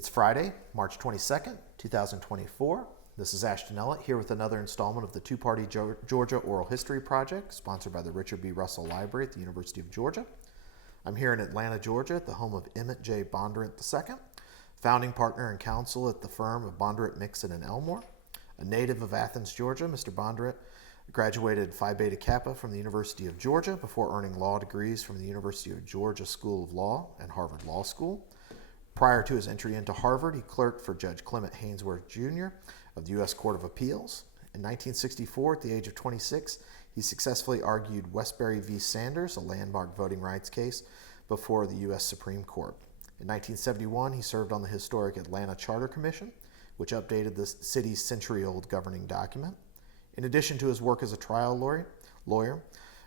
It's Friday, March 22nd, 2024. This is Ashton Ellett here with another installment of the two-party Georgia Oral History Project, sponsored by the Richard B. Russell Library at the University of Georgia. I'm here in Atlanta, Georgia, at the home of Emmet J. Bondurant II, founding partner and counsel at the firm of Bondurant, Mixon, and Elmore. A native of Athens, Georgia, Mr. Bondurant graduated Phi Beta Kappa from the University of Georgia before earning law degrees from the University of Georgia School of Law and Harvard Law School. Prior to his entry into Harvard, he clerked for Judge Clement Haynesworth Jr. of the U.S. Court of Appeals. In 1964, at the age of 26, he successfully argued Westbury v. Sanders, a landmark voting rights case, before the U.S. Supreme Court. In 1971, he served on the historic Atlanta Charter Commission, which updated the city's century-old governing document. In addition to his work as a trial lawyer,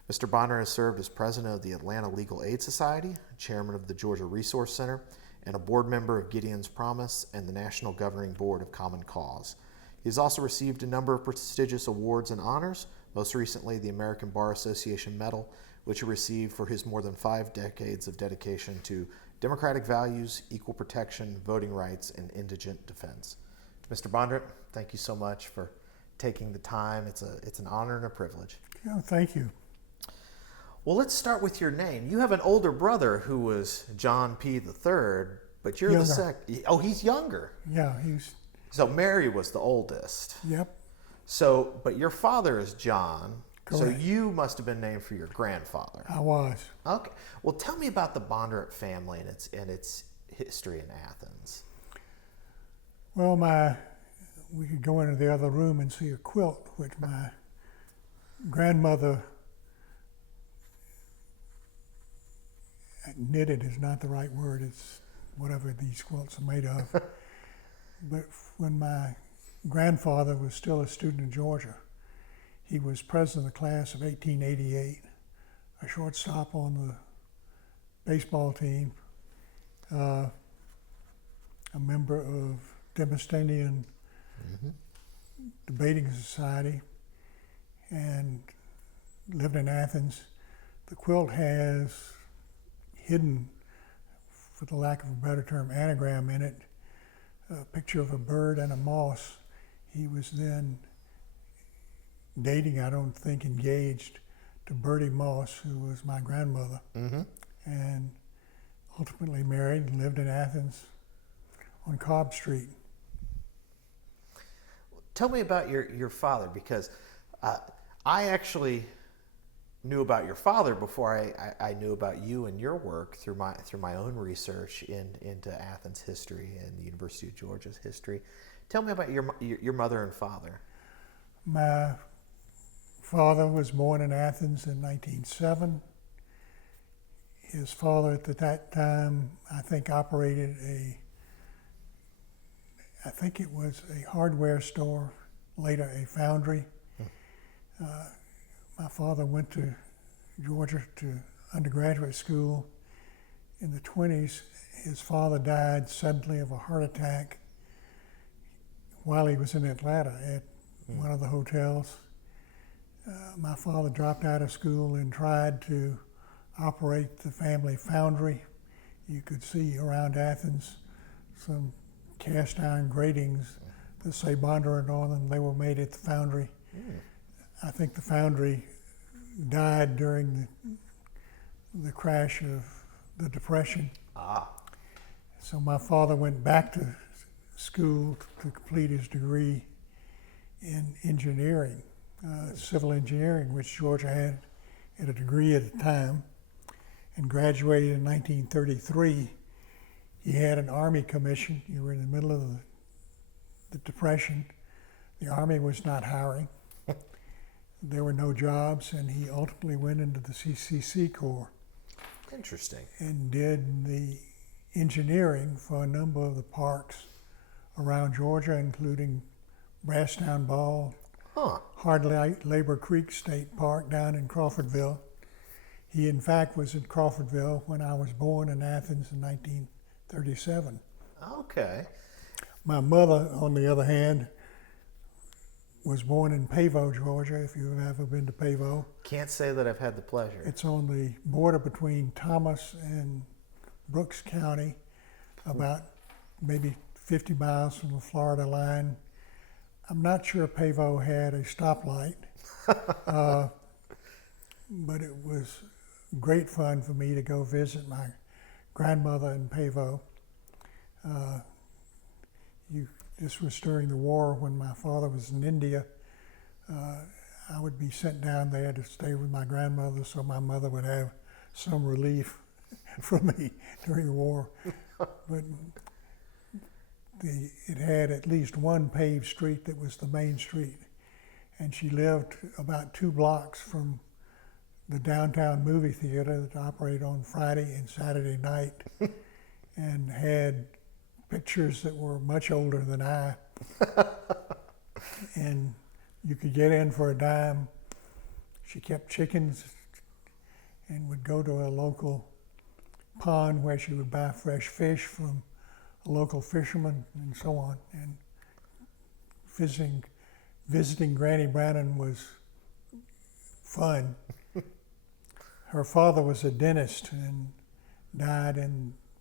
Mr. Bondurant has served as president of the Atlanta Legal Aid Society, chairman of the Georgia Resource Center, and a board member of Gideon's Promise and the National Governing Board of Common Cause. He has also received a number of prestigious awards and honors, most recently the American Bar Association Medal, which he received for his more than 5 decades of dedication to democratic values, equal protection, voting rights, and indigent defense. Mr. Bondurant, thank you so much for taking the time. It's an honor and a privilege. Oh, thank you. Well, let's start with your name. You have an older brother who was John P. III, but you're Younger. the second. Oh, he's younger. Yeah, he's. So Mary was the oldest. Yep. So, but your father is John. So Correct. you must have been named for your grandfather. I was. Okay. Well, tell me about the Bondurant family and its history in Athens. Well, we could go into the other room and see a quilt, which my grandmother knitted is not the right word. It's whatever these quilts are made of. But when my grandfather was still a student in Georgia, he was president of the class of 1888, a shortstop on the baseball team, a member of Demosthenian Debating Society, and lived in Athens. The quilt has hidden, for the lack of a better term, anagram in it, a picture of a bird and a moss. He was then dating, I don't think engaged, to Bertie Moss, who was my grandmother, and ultimately married and lived in Athens on Cobb Street. Tell me about your father, because I actually knew about your father before I knew about you and your work through my own research into Athens history and the University of Georgia's history. Tell me about your mother and father. My father was born in Athens in 1907. His father at that time, I think, operated a hardware store, later a foundry. My father went to Georgia to undergraduate school in the 20s. His father died suddenly of a heart attack while he was in Atlanta at one of the hotels. My father dropped out of school and tried to operate the family foundry. You could see around Athens some cast iron gratings that say Bondurant on them. They were made at the foundry. I think the foundry died during the crash of the Depression. So my father went back to school to complete his degree in engineering, civil engineering, which Georgia had a degree at the time, and graduated in 1933. He had an Army commission. You were in the middle of the Depression. The Army was not hiring. There were no jobs, and he ultimately went into the CCC Corps. Interesting. And did the engineering for a number of the parks around Georgia, including Brasstown Ball, Hard Labor Creek State Park down in Crawfordville. He, in fact, was in Crawfordville when I was born in Athens in 1937. Okay. My mother, on the other hand, was born in Pavo, Georgia, if you've ever been to Pavo. Can't say that I've had the pleasure. It's on the border between Thomas and Brooks County, about maybe 50 miles from the Florida line. I'm not sure Pavo had a stoplight, but it was great fun for me to go visit my grandmother in Pavo. This was during the war when my father was in India. I would be sent down there to stay with my grandmother so my mother would have some relief from me during the war. But it had at least one paved street that was the main street. And she lived about 2 blocks from the downtown movie theater that operated on Friday and Saturday night and had pictures that were much older than I. And you could get in for a dime. She kept chickens and would go to a local pond where she would buy fresh fish from a local fisherman and so on. And visiting Granny Brannon was fun. Her father was a dentist and died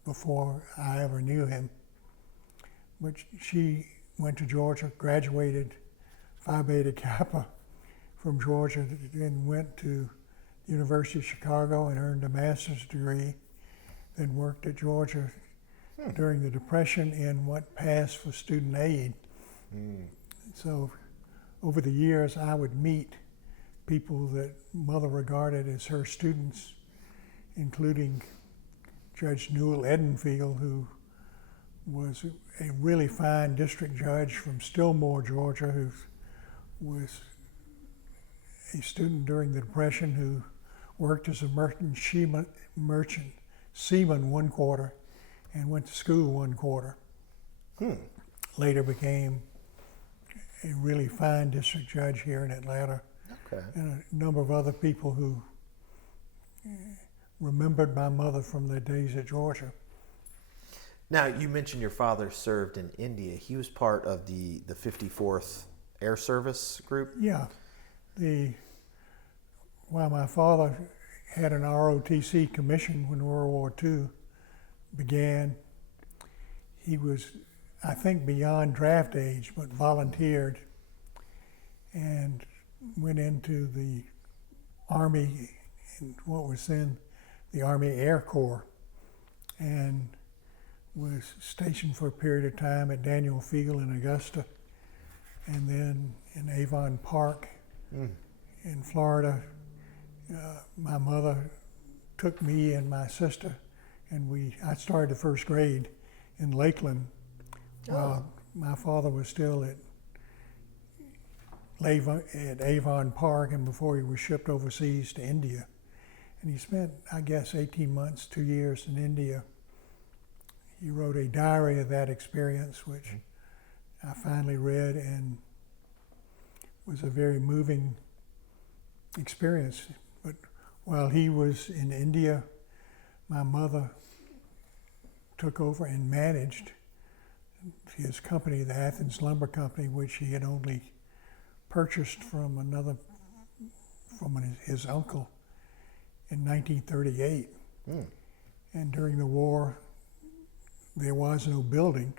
before I ever knew him. But she went to Georgia, graduated Phi Beta Kappa from Georgia, then went to the University of Chicago and earned a master's degree, then worked at Georgia during the Depression in what passed for student aid. So over the years, I would meet people that Mother regarded as her students, including Judge Newell Edenfield, who was a really fine district judge from Stillmore, Georgia, who was a student during the Depression who worked as a merchant seaman 1 quarter and went to school 1 quarter. Later became a really fine district judge here in Atlanta. Okay. And a number of other people who remembered my mother from their days at Georgia. Now, you mentioned your father served in India. He was part of the 54th Air Service group? Yeah. While my father had an ROTC commission when World War II began, he was, I think, beyond draft age, but volunteered and went into the Army, in what was then the Army Air Corps, and was stationed for a period of time at Daniel Field in Augusta, and then in Avon Park in Florida. My mother took me and my sister, and I started the first grade in Lakeland while my father was still at Avon Park, and before he was shipped overseas to India. And he spent, I guess, 18 months, 2 years in India. He wrote a diary of that experience, which I finally read, and was a very moving experience. But while he was in India, my mother took over and managed his company, the Athens Lumber Company, which he had only purchased from his uncle in 1938. And during the war, there was no building.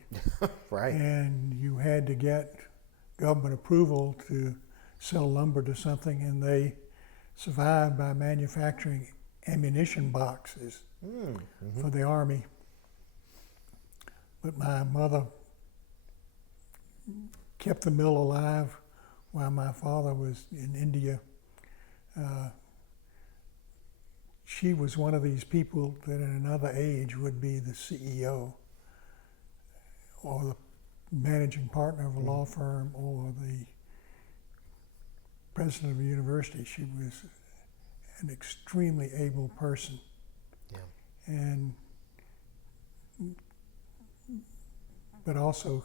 Right. And you had to get government approval to sell lumber to something, and they survived by manufacturing ammunition boxes for the Army. But my mother kept the mill alive while my father was in India. She was one of these people that in another age would be the CEO or the managing partner of a law firm or the president of a university. She was an extremely able person. Yeah. But also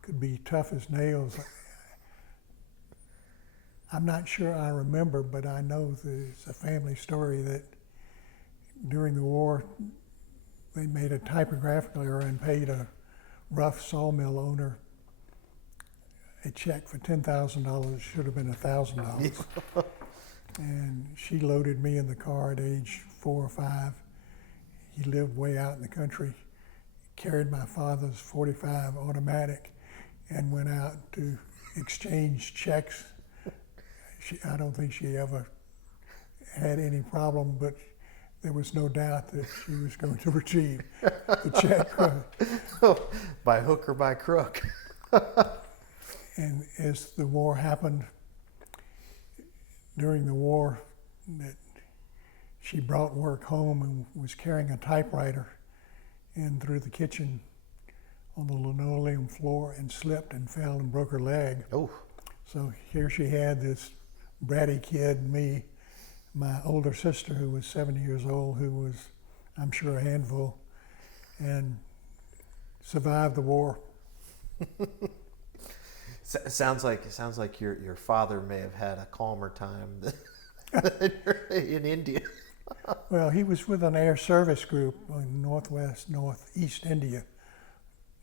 could be tough as nails. I'm not sure I remember, but I know there's a family story that during the war, they made a typographical error and paid a rough sawmill owner a check for $10,000. Should have been $1,000. And she loaded me in the car at age 4 or 5. He lived way out in the country. carried my father's .45 automatic and went out to exchange checks. I don't think she ever had any problem, but there was no doubt that she was going to receive the check. By hook or by crook. And as the war happened, during the war, that she brought work home and was carrying a typewriter in through the kitchen on the linoleum floor and slipped and fell and broke her leg. Oh. So here she had this bratty kid, me, my older sister who was 70 years old, who was, I'm sure, a handful, and survived the war. Sounds like your father may have had a calmer time than in India. Well, he was with an air service group in northeast India,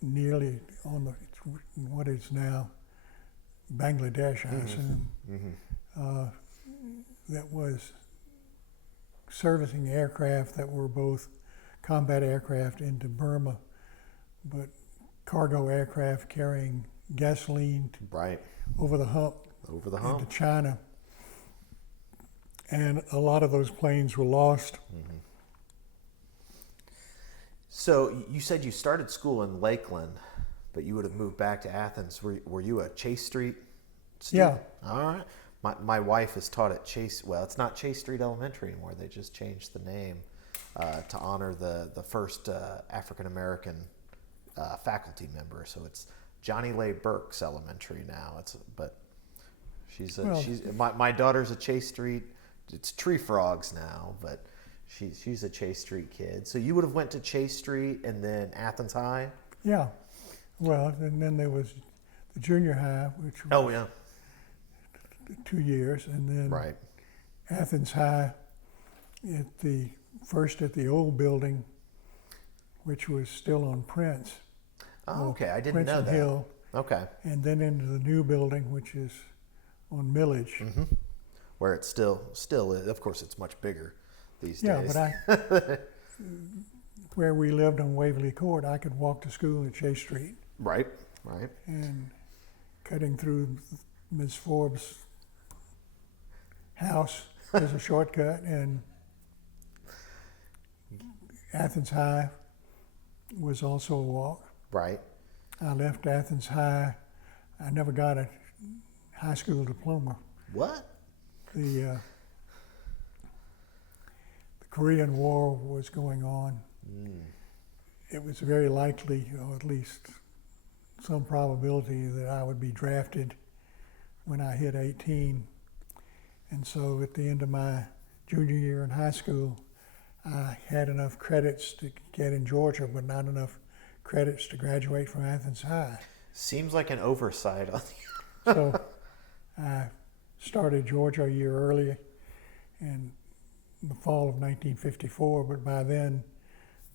nearly on the what is now Bangladesh, I assume. Mm-hmm. That was servicing aircraft that were both combat aircraft into Burma, but cargo aircraft carrying gasoline Right. over the hump into China. And a lot of those planes were lost. Mm-hmm. So you said you started school in Lakeland, but you would have moved back to Athens. Were you a Chase Street student? Yeah. All right. My wife is taught at Chase. Well, it's not Chase Street Elementary anymore. They just changed the name to honor the first African American faculty member. So it's Johnny Leigh Burks Elementary now. She's my daughter's a Chase Street. It's Tree Frogs now, but she's a Chase Street kid. So you would have went to Chase Street and then Athens High. Yeah. Well, and then there was the junior high, which was 2 years, and then Right. Athens High at the old building, which was still on Prince. Oh, okay. I didn't Prince know and that. Hill, Okay. and then into the new building, which is on Millage. Mm-hmm. Where it's still is. Of course, it's much bigger these days. Yeah, but where we lived on Waverly Court, I could walk to school at Chase Street. Right. And cutting through Ms. Forbes' house was a shortcut, and Athens High was also a walk. Right. I left Athens High. I never got a high school diploma. What? The Korean War was going on. It was very likely, or at least some probability, that I would be drafted when I hit 18. And so at the end of my junior year in high school, I had enough credits to get in Georgia, but not enough credits to graduate from Athens High. Seems like an oversight on So I started Georgia a year early in the fall of 1954, but by then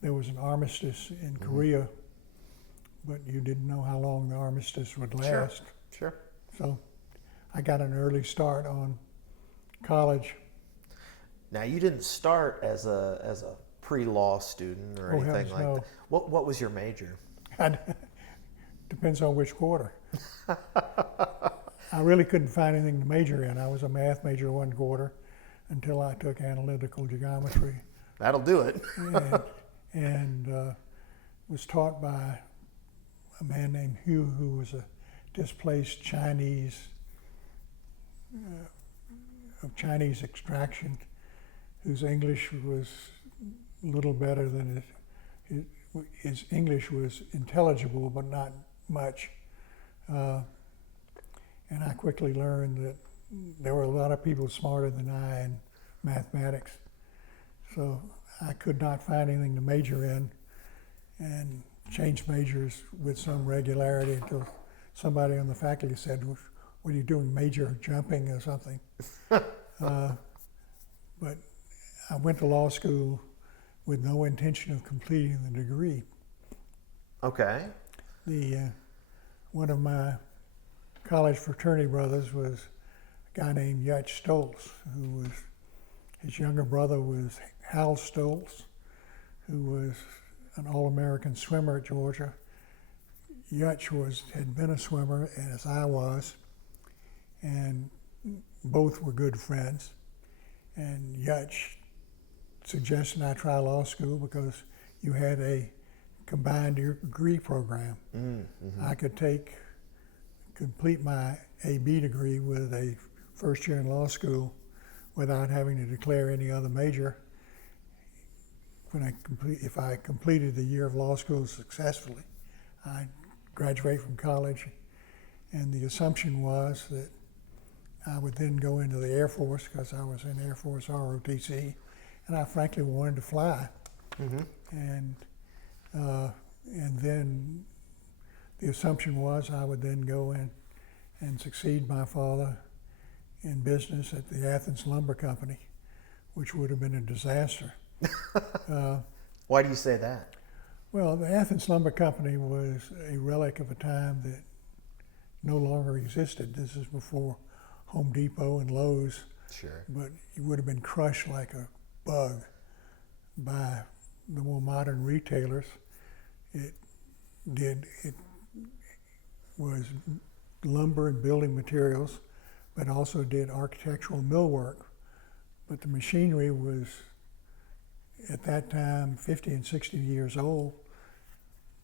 there was an armistice in Korea, but you didn't know how long the armistice would last. Sure. So I got an early start on college. Now you didn't start as a pre-law student or anything heavens, like no. that. What was your major? Depends on which quarter. I really couldn't find anything to major in. I was a math major one quarter until I took analytical geometry. That'll do it. and was taught by a man named Hugh, who was a displaced Chinese, of Chinese extraction, whose English was a little better than his English was intelligible, but not much. And I quickly learned that there were a lot of people smarter than I in mathematics. So I could not find anything to major in and changed majors with some regularity until somebody on the faculty said, "What are you doing, major jumping or something?" But I went to law school with no intention of completing the degree. Okay. One of my college fraternity brothers was a guy named Yach Stoltz, his younger brother was Hal Stoltz, who was an All-American swimmer at Georgia. Yutch had been a swimmer, as I was, and both were good friends. And Yutch suggested I try law school because you had a combined degree program. I could complete my AB degree with a first year in law school without having to declare any other major. If I completed the year of law school successfully, I'd graduate from college, and the assumption was that I would then go into the Air Force because I was in Air Force ROTC, and I frankly wanted to fly. And then the assumption was I would then go in and succeed my father in business at the Athens Lumber Company, which would have been a disaster. Why do you say that? Well, the Athens Lumber Company was a relic of a time that no longer existed. This is before Home Depot and Lowe's. Sure. But it would have been crushed like a bug by the more modern retailers. It was lumber and building materials, but also did architectural millwork. But the machinery was, at that time, 50 and 60 years old,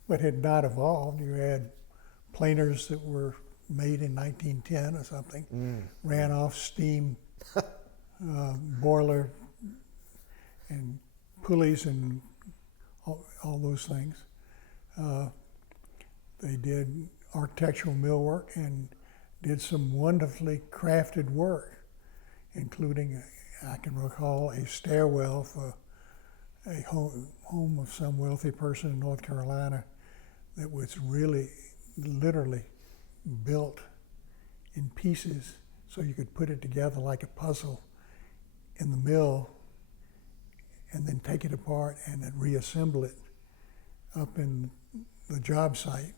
but had not evolved. You had planers that were made in 1910 or something, ran off steam boiler and pulleys and all those things. They did architectural millwork and did some wonderfully crafted work, including, I can recall, a stairwell for a home of some wealthy person in North Carolina that was really, literally built in pieces so you could put it together like a puzzle in the mill and then take it apart and then reassemble it up in the job site.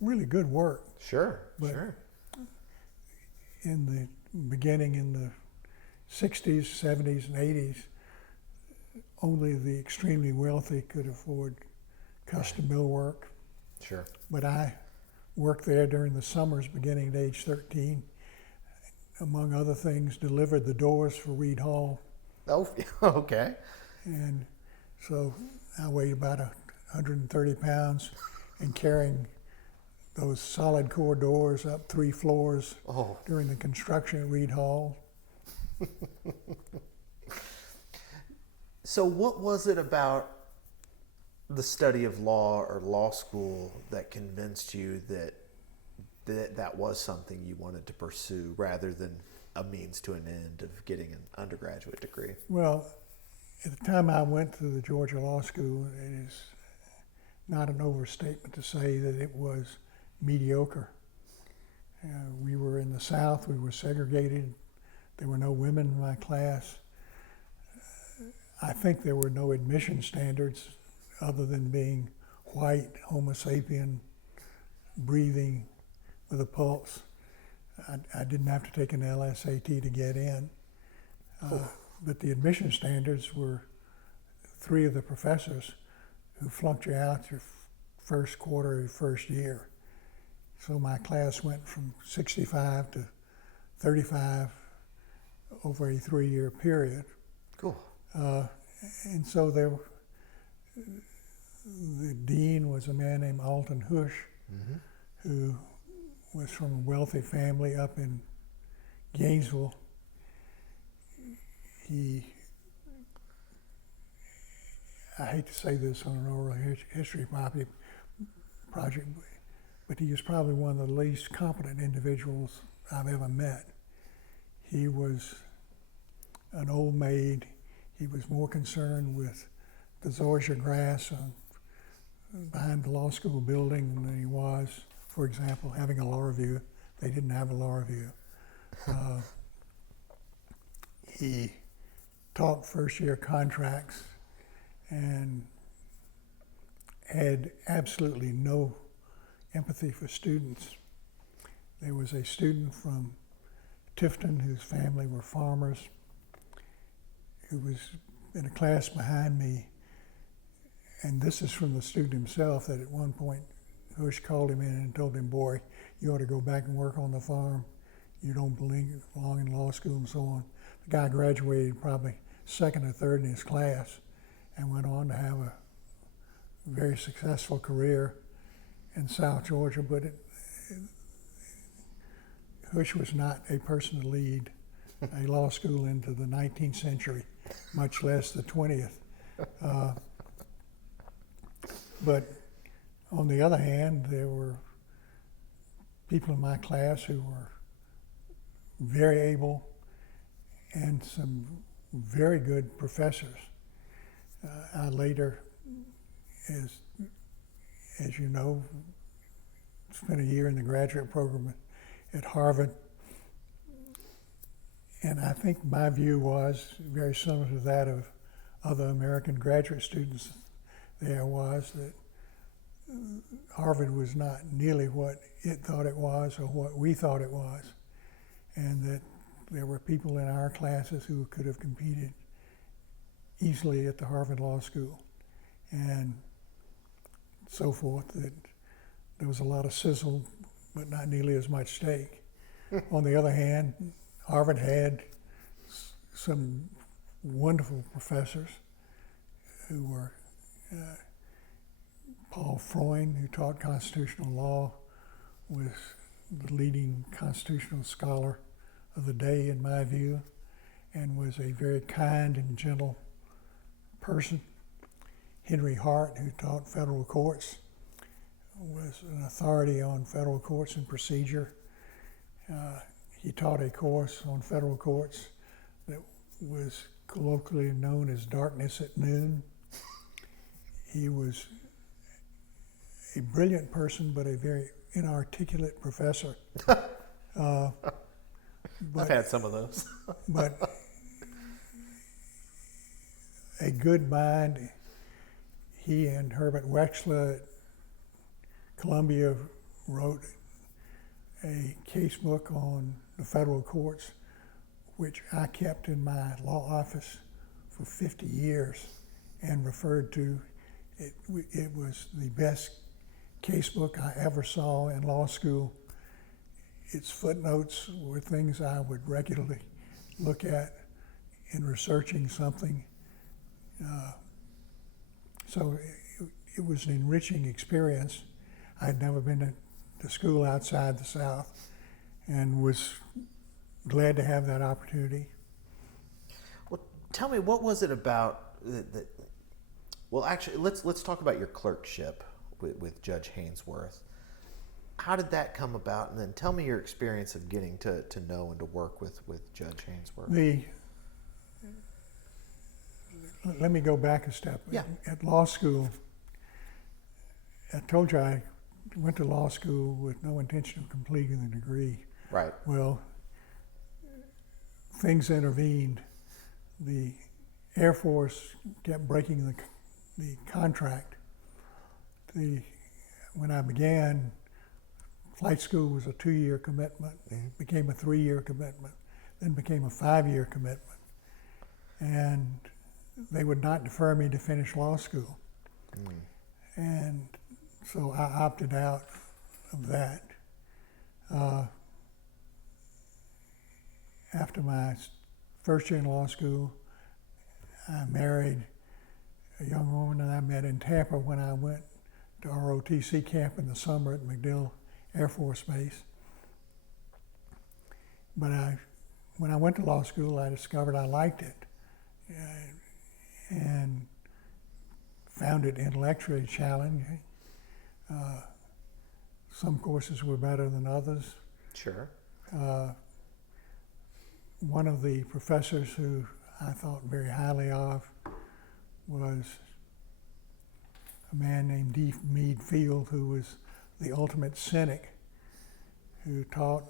Really good work. Sure, But sure. in the beginning, in the 60s, 70s, and 80s, only the extremely wealthy could afford custom millwork. Sure. But I worked there during the summers beginning at age 13. Among other things, delivered the doors for Reed Hall. Oh, okay. And so I weighed about 130 pounds and carrying those solid core doors up 3 floors during the construction at Reed Hall. So what was it about the study of law or law school that convinced you that was something you wanted to pursue rather than a means to an end of getting an undergraduate degree? Well, at the time I went to the Georgia Law School, it is not an overstatement to say that it was mediocre. We were in the South, we were segregated, there were no women in my class. I think there were no admission standards other than being white, Homo sapien, breathing with a pulse. I didn't have to take an LSAT to get in. But the admission standards were 3 of the professors who flunked you out your first quarter of your first year. So my class went from 65 to 35 over a 3-year period. Cool. And so the dean was a man named Alton Hush, who was from a wealthy family up in Gainesville. I hate to say this on an oral history project, but he was probably one of the least competent individuals I've ever met. He was an old maid. He was more concerned with the zoysia grass behind the law school building than he was, for example, having a law review. They didn't have a law review. He taught first-year contracts and had absolutely no empathy for students. There was a student from Tifton whose family were farmers who was in a class behind me, and this is from the student himself, that at one point Hush called him in and told him, boy, you ought to go back and work on the farm. You don't belong in law school and so on. The guy graduated probably second or third in his class and went on to have a very successful career in South Georgia, but Hush was not a person to lead a law school into the 19th century, much less the 20th. But on the other hand, there were people in my class who were very able and some very good professors. I later, as you know, spent a year in the graduate program at Harvard. And I think my view was very similar to that of other American graduate students there, was that Harvard was not nearly what it thought it was or what we thought it was, and that there were people in our classes who could have competed easily at the Harvard Law School and so forth, that there was a lot of sizzle but not nearly as much steak. On the other hand, Harvard had some wonderful professors who were Paul Freund, who taught constitutional law, was the leading constitutional scholar of the day in my view, and was a very kind and gentle person. Henry Hart, who taught federal courts, was an authority on federal courts and procedure. He taught a course on federal courts that was colloquially known as Darkness at Noon. He was a brilliant person, but a very inarticulate professor. I've had some of those. But a good mind. He and Herbert Wechsler at Columbia wrote a case book on the federal courts, which I kept in my law office for 50 years and referred to. It was the best case book I ever saw in law school. Its footnotes were things I would regularly look at in researching something. So it was an enriching experience. I'd never been to school outside the South and was glad to have that opportunity. Well, tell me, what was it about that? Well, actually, let's talk about your clerkship with Judge Haynesworth. How did that come about? And then tell me your experience of getting to know and to work with Judge Haynesworth. Let me go back a step. Yeah. At law school, I told you I went to law school with no intention of completing the degree. Right. Well, things intervened. The Air Force kept breaking the contract. When I began, flight school was a 2-year commitment. It became a 3-year commitment, then became a 5-year commitment. And they would not defer me to finish law school. And so I opted out of that. After my first year in law school, I married a young woman that I met in Tampa when I went to ROTC camp in the summer at MacDill Air Force Base. But when I went to law school, I discovered I liked it and found it intellectually challenging. Some courses were better than others. Sure. One of the professors who I thought very highly of was a man named D. Meade Field, who was the ultimate cynic, who taught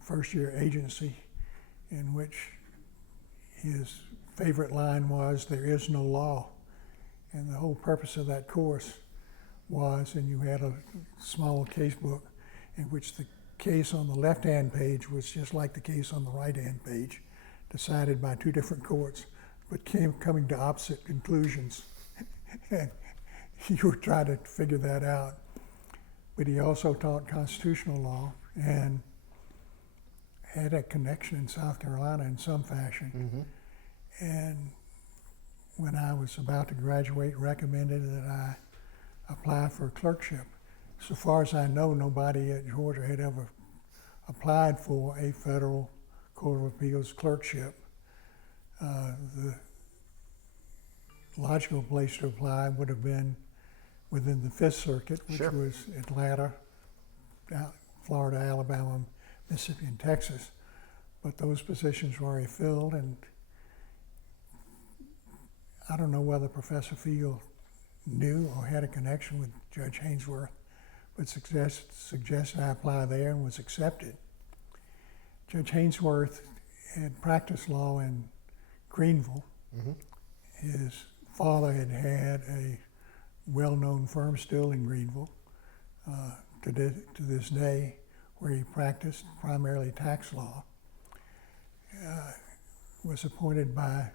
first-year agency, in which his favorite line was, "There is no law." And the whole purpose of that course was, and you had a small case book in which the case on the left-hand page was just like the case on the right-hand page, decided by two different courts, but coming to opposite conclusions. and you were trying to figure that out. But he also taught constitutional law and had a connection in South Carolina in some fashion. And when I was about to graduate, recommended that I apply for a clerkship. So far as I know, nobody at Georgia had ever applied for a federal Court of Appeals clerkship. The logical place to apply would have been within the Fifth Circuit, which Sure. was Atlanta, Florida, Alabama, Mississippi, and Texas. But those positions were already filled, and I don't know whether Professor Field knew or had a connection with Judge Hainsworth, but suggested I apply there and was accepted. Judge Hainsworth had practiced law in Greenville. His father had had a well-known firm still in Greenville to this day, where he practiced primarily tax law. Was appointed by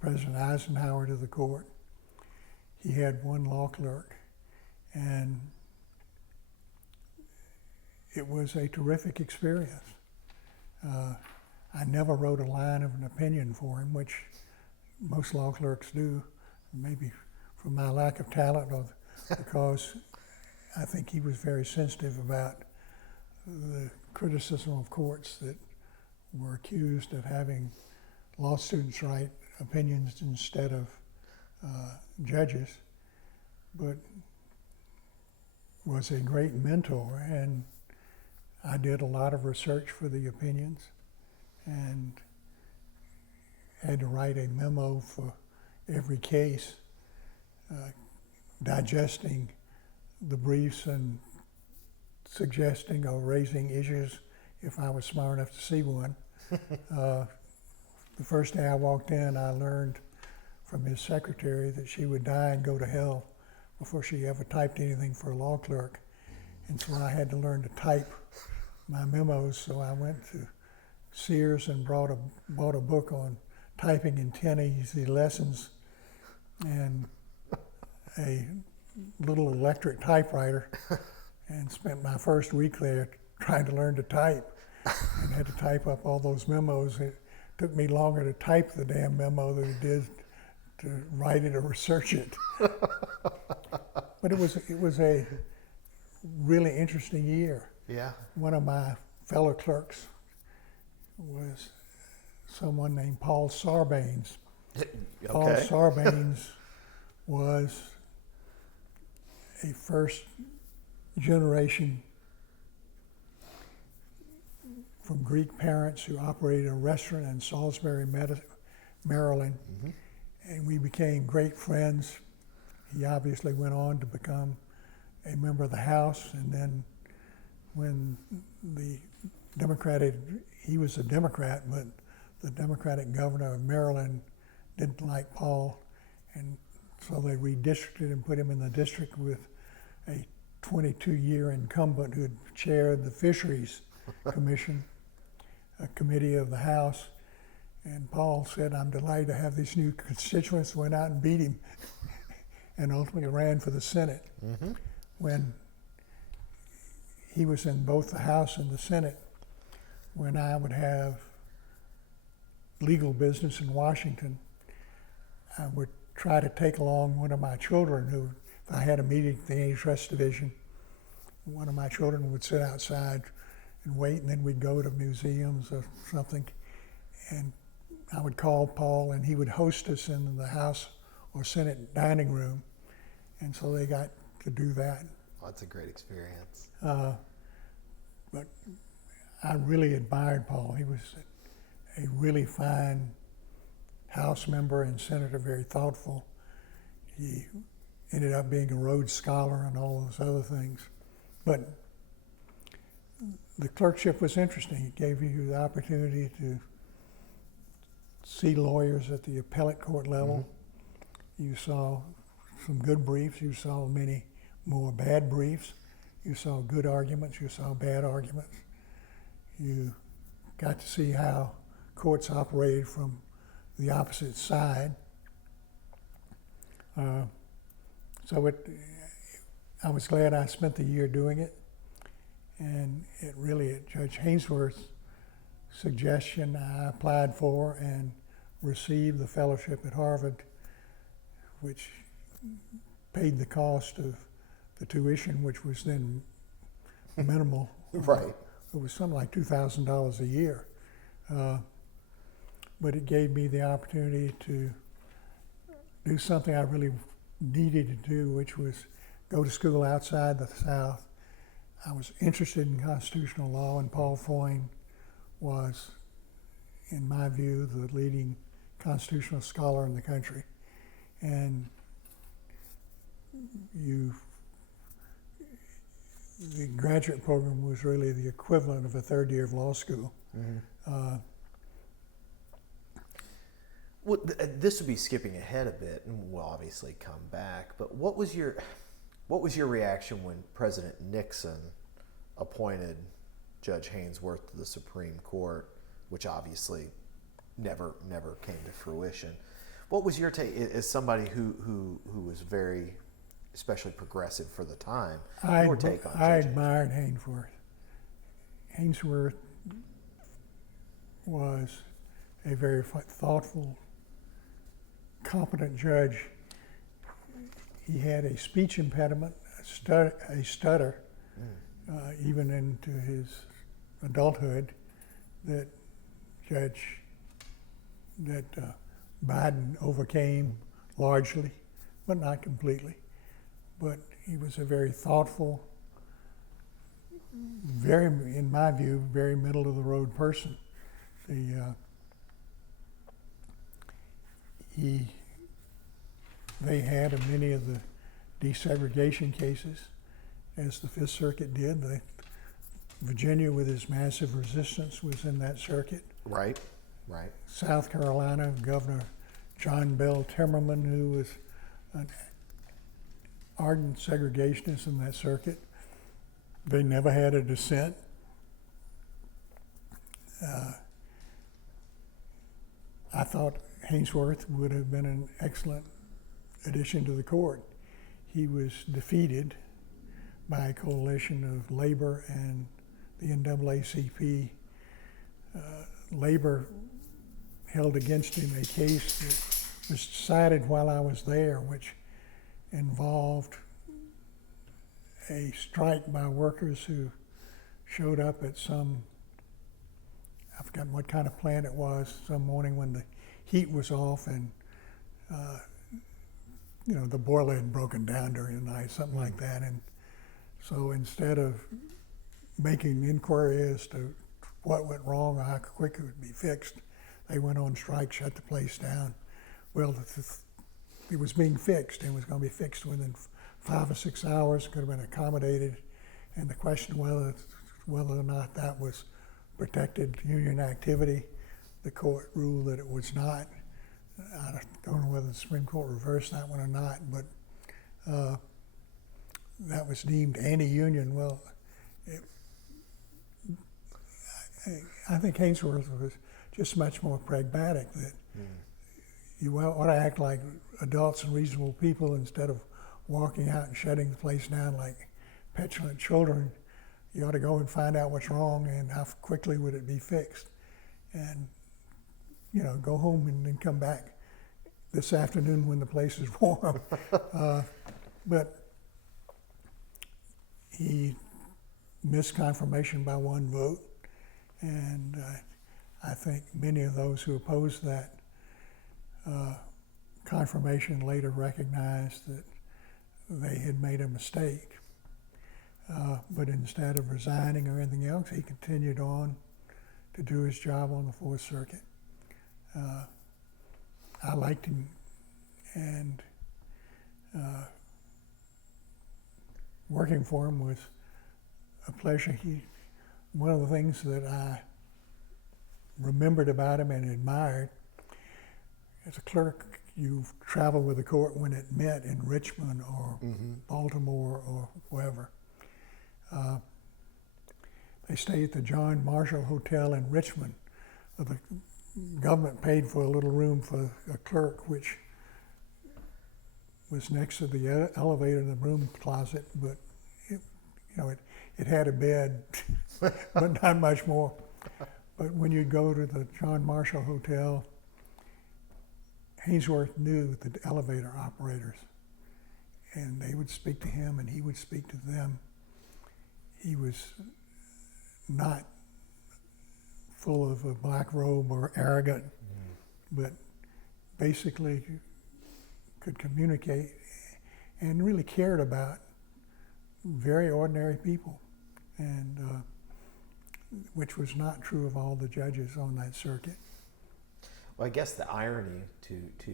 President Eisenhower to the court. He had one law clerk, and it was a terrific experience. I never wrote a line of an opinion for him, which most law clerks do, maybe from my lack of talent or because I think he was very sensitive about the criticism of courts that were accused of having law students write opinions instead of judges, but was a great mentor, and I did a lot of research for the opinions and had to write a memo for every case, digesting the briefs and suggesting or raising issues if I was smart enough to see one. The first day I walked in, I learned from his secretary that she would die and go to hell before she ever typed anything for a law clerk. And so I had to learn to type my memos, so I went to Sears and bought a book on typing in 10 easy lessons and a little electric typewriter, and spent my first week there trying to learn to type, and had to type up all those memos. It took me longer to type the damn memo than it did to write it or research it. But it was a really interesting year. Yeah. One of my fellow clerks was someone named Paul Sarbanes. Paul Sarbanes was a first generation from Greek parents who operated a restaurant in Salisbury, Maryland, and we became great friends. He obviously went on to become a member of the House, and then when the he was a Democrat, but the Democratic governor of Maryland didn't like Paul, and so they redistricted and put him in the district with a 22-year incumbent who had chaired the Fisheries Commission, a committee of the House. And Paul said, "I'm delighted to have these new constituents," went out and beat him, and ultimately ran for the Senate. When he was in both the House and the Senate, when I would have legal business in Washington, I would try to take along one of my children who, if I had a meeting at the Antitrust Division, one of my children would sit outside and wait, and then we'd go to museums or something, and I would call Paul, and he would host us in the House or Senate dining room, and so they got to do that. Oh, that's a great experience. But I really admired Paul. He was a really fine House member and senator, very thoughtful. He ended up being a Rhodes Scholar and all those other things. But the clerkship was interesting. It gave you the opportunity to see lawyers at the appellate court level. You saw some good briefs. You saw many more bad briefs. You saw good arguments. You saw bad arguments. You got to see how courts operated from the opposite side. So I was glad I spent the year doing it, and it really, at Judge Hainsworth's suggestion, I applied for and received the fellowship at Harvard, which paid the cost of the tuition, which was then minimal. Right. It was something like $2,000 a year. But it gave me the opportunity to do something I really needed to do, which was go to school outside the South. I was interested in constitutional law, and Paul Foyne was, in my view, the leading constitutional scholar in the country. And the graduate program was really the equivalent of a third year of law school. Mm-hmm. Well, this would be skipping ahead a bit, and we'll obviously come back. But what was your reaction when President Nixon appointed Judge Hainsworth to the Supreme Court, which obviously never came to fruition? What was your take as somebody who was very, especially progressive for the time? Your take on Judge I admired Hainsworth. Hainsworth was a very thoughtful, competent judge. He had a speech impediment, a stutter, even into his adulthood, that Biden overcame largely, but not completely. But he was a very thoughtful, very, in my view, very middle of the road person. They had many of the desegregation cases, as the Fifth Circuit did. Virginia, with its massive resistance, was in that circuit. Right. South Carolina, Governor John Bell Timmerman, who was an ardent segregationist in that circuit. They never had a dissent. I thought Hainsworth would have been an excellent addition to the court. He was defeated by a coalition of Labor and the NAACP. Labor held against him a case that was decided while I was there, which involved a strike by workers who showed up at I forgot what kind of plant it was, some morning when the heat was off, and the boiler had broken down during the night, something like that. And so instead of making inquiry as to what went wrong or how quick it would be fixed, they went on strike, shut the place down. Well, it was being fixed, and it was going to be fixed within 5 or 6 hours, could have been accommodated. And the question whether or not that was protected union activity, the court ruled that it was not. I don't know whether the Supreme Court reversed that one or not, but that was deemed anti-union. Well, I think Hainsworth was just much more pragmatic, that you ought to act like adults and reasonable people instead of walking out and shutting the place down like petulant children. You ought to go and find out what's wrong and how quickly would it be fixed. And, go home and then come back this afternoon when the place is warm. But he missed confirmation by one vote. And I think many of those who opposed that confirmation later recognized that they had made a mistake. But instead of resigning or anything else, he continued on to do his job on the Fourth Circuit. I liked him, and working for him was a pleasure. One of the things that I remembered about him and admired, as a clerk, you travel with the court when it met in Richmond or Baltimore or wherever. They stayed at the John Marshall Hotel in Richmond. The government paid for a little room for a clerk, which was next to the elevator in the broom closet, but it had a bed, but not much more. But when you go to the John Marshall Hotel, Hainsworth knew the elevator operators, and they would speak to him and he would speak to them. He was not full of a black robe or arrogant, but basically could communicate and really cared about very ordinary people, and which was not true of all the judges on that circuit. Well, I guess the irony to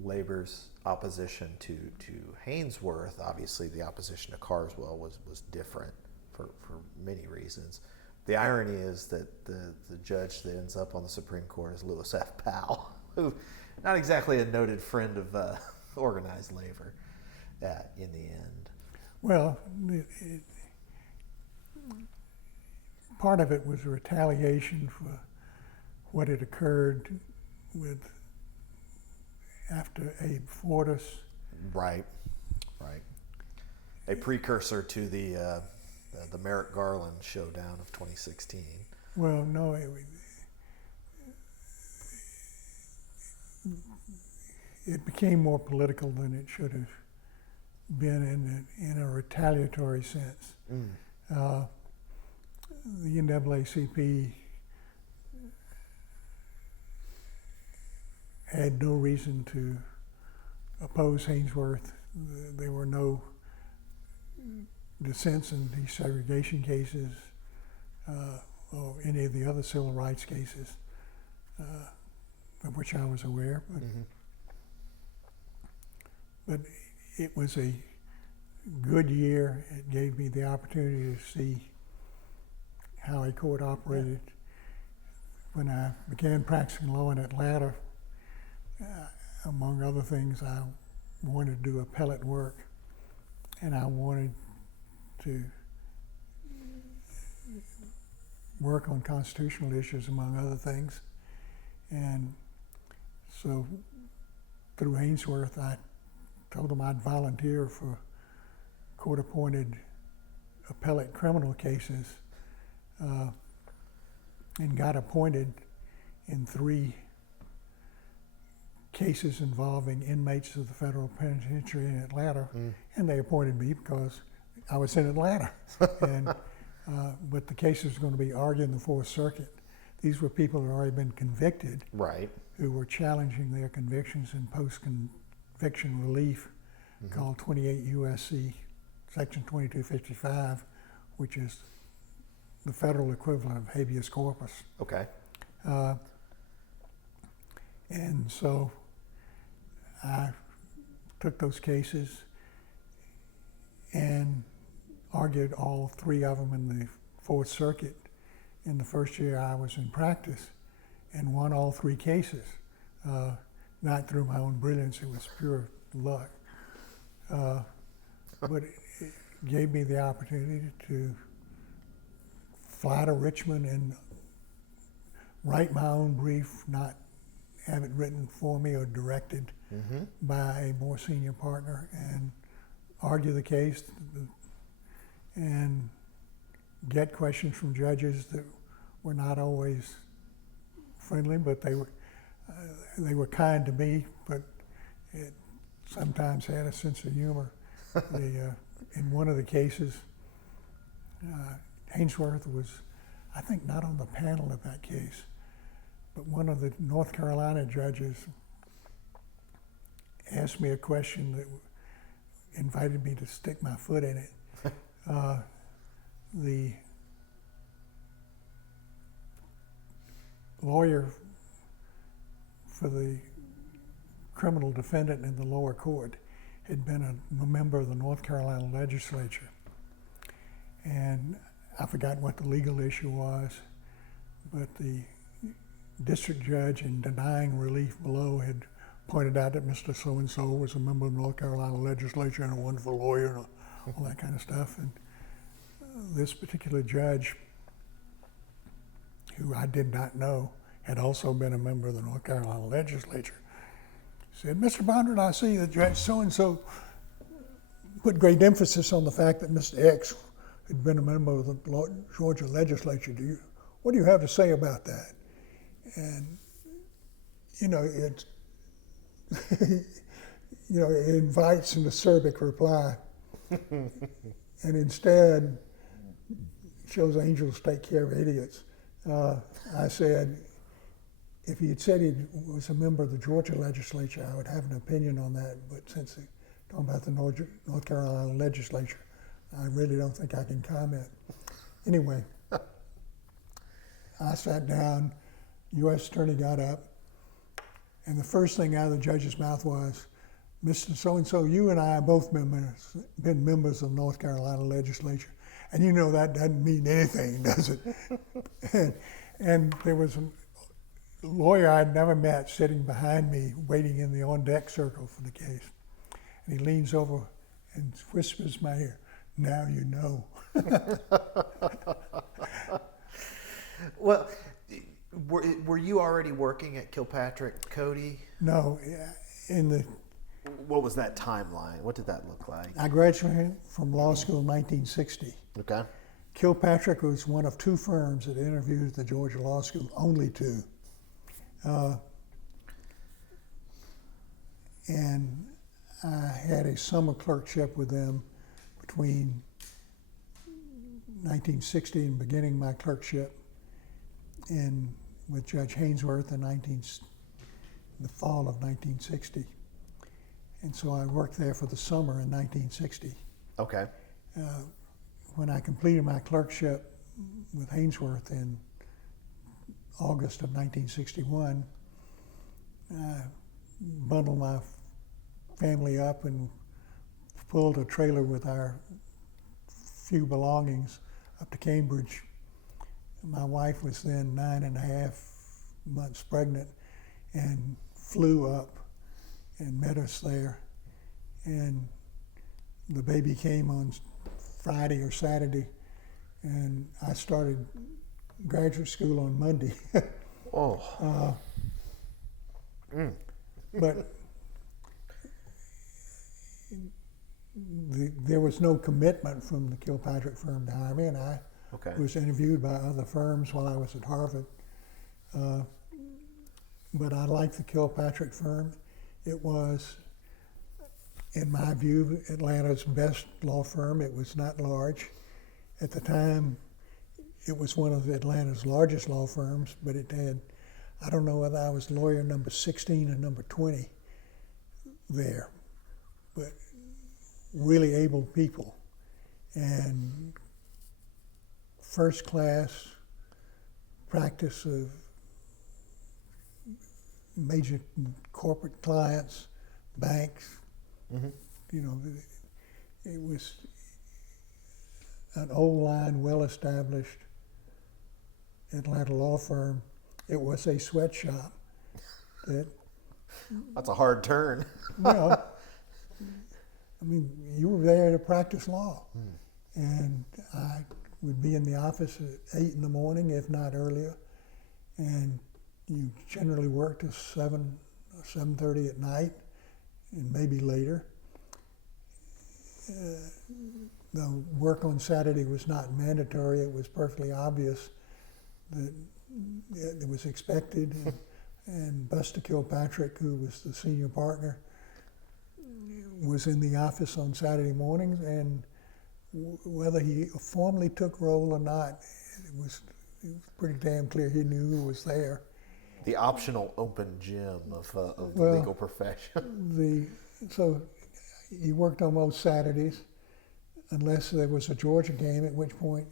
Labor's opposition to Hainsworth, obviously the opposition to Carswell was different for many reasons. The irony is that the judge that ends up on the Supreme Court is Lewis F. Powell, who not exactly a noted friend of organized labor in the end. Well, part of it was a retaliation for what had occurred after Abe Fortas. Right. A precursor to the Merrick Garland showdown of 2016. Well, no, it became more political than it should have been in a retaliatory sense. The NAACP had no reason to oppose Hainsworth. There were no dissents in desegregation cases or any of the other civil rights cases of which I was aware. But it was a good year. It gave me the opportunity to see how a court operated. When I began practicing law in Atlanta, among other things, I wanted to do appellate work, and I wanted to work on constitutional issues, among other things. And so through Hainsworth, I told them I'd volunteer for court-appointed appellate criminal cases, and got appointed in 3 cases involving inmates of the federal penitentiary in Atlanta, and they appointed me because I was in Atlanta. And but the cases were going to be argued in the Fourth Circuit. These were people who had already been convicted, who were challenging their convictions in post-conviction relief, called 28 U.S.C. Section 2255, which is the federal equivalent of habeas corpus. Okay. And so I took those cases and argued all 3 of them in the Fourth Circuit in the first year I was in practice, and won all 3 cases. Not through my own brilliance, it was pure luck. But it gave me the opportunity to fly to Richmond and write my own brief, not have it written for me or directed by a more senior partner, and argue the case and get questions from judges that were not always friendly, but they were kind to me, but it sometimes had a sense of humor. In one of the cases, Hainsworth was, I think, not on the panel of that case, but one of the North Carolina judges asked me a question that invited me to stick my foot in it. The lawyer for the criminal defendant in the lower court had been a member of the North Carolina legislature. And I forgot what the legal issue was, but the district judge, in denying relief below, had pointed out that Mr. So-and-so was a member of the North Carolina legislature and a wonderful lawyer and all that kind of stuff. And this particular judge, who I did not know, had also been a member of the North Carolina legislature. Said, Mr. Bondurant, I see that Judge so-and-so put great emphasis on the fact that Mr. X had been a member of the Georgia legislature. What do you have to say about that? And, it, it invites an acerbic reply. And instead shows angels take care of idiots. I said, if he had said he was a member of the Georgia legislature, I would have an opinion on that. But since he's talking about the North Carolina legislature, I really don't think I can comment. Anyway, I sat down, U.S. Attorney got up, and the first thing out of the judge's mouth was, Mr. So-and-so, you and I have both been members of the North Carolina legislature. And you know that doesn't mean anything, does it? and there was a lawyer I'd never met sitting behind me, waiting in the on-deck circle for the case. And he leans over and whispers in my ear, now you know. Well, were you already working at Kilpatrick Cody? No, What was that timeline? What did that look like? I graduated from law school in 1960. Okay. Kilpatrick was one of two firms that interviewed at the Georgia Law School, only two. And I had a summer clerkship with them between 1960 and beginning my clerkship with Judge Hainsworth in the fall of 1960. And so I worked there for the summer in 1960. Okay. When I completed my clerkship with Hainsworth in August of 1961, I bundled my family up and pulled a trailer with our few belongings up to Cambridge. My wife was then 9.5 months pregnant and flew up and met us there. And the baby came on Friday or Saturday, and I started graduate school on Monday. Oh. But there was no commitment from the Kilpatrick firm to hire me, and I was interviewed by other firms while I was at Harvard. But I liked the Kilpatrick firm. It was, in my view, Atlanta's best law firm. It was not large. At the time, it was one of Atlanta's largest law firms, but it had, I don't know whether I was lawyer number 16 or number 20 there, but really able people and first class practice of major corporate clients, banks. Mm-hmm. It was an old line, well-established Atlanta law firm. It was a sweatshop. That's a hard turn. You were there to practice law. And I would be in the office at 8 in the morning, if not earlier. And you generally worked till 7:30 at night, and maybe later. The work on Saturday was not mandatory. It was perfectly obvious that it was expected. And Buster Kilpatrick, who was the senior partner, was in the office on Saturday mornings, and whether he formally took roll or not, it was pretty damn clear he knew who was there. The optional open gym of the legal profession. So he worked on most Saturdays, unless there was a Georgia game, at which point,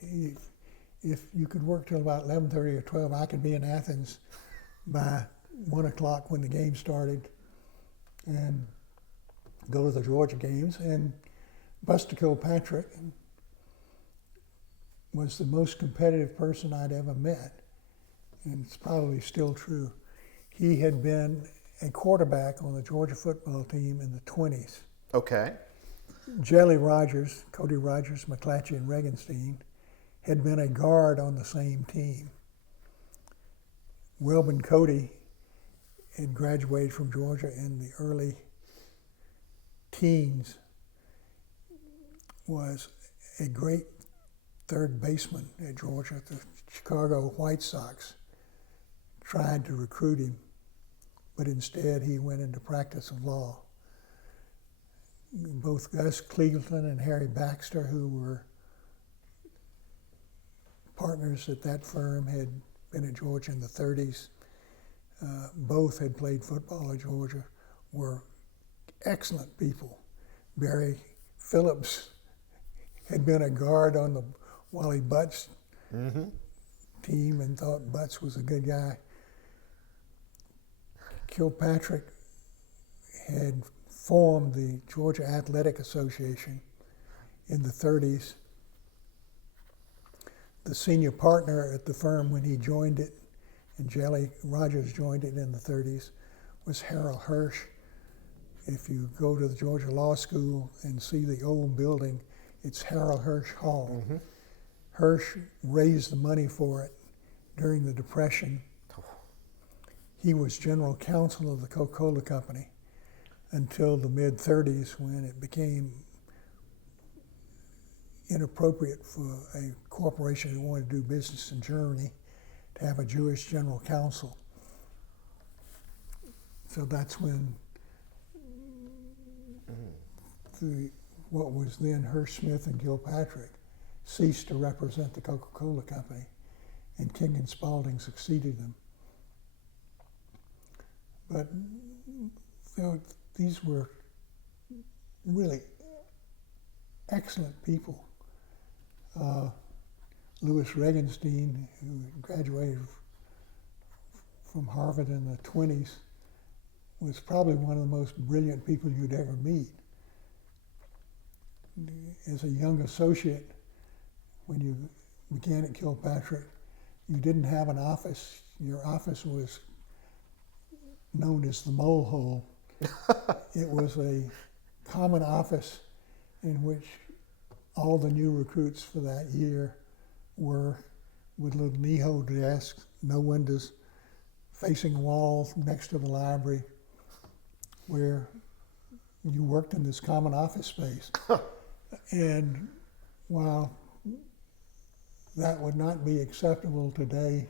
if you could work till about 11:30 or 12, I could be in Athens by 1 o'clock when the game started and go to the Georgia games. And Buster Kilpatrick was the most competitive person I'd ever met. And it's probably still true. He had been a quarterback on the Georgia football team in the 20s. Okay. Jelly Rogers, Cody Rogers, McClatchy, and Regenstein had been a guard on the same team. Welbin Cody had graduated from Georgia in the early teens, was a great third baseman at Georgia. The Chicago White Sox tried to recruit him, but instead he went into practice of law. Both Gus Cleveland and Harry Baxter, who were partners at that firm, had been at Georgia in the 30s. Both had played football at Georgia, were excellent people. Barry Phillips had been a guard on the Wally Butts team and thought Butts was a good guy. Kilpatrick had formed the Georgia Athletic Association in the 30s. The senior partner at the firm when he joined it, and Jelly Rogers joined it in the 30s, was Harold Hirsch. If you go to the Georgia Law School and see the old building, it's Harold Hirsch Hall. Hirsch raised the money for it during the Depression. He was general counsel of the Coca-Cola Company until the mid-30s, when it became inappropriate for a corporation who wanted to do business in Germany to have a Jewish general counsel. So that's when what was then Hirsch Smith and Kilpatrick ceased to represent the Coca-Cola Company, and King and Spalding succeeded them. But these were really excellent people. Louis Regenstein, who graduated from Harvard in the 20s, was probably one of the most brilliant people you'd ever meet. As a young associate, when you began at Kilpatrick, you didn't have an office. Your office was known as the mole hole. It was a common office in which all the new recruits for that year were with little knee-hole desks, no windows, facing walls next to the library, where you worked in this common office space. And while that would not be acceptable today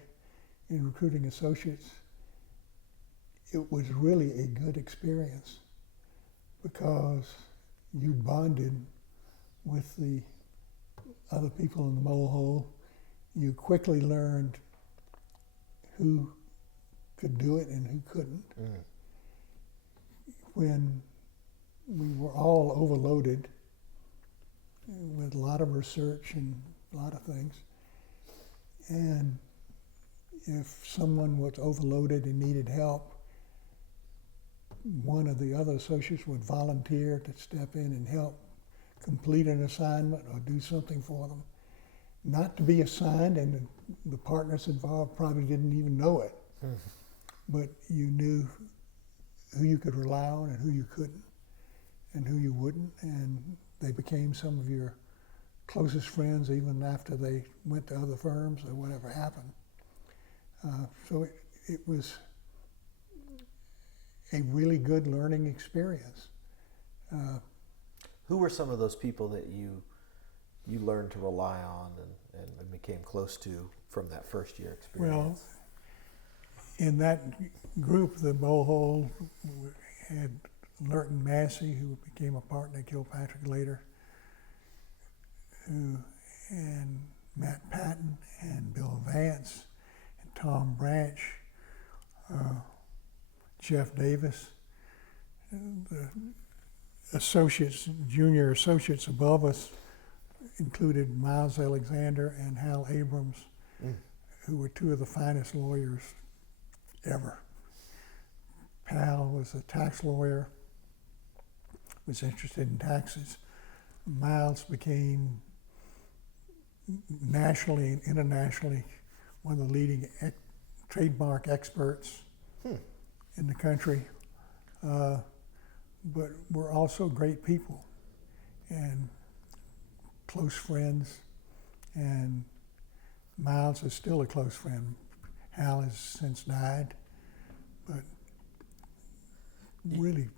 in recruiting associates, it was really a good experience because you bonded with the other people in the mole hole. You quickly learned who could do it and who couldn't. When we were all overloaded with a lot of research and a lot of things, and if someone was overloaded and needed help, one of the other associates would volunteer to step in and help complete an assignment or do something for them. Not to be assigned, and the partners involved probably didn't even know it, but you knew who you could rely on and who you couldn't and who you wouldn't, and they became some of your closest friends even after they went to other firms or whatever happened. So it was a really good learning experience. Who were some of those people that you learned to rely on and became close to from that first year experience? Well, in that group, the mole hole had Lurton Massey, who became a partner at Kilpatrick later, and Matt Patton and Bill Vance and Tom Branch, Jeff Davis. The associates, junior associates above us included Miles Alexander and Hal Abrams, who were two of the finest lawyers ever. Hal was a tax lawyer, was interested in taxes. Miles became nationally and internationally one of the leading trademark experts in the country. But we're also great people and close friends, and Miles is still a close friend. Hal has since died, but really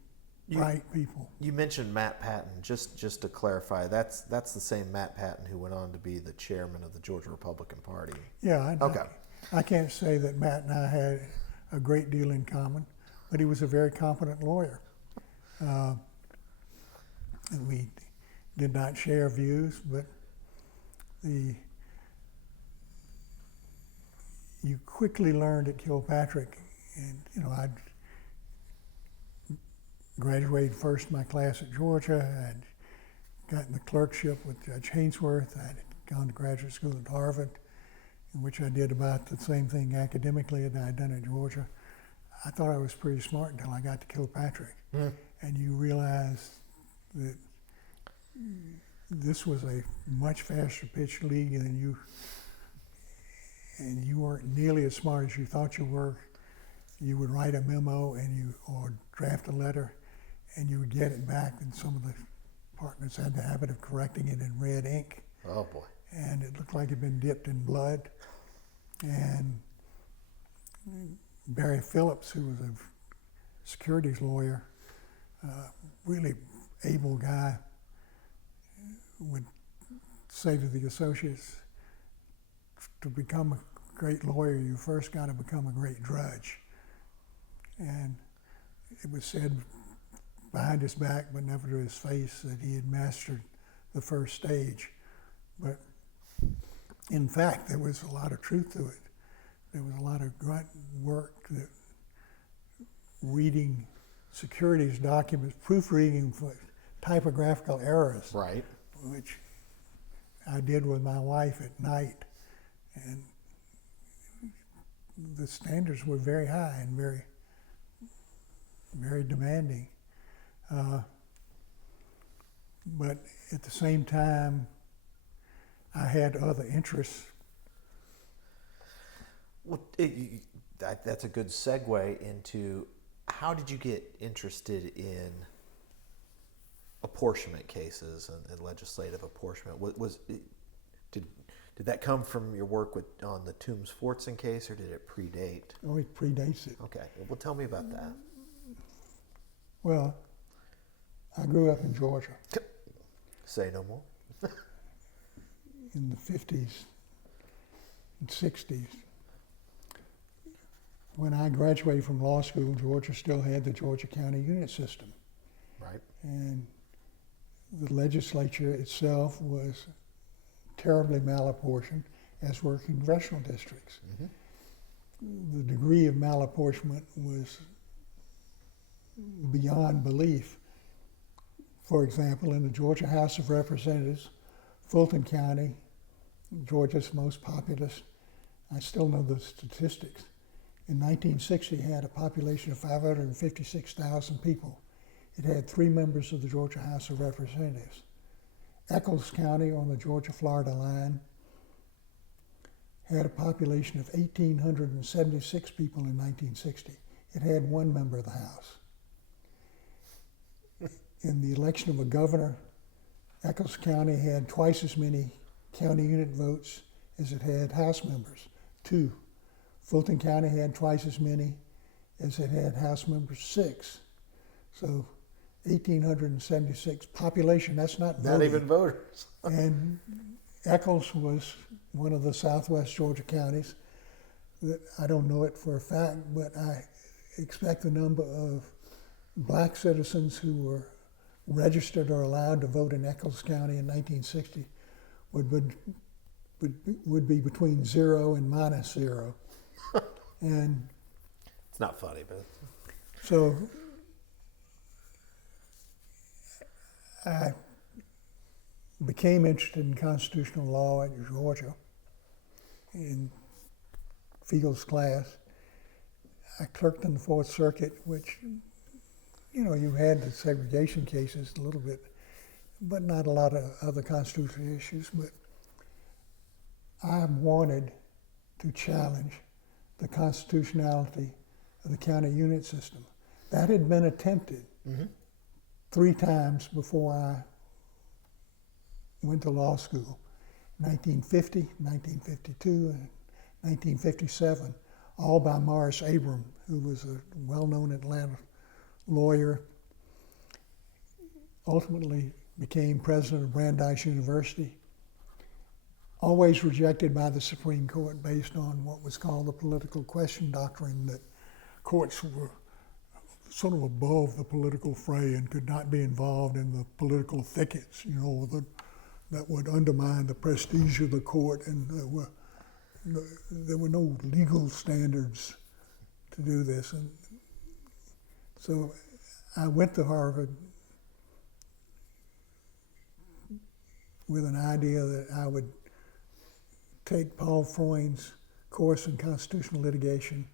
bright people. You mentioned Matt Patton. Just to clarify, that's the same Matt Patton who went on to be the chairman of the Georgia Republican Party. Yeah. Okay. I can't say that Matt and I had a great deal in common, but he was a very competent lawyer. And we did not share views, but you quickly learned at Kilpatrick, and I graduated first in my class at Georgia. I'd gotten the clerkship with Judge Hainsworth. I'd gone to graduate school at Harvard, in which I did about the same thing academically that I'd done at Georgia. I thought I was pretty smart until I got to Kilpatrick. And you realize that this was a much faster pitch league than you, and you weren't nearly as smart as you thought you were. You would write a memo or draft a letter, and you would get it back, and some of the partners had the habit of correcting it in red ink. Oh boy. And it looked like it had been dipped in blood. And Barry Phillips, who was a securities lawyer, really able guy, would say to the associates, to become a great lawyer, you first got to become a great drudge. And it was said behind his back, but never to his face, that he had mastered the first stage. But in fact, there was a lot of truth to it. There was a lot of grunt work, that reading securities documents, proofreading for typographical errors, Right. which I did with my wife at night. And the standards were very high and very, very demanding. But at the same time, I had other interests. Well, that's a good segue into how did you get interested in apportionment cases and legislative apportionment? Did that come from your work on the Toombs-Fortson case, or did it predate? Oh, it predates it. Okay, well, tell me about that. Well, I grew up in Georgia Say no more. in the 50s and 60s. When I graduated from law school, Georgia still had the Georgia County unit system. Right. And the legislature itself was terribly malapportioned, as were congressional districts. The degree of malapportionment was beyond belief. For example, in the Georgia House of Representatives, Fulton County, Georgia's most populous, I still know the statistics, in 1960 had a population of 556,000 people. It had 3 members of the Georgia House of Representatives. Eccles County on the Georgia-Florida line had a population of 1,876 people in 1960. It had 1 member of the House. In the election of a governor, Eccles County had twice as many county unit votes as it had House members, 2. Fulton County had twice as many as it had House members, 6. So 1,876 population, that's not voting. Not even voters. And Eccles was one of the southwest Georgia counties that, I don't know it for a fact, but I expect the number of black citizens who were registered or allowed to vote in Eccles County in 1960 would be between 0 and -0. And It's not funny, but so I became interested in constitutional law at Georgia in Field's class. I clerked in the Fourth Circuit, which, you had the segregation cases a little bit, but not a lot of other constitutional issues. But I wanted to challenge the constitutionality of the county unit system. That had been attempted 3 times before I went to law school, 1950, 1952, and 1957, all by Morris Abram, who was a well-known Atlanta lawyer, ultimately became president of Brandeis University, always rejected by the Supreme Court based on what was called the political question doctrine, that courts were sort of above the political fray and could not be involved in the political thickets, that would undermine the prestige of the court, and there were no legal standards to do this. And so I went to Harvard with an idea that I would take Paul Freund's course in constitutional litigation,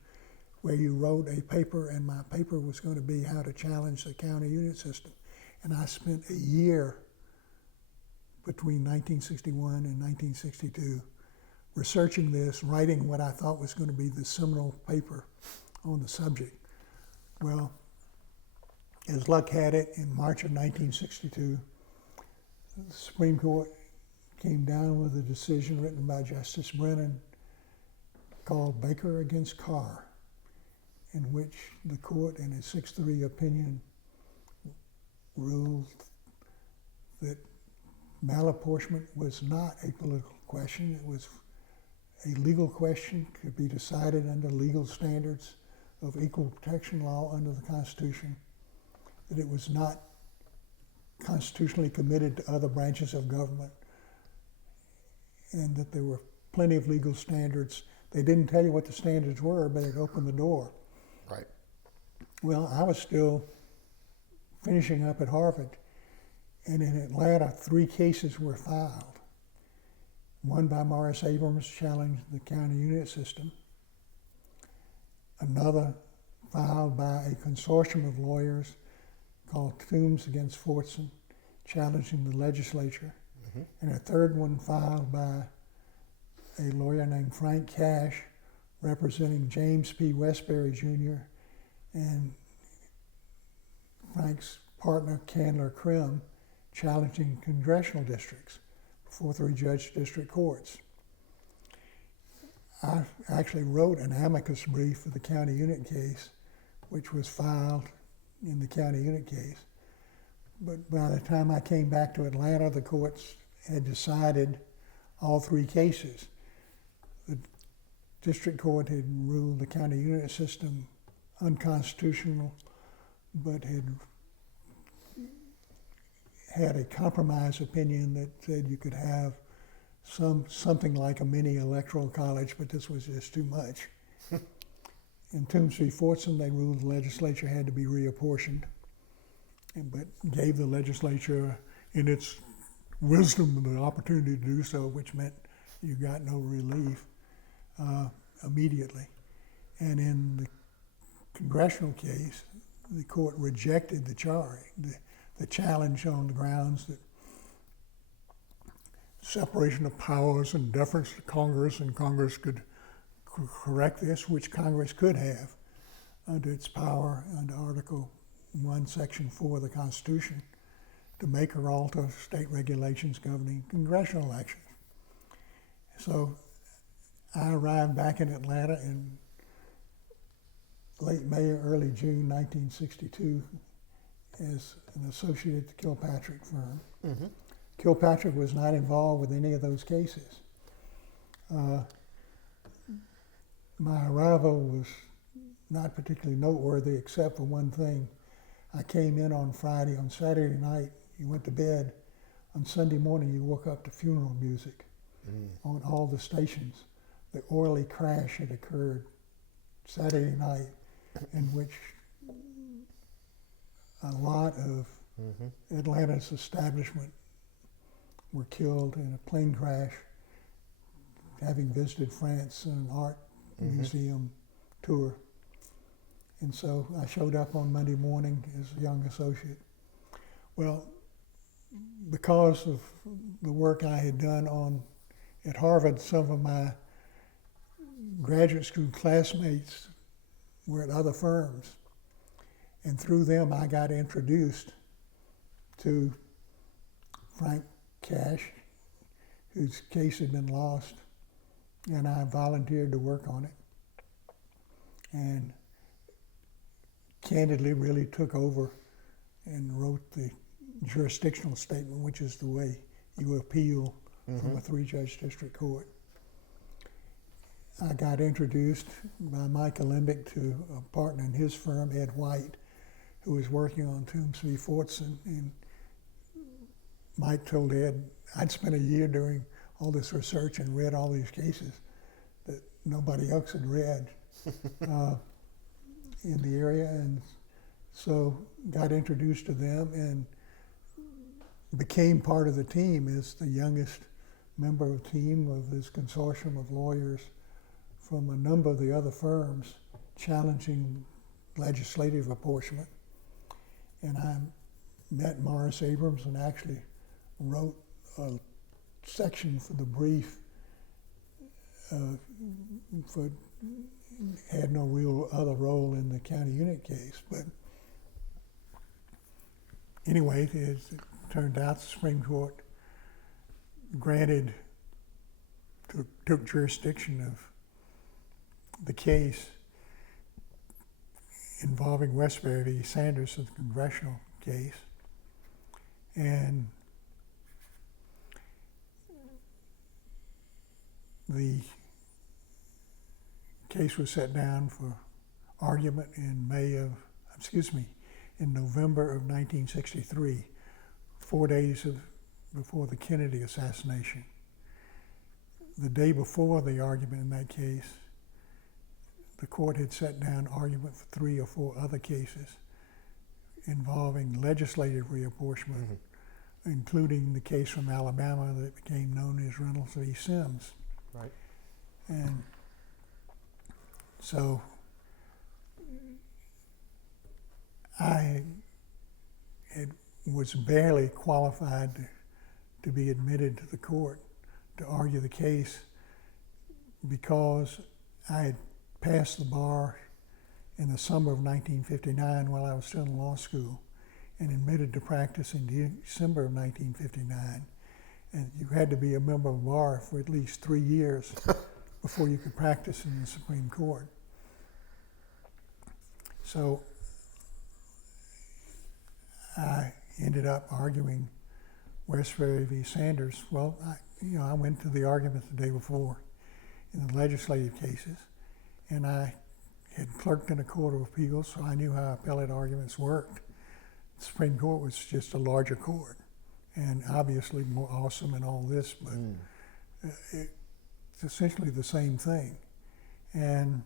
where you wrote a paper, and my paper was going to be how to challenge the county unit system. And I spent a year between 1961 and 1962 researching this, writing what I thought was going to be the seminal paper on the subject. Well, as luck had it, in March of 1962, the Supreme Court came down with a decision written by Justice Brennan called Baker against Carr, in which the court, in a 6-3 opinion, ruled that malapportionment was not a political question. It was a legal question, could be decided under legal standards of equal protection law under the Constitution, that it was not constitutionally committed to other branches of government, and that there were plenty of legal standards. They didn't tell you what the standards were, but it opened the door. Right. Well, I was still finishing up at Harvard, and in Atlanta, 3 cases were filed. One by Morris Abrams challenged the county unit system. Another filed by a consortium of lawyers called Toombs against Fortson, challenging the legislature. And a third one filed by a lawyer named Frank Cash, representing James P. Westbury Jr. and Frank's partner, Candler Krim, challenging congressional districts before 3-judge district courts. I actually wrote an amicus brief for the county unit case, which was filed in the county unit case. But by the time I came back to Atlanta, the courts had decided all 3 cases. The district court had ruled the county unit system unconstitutional, but had a compromise opinion that said you could have something like a mini electoral college, but this was just too much. In Toombs v. Fortson, they ruled the legislature had to be reapportioned, but gave the legislature, in its wisdom, the opportunity to do so, which meant you got no relief immediately. And in the congressional case, the court rejected the challenge on the grounds that separation of powers and deference to Congress, and Congress could correct this, which Congress could have under its power under Article 1, Section 4 of the Constitution, to make or alter state regulations governing congressional elections. So I arrived back in Atlanta in late May or early June 1962 as an associate at the Kilpatrick firm. Kilpatrick was not involved with any of those cases. My arrival was not particularly noteworthy except for one thing. I came in on Friday. On Saturday night, you went to bed. On Sunday morning, you woke up to funeral music on all the stations. The Orly crash had occurred Saturday night, in which a lot of Atlanta's establishment were killed in a plane crash, having visited France in an art museum tour. And so I showed up on Monday morning as a young associate. Well, because of the work I had done at Harvard, some of my graduate school classmates were at other firms. And through them, I got introduced to Frank Cash, whose case had been lost, and I volunteered to work on it. And candidly really took over and wrote the jurisdictional statement, which is the way you appeal from a 3-judge district court. I got introduced by Michael Lembick to a partner in his firm, Ed White, who was working on Toombs v. Fortson. And Mike told Ed, I'd spent a year doing all this research and read all these cases that nobody else had read in the area, and so got introduced to them and became part of the team as the youngest member of the team of this consortium of lawyers from a number of the other firms challenging legislative apportionment. And I met Morris Abrams and actually wrote a section for the brief had no real other role in the county unit case. But anyway, it turned out the Supreme Court took jurisdiction of the case involving Westbury v. Sanders, the congressional case. And the case was set down for argument in November of 1963, 4 days before the Kennedy assassination. The day before the argument in that case, the court had set down argument for 3 or 4 other cases involving legislative reapportionment, including the case from Alabama that became known as Reynolds v. Sims. Right. And so I was barely qualified to be admitted to the court to argue the case because I had passed the bar in the summer of 1959 while I was still in law school and admitted to practice in December of 1959. And you had to be a member of the bar for at least 3 years before you could practice in the Supreme Court. So I ended up arguing Westbury v. Sanders. Well, I went to the argument the day before in the legislative cases, and I had clerked in a court of appeals, so I knew how appellate arguments worked. The Supreme Court was just a larger court, and obviously more awesome and all this, but it's essentially the same thing. And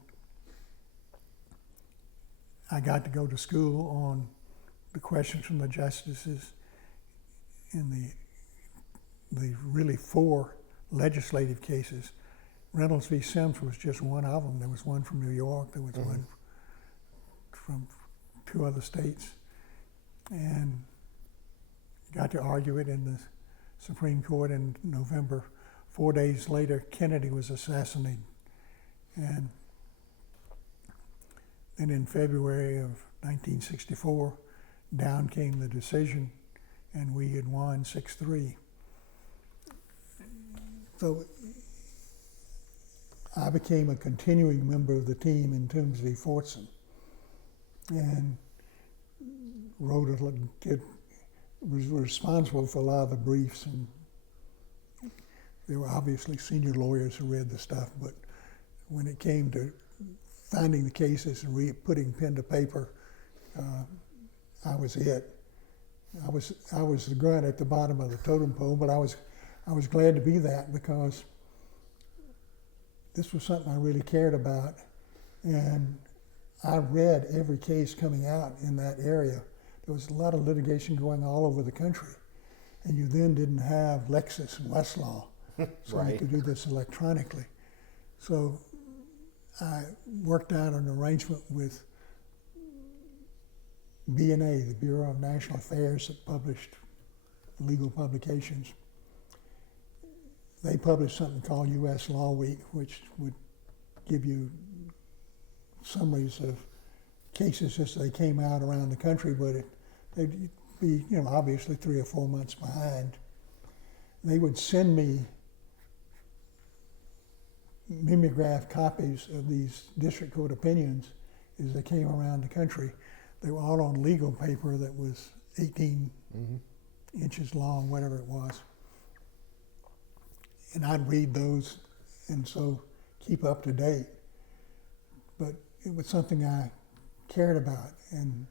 I got to go to school on the questions from the justices in the really 4 legislative cases. Reynolds v. Sims was just one of them. There was one from New York, there was one from 2 other states. And got to argue it in the Supreme Court in November. 4 days later, Kennedy was assassinated. And then in February of 1964, down came the decision, and we had won 6-3. So I became a continuing member of the team in Toombs v. Fortson, and was responsible for a lot of the briefs, and there were obviously senior lawyers who read the stuff, but when it came to finding the cases and putting pen to paper, I was it. I was the grunt at the bottom of the totem pole, but I was glad to be that because this was something I really cared about, and I read every case coming out in that area. There was a lot of litigation going all over the country, and you then didn't have Lexis and Westlaw, so Right. you could do this electronically. So I worked out an arrangement with B&A, the Bureau of National Affairs, that published legal publications. They published something called U.S. Law Week, which would give you summaries of cases as they came out around the country, but they'd be, obviously 3 or 4 months behind. They would send me mimeographed copies of these district court opinions as they came around the country. They were all on legal paper that was 18 inches long, whatever it was. And I'd read those and so keep up to date. But it was something I cared about. And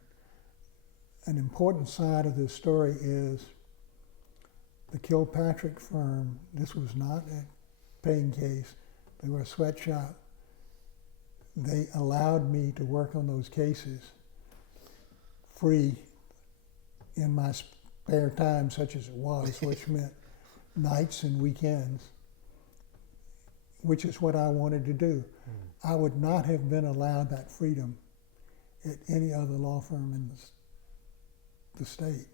an important side of this story is the Kilpatrick firm. This was not a paying case. They were a sweatshop. They allowed me to work on those cases free in my spare time, such as it was, which meant nights and weekends, which is what I wanted to do. I would not have been allowed that freedom at any other law firm in the state.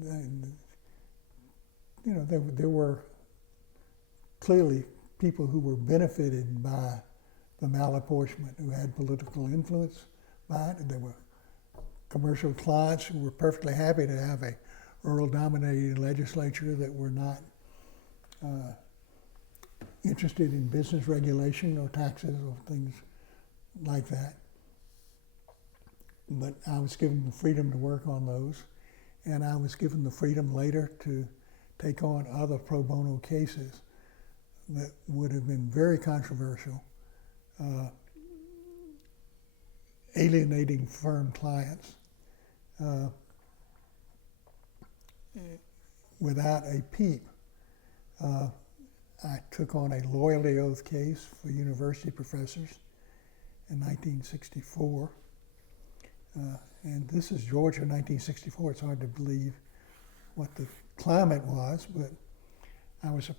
And, you know, there were clearly people who were benefited by the malapportionment, who had political influence by it. There were commercial clients who were perfectly happy to have a rural-dominated legislature that were not interested in business regulation or taxes or things like that. But I was given the freedom to work on those, and I was given the freedom later to take on other pro bono cases that would have been very controversial, alienating firm clients without a peep. I took on a loyalty oath case for university professors in 1964. And this is Georgia 1964. It's hard to believe what the climate was, but I was a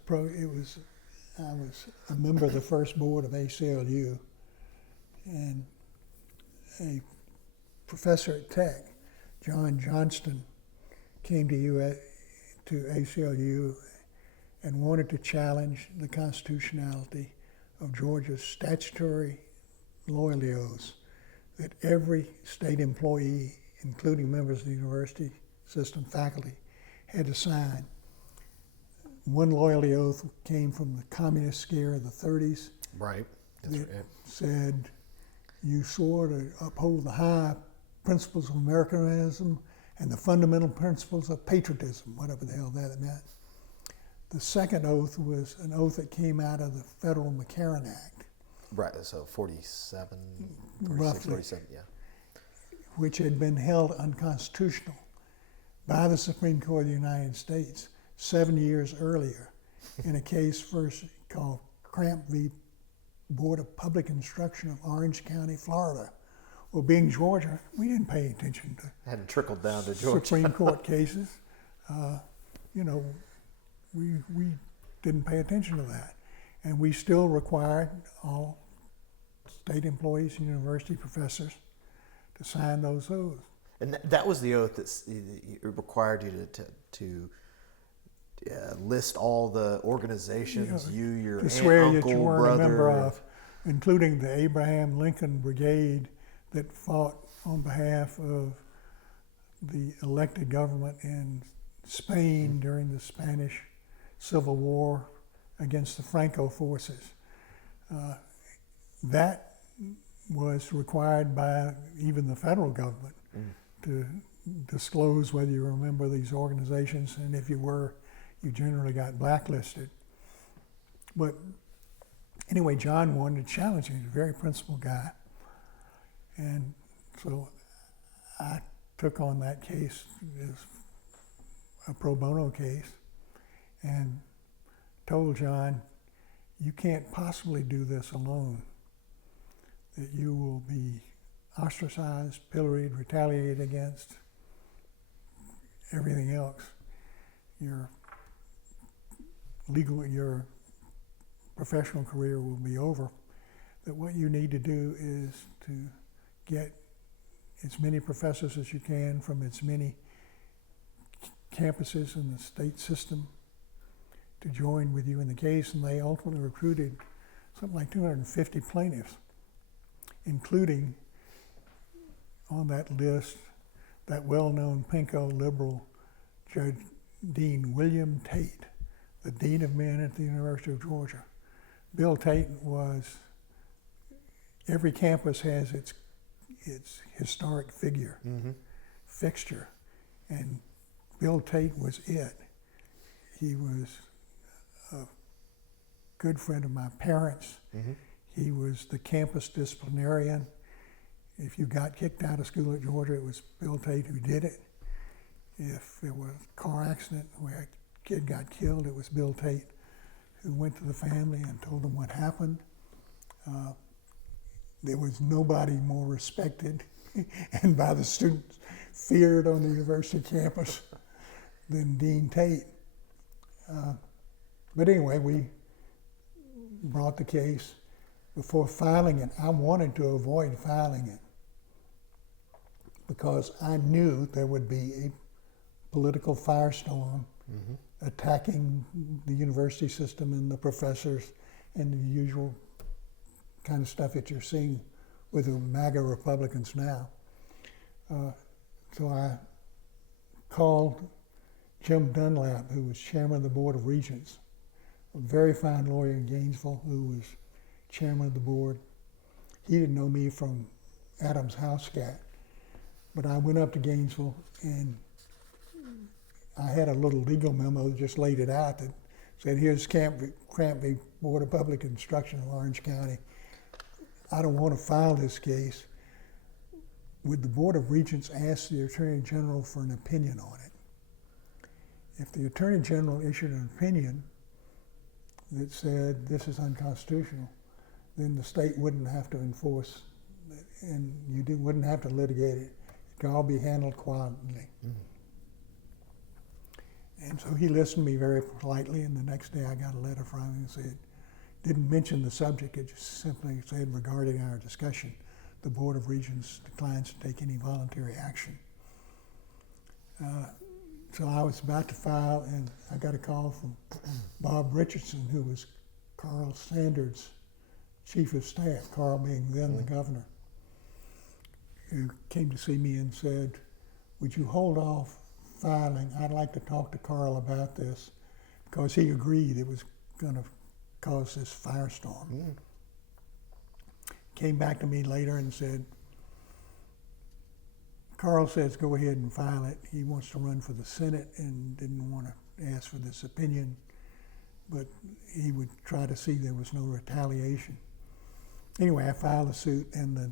member of the first board of ACLU, and a professor at Tech, John Johnston, came to ACLU and wanted to challenge the constitutionality of Georgia's statutory loyalty oaths that every state employee, including members of the university system faculty, had to sign. One loyalty oath came from the communist scare of the 30s. Right. That's It right. said, you swore to uphold the high principles of Americanism and the fundamental principles of patriotism, whatever the hell that meant. The second oath was an oath that came out of the Federal McCarran Act. Right, so 47, 46, Roughly. 47, yeah. Which had been held unconstitutional by the Supreme Court of the United States 7 years earlier in a case first called Cramp v. Board of Public Instruction of Orange County, Florida. Well, being Georgia, we didn't pay attention to Hadn't trickled down to Georgia. Supreme Court cases. You know, we didn't pay attention to that. And we still required all state employees and university professors to sign those oaths. And that was the oath that required you to list all the organizations, your to aunt, swear uncle, that you weren't brother. a member of, including the Abraham Lincoln Brigade that fought on behalf of the elected government in Spain during the Spanish Civil War against the Franco forces. That was required by even the federal government to disclose whether you were a member of these organizations, and if you were, you generally got blacklisted. But anyway, John wanted to challenge him. He's a very principled guy. And so I took on that case as a pro bono case and told John, you can't possibly do this alone, that you will be ostracized, pilloried, retaliated against, everything else. Your professional career will be over. That what you need to do is to get as many professors as you can from as many campuses in the state system to join with you in the case, and they ultimately recruited something like 250 plaintiffs, including on that list that well-known pinko liberal Judge Dean William Tate, the Dean of Men at the University of Georgia. Bill Tate was, every campus has its its historic fixture, and Bill Tate was it. He was a good friend of my parents. He was the campus disciplinarian. If you got kicked out of school at Georgia, it was Bill Tate who did it. If there was a car accident where a kid got killed, it was Bill Tate who went to the family and told them what happened. There was nobody more respected and by the students feared on the university campus than Dean Tate. But anyway, we brought the case. Before filing it, I wanted to avoid filing it because I knew there would be a political firestorm attacking the university system and the professors and the usual kind of stuff that you're seeing with the MAGA Republicans now. So I called Jim Dunlap, who was chairman of the Board of Regents, a very fine lawyer in Gainesville who was chairman of the board. He didn't know me from Adam's house cat, but I went up to Gainesville and I had a little legal memo that just laid it out that said, here's Crampby Board of Public Instruction in Orange County. I don't want to file this case. Would the Board of Regents ask the Attorney General for an opinion on it? If the Attorney General issued an opinion that said this is unconstitutional, then the state wouldn't have to enforce it, and you wouldn't have to litigate it. It could all be handled quietly. And so he listened to me very politely, and the next day I got a letter from him that said, didn't mention the subject, it just simply said, regarding our discussion, the Board of Regents declines to take any voluntary action. So I was about to file, and I got a call from Bob Richardson, who was Carl Sanders' chief of staff, Carl being then the governor, who came to see me and said, would you hold off filing? I'd like to talk to Carl about this, because he agreed it was going to cause this firestorm. Came back to me later and said, Carl says go ahead and file it. He wants to run for the Senate and didn't want to ask for this opinion, but he would try to see there was no retaliation. Anyway, I filed the suit, and the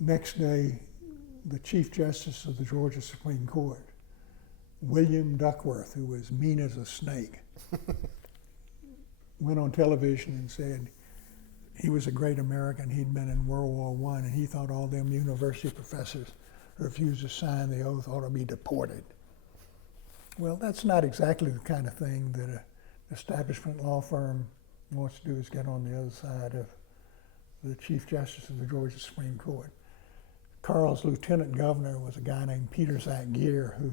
next day, the Chief Justice of the Georgia Supreme Court, William Duckworth, who was mean as a snake, went on television and said he was a great American. He'd been in World War I, and he thought all them university professors who refused to sign the oath ought to be deported. Well, that's not exactly the kind of thing that an establishment law firm wants to do, is get on the other side of the Chief Justice of the Georgia Supreme Court. Carl's lieutenant governor was a guy named Peter Zach Geer, who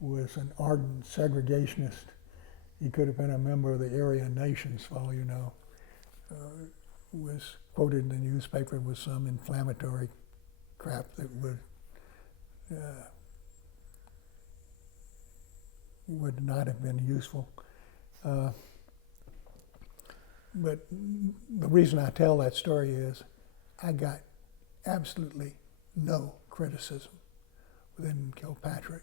was an ardent segregationist. He could have been a member of the Aryan Nations, for all you know. Was quoted in the newspaper with some inflammatory crap that would not have been useful. But the reason I tell that story is I got absolutely no criticism within Kilpatrick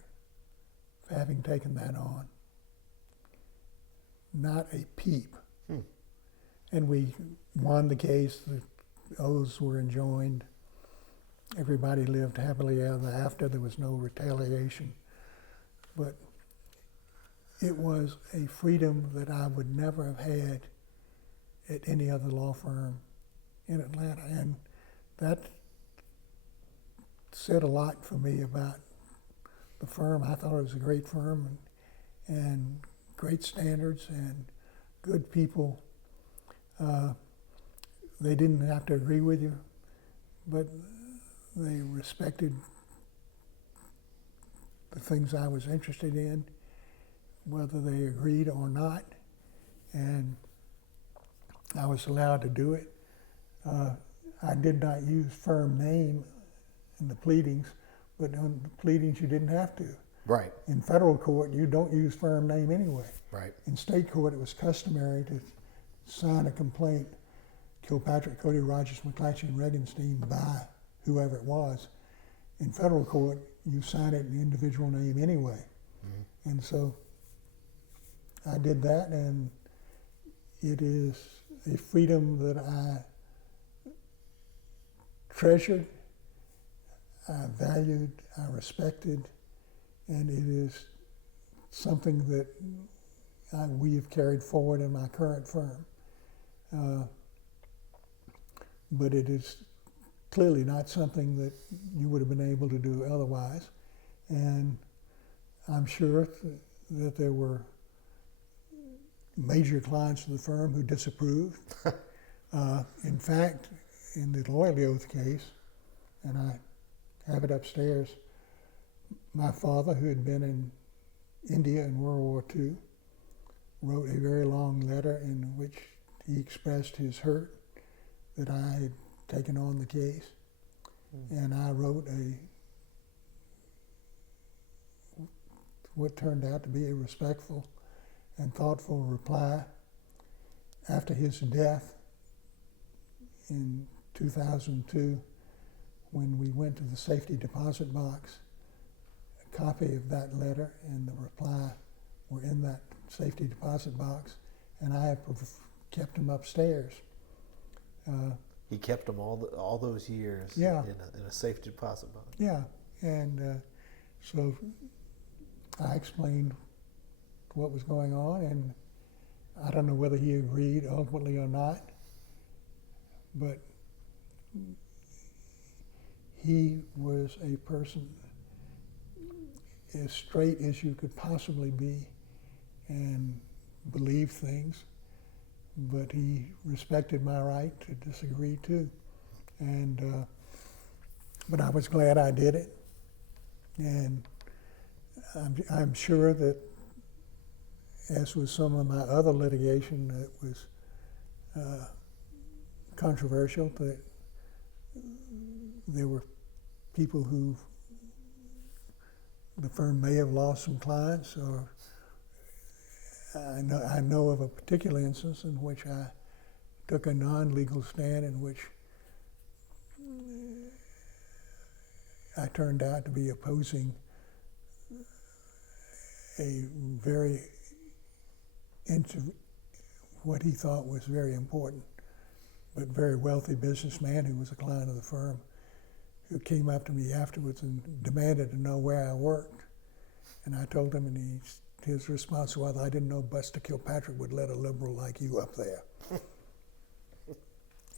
for having taken that on. Not a peep. And we won the case, the oaths were enjoined, everybody lived happily ever after, there was no retaliation. But it was a freedom that I would never have had at any other law firm in Atlanta. And that said a lot for me about the firm. I thought it was a great firm and great standards and good people. They didn't have to agree with you, but they respected the things I was interested in, whether they agreed or not, and I was allowed to do it. I did not use firm name in the pleadings, but on the pleadings you didn't have to. Right. In federal court, you don't use firm name anyway. Right. In state court, it was customary to sign a complaint, Kilpatrick, Cody, Rogers, McClatchy, and Regenstein by whoever it was. In federal court, you sign it in the individual name anyway. Mm-hmm. And so I did that, and it is a freedom that I treasured, I valued, I respected, and it is something that we have carried forward in my current firm. But it is clearly not something that you would have been able to do otherwise. And I'm sure that there were major clients of the firm who disapproved. In fact, in the loyalty oath case, and I have it upstairs, my father, who had been in India in World War II, wrote a very long letter in which he expressed his hurt that I had taken on the case. And I wrote what turned out to be a respectful and thoughtful reply. After his death in 2002, when we went to the safety deposit box, a copy of that letter and the reply were in that safety deposit box, and I have kept them upstairs. He kept them all those years. Yeah. in a safety deposit box. Yeah, and so I explained what was going on, and I don't know whether he agreed ultimately or not, but he was a person as straight as you could possibly be and believed things, but he respected my right to disagree too. And but I was glad I did it, and I'm sure that, as with some of my other litigation that was controversial, that there were people who the firm may have lost some clients, or I know of a particular instance in which I took a non-legal stand in which I turned out to be opposing a very what he thought was very important but very wealthy businessman who was a client of the firm, who came up to me afterwards and demanded to know where I worked. And I told him, and his response was, "I didn't know Buster Kilpatrick would let a liberal like you up there."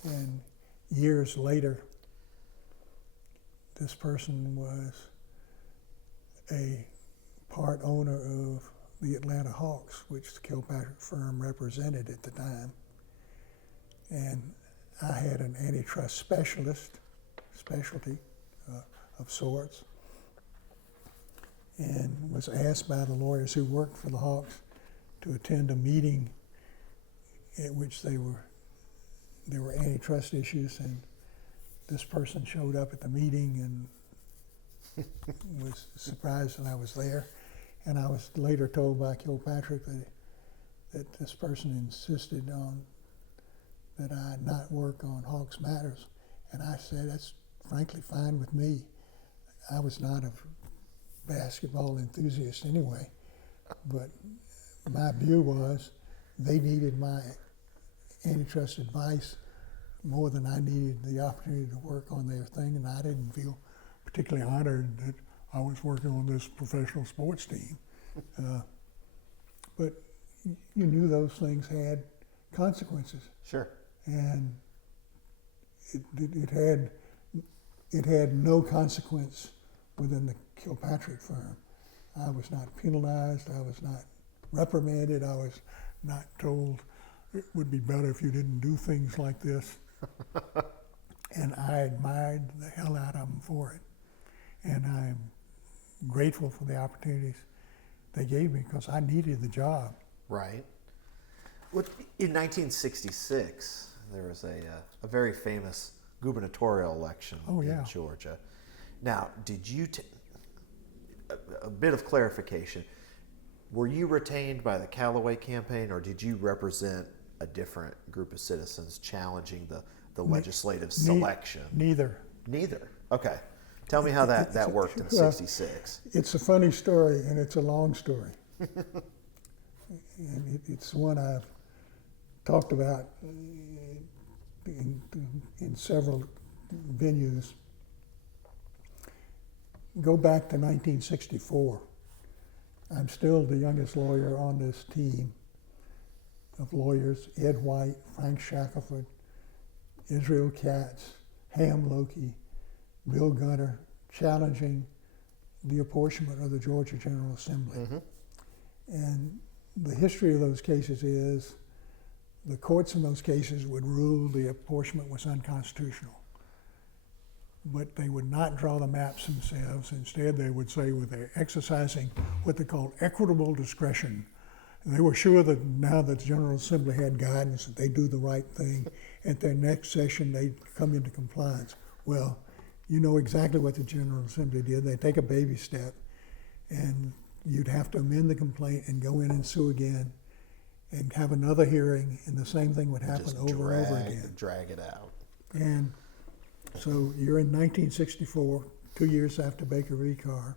And years later, this person was a part owner of the Atlanta Hawks, which the Kilpatrick firm represented at the time. And I had an antitrust specialty of sorts, and was asked by the lawyers who worked for the Hawks to attend a meeting at which there were antitrust issues, and this person showed up at the meeting and was surprised that I was there. And I was later told by Kilpatrick that this person insisted on that I not work on Hawks Matters. And I said, that's frankly fine with me. I was not a basketball enthusiast anyway, but my view was they needed my antitrust advice more than I needed the opportunity to work on their thing, and I didn't feel particularly honored that I was working on this professional sports team. But you knew those things had consequences. Sure. And it had no consequence within the Kilpatrick firm. I was not penalized, I was not reprimanded, I was not told it would be better if you didn't do things like this. And I admired the hell out of them for it. And I'm grateful for the opportunities they gave me because I needed the job. Right. In 1966, there was a very famous gubernatorial election in Georgia. Now, did you, a bit of clarification, were you retained by the Callaway campaign, or did you represent a different group of citizens challenging the legislative selection? Neither. Neither? Okay. Tell me how that worked in '66. It's a funny story, and it's a long story. And it's one I've talked about in several venues. Go back to 1964. I'm still the youngest lawyer on this team of lawyers: Ed White, Frank Shackelford, Israel Katz, Ham Loki, Bill Gunter, challenging the apportionment of the Georgia General Assembly. Mm-hmm. And the history of those cases is the courts in those cases would rule the apportionment was unconstitutional. But they would not draw the maps themselves. Instead, they would say they're exercising what they called equitable discretion. And they were sure that now that the General Assembly had guidance that they do the right thing, at their next session they'd come into compliance. Well, you know exactly what the General Assembly did. They take a baby step, and you'd have to amend the complaint and go in and sue again and have another hearing, and the same thing would happen over and over again. Drag it out. And so you're in 1964, 2 years after Baker v. Carr.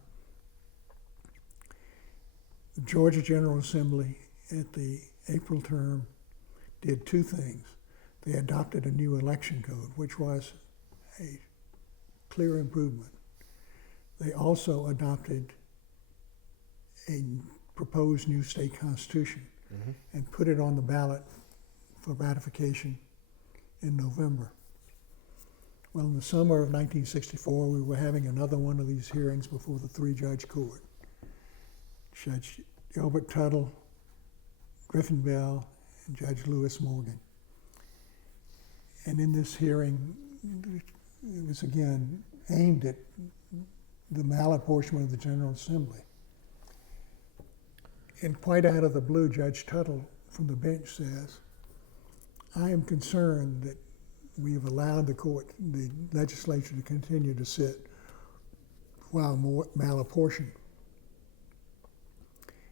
The Georgia General Assembly at the April term did two things. They adopted a new election code, which was a clear improvement. They also adopted a proposed new state constitution and put it on the ballot for ratification in November. Well, in the summer of 1964, we were having another one of these hearings before the three-judge court. Judge Albert Tuttle, Griffin Bell, and Judge Lewis Morgan. And in this hearing, it was again aimed at the malapportionment of the General Assembly. And quite out of the blue, Judge Tuttle from the bench says, I am concerned that we have allowed the legislature to continue to sit while more malapportioned.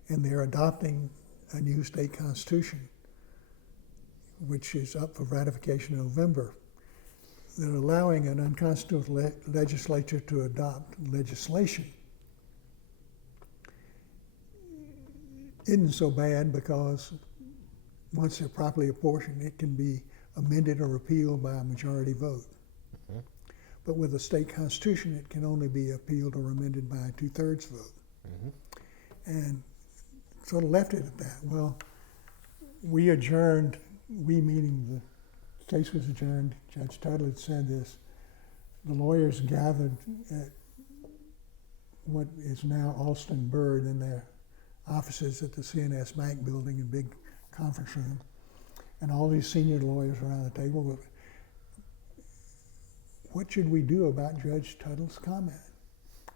And they're adopting a new state constitution, which is up for ratification in November. They're allowing an unconstitutional legislature to adopt legislation. Isn't so bad, because once they're properly apportioned, it can be amended or repealed by a majority vote. Mm-hmm. But with a state constitution, it can only be appealed or amended by a 2/3 vote. Mm-hmm. And sort of left it at that. Well, we adjourned, we meaning the case was adjourned. Judge Tuttle had said this. The lawyers gathered at what is now Alston Bird in their offices at the CNS Bank building, a big conference room. And all these senior lawyers around the table, what should we do about Judge Tuttle's comment?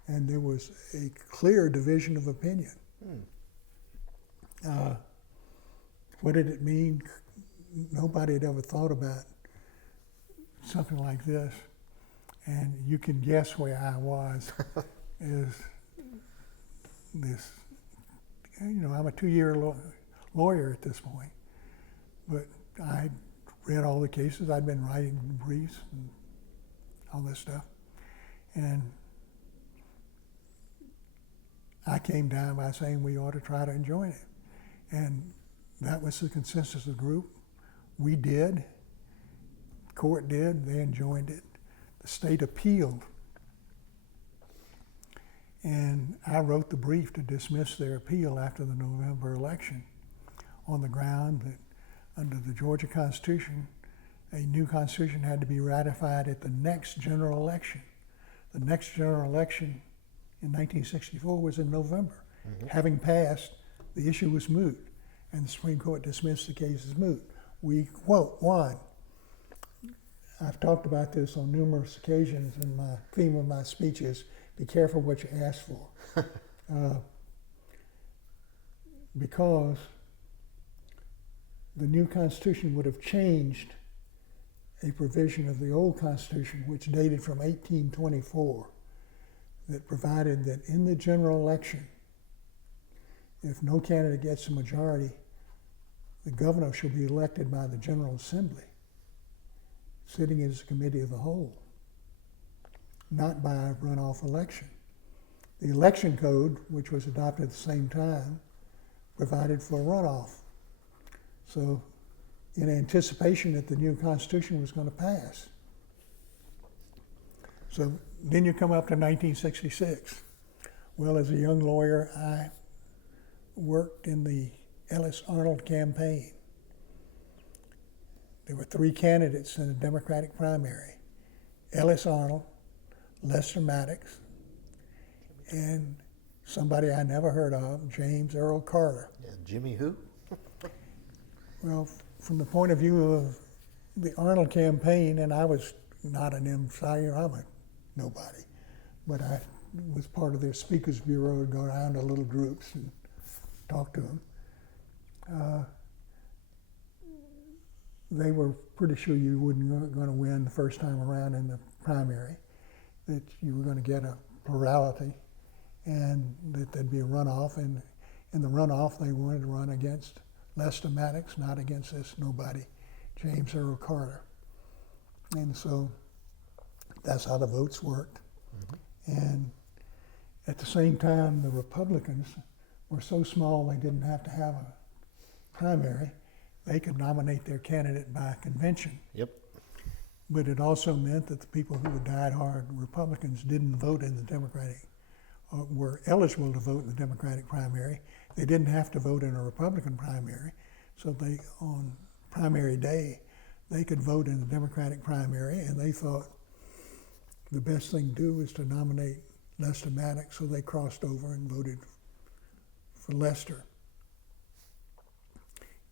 And there was a clear division of opinion. What did it mean? Nobody had ever thought about something like this. And you can guess where I was is this, I'm a 2-year lawyer at this point. But I read all the cases. I'd been writing briefs and all this stuff. And I came down by saying we ought to try to enjoin it. And that was the consensus of the group. We did. The court did. They enjoined it. The state appealed. And I wrote the brief to dismiss their appeal after the November election on the ground that under the Georgia Constitution, a new constitution had to be ratified at the next general election. The next general election in 1964 was in November. Mm-hmm. Having passed, the issue was moot, and the Supreme Court dismissed the case as moot. We, quote, won. I've talked about this on numerous occasions, and my theme of my speech is, be careful what you ask for. Because the new Constitution would have changed a provision of the old Constitution, which dated from 1824, that provided that in the general election, if no candidate gets a majority, the governor shall be elected by the General Assembly, sitting as a committee of the whole. not by a runoff election. The election code, which was adopted at the same time, provided for a runoff. So in anticipation that the new Constitution was going to pass. So then you come up to 1966. Well, as a young lawyer, I worked in the Ellis-Arnold campaign. There were 3 candidates in the Democratic primary: Ellis-Arnold, Lester Maddox, and somebody I never heard of, James Earl Carter. Yeah, Jimmy who? Well, from the point of view of the Arnold campaign, and I was not an insider, I'm a nobody, but I was part of their speakers bureau and go around to little groups and talk to them. They were pretty sure you weren't going to win the first time around in the primary, that you were going to get a plurality, and that there'd be a runoff. And in the runoff, they wanted to run against Lester Maddox, not against this nobody, James Earl Carter. And so that's how the votes worked. Mm-hmm. And at the same time, the Republicans were so small they didn't have to have a primary. They could nominate their candidate by convention. Yep. But it also meant that the people who were diehard Republicans didn't vote in the Democratic, or were eligible to vote in the Democratic primary. They didn't have to vote in a Republican primary. So they, on primary day, they could vote in the Democratic primary, and they thought the best thing to do was to nominate Lester Maddox, so they crossed over and voted for Lester,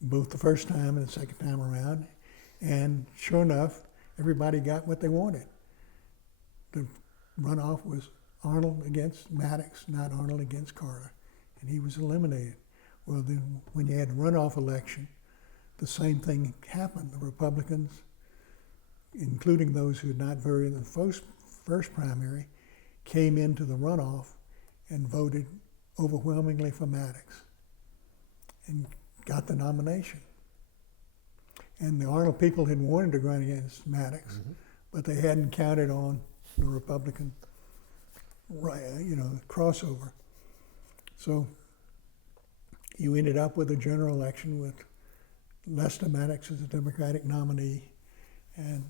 both the first time and the second time around. And sure enough, everybody got what they wanted. The runoff was Arnold against Maddox, not Arnold against Carter, and he was eliminated. Well, then when you had a runoff election, the same thing happened. The Republicans, including those who had not voted in the first primary, came into the runoff and voted overwhelmingly for Maddox and got the nomination. And the Arnold people had wanted to run against Maddox, mm-hmm. but they hadn't counted on the Republican, crossover. So you ended up with a general election with Lester Maddox as a Democratic nominee and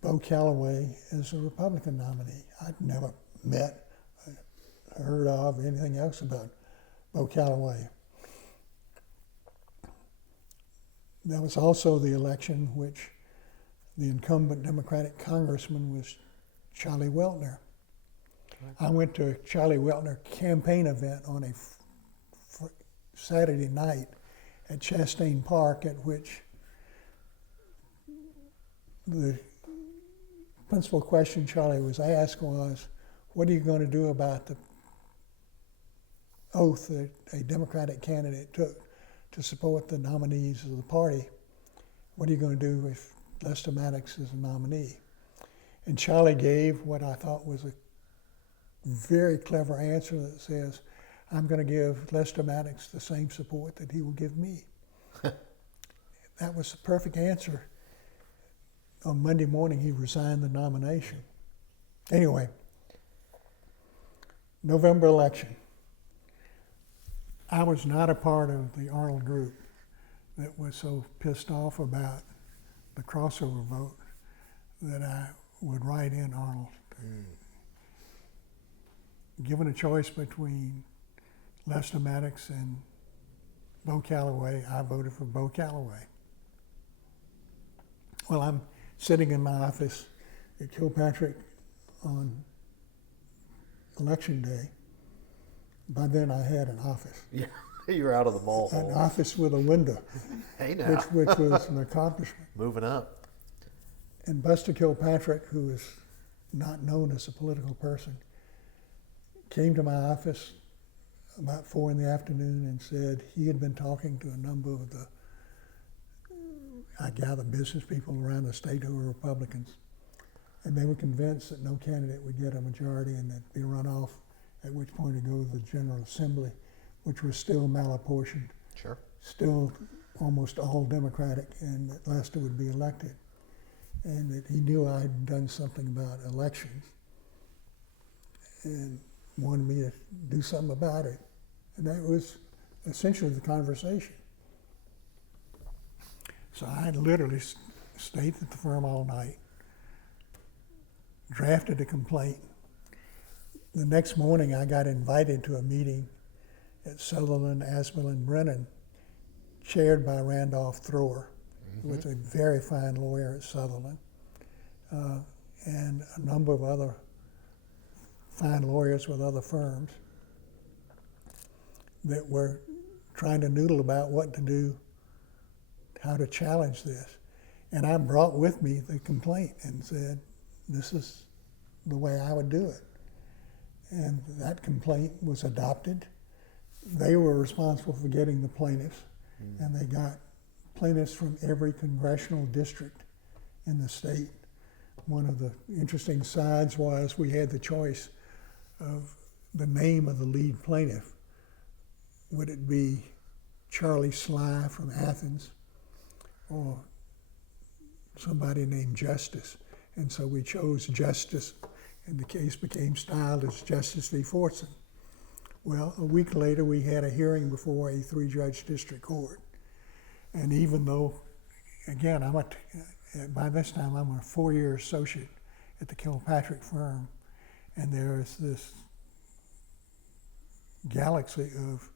Bo Calloway as a Republican nominee. I'd never met, heard of, anything else about Bo Calloway. That was also the election which the incumbent Democratic congressman was Charlie Weltner. I went to a Charlie Weltner campaign event on a Saturday night at Chastain Park, at which the principal question Charlie was asked was, what are you going to do about the oath that a Democratic candidate took to support the nominees of the party? What are you going to do if Lester Maddox is a nominee? And Charlie gave what I thought was a very clever answer that says, I'm going to give Lester Maddox the same support that he will give me. That was the perfect answer. On Monday morning, he resigned the nomination. Anyway, November election. I was not a part of the Arnold group that was so pissed off about the crossover vote that I would write in Arnold. Given a choice between Lester Maddox and Bo Calloway, I voted for Bo Calloway. Well, I'm sitting in my office at Kilpatrick on election day. By then I had an office. Yeah, you were out of the mall hall. An office with a window. Hey now. Which was an accomplishment. Moving up. And Buster Kilpatrick, who is not known as a political person, came to my office about 4 in the afternoon and said he had been talking to a number of the, I gather, business people around the state who were Republicans, and they were convinced that no candidate would get a majority and there'd be a runoff, at which point to go to the General Assembly, which was still malapportioned, sure, still almost all Democratic, and that Lester would be elected. and that he knew I'd done something about elections and wanted me to do something about it. And that was essentially the conversation. So I literally stayed at the firm all night, drafted a complaint. The next morning I got invited to a meeting at Sutherland, Aspel, and Brennan, chaired by Randolph Thrower, who was a very fine lawyer at Sutherland, and a number of other fine lawyers with other firms that were trying to noodle about what to do, how to challenge this. And I brought with me the complaint and said, this is the way I would do it. And that complaint was adopted. They were responsible for getting the plaintiffs, and they got plaintiffs from every congressional district in the state. One of the interesting sides was we had the choice of the name of the lead plaintiff. Would it be Charlie Sly from Athens or somebody named Justice? And so we chose Justice, and the case became styled as Justice v. Fortson. Well, a week later we had a hearing before a 3-judge district court. And even though, again, by this time I'm a 4-year associate at the Kilpatrick firm, and there is this galaxy of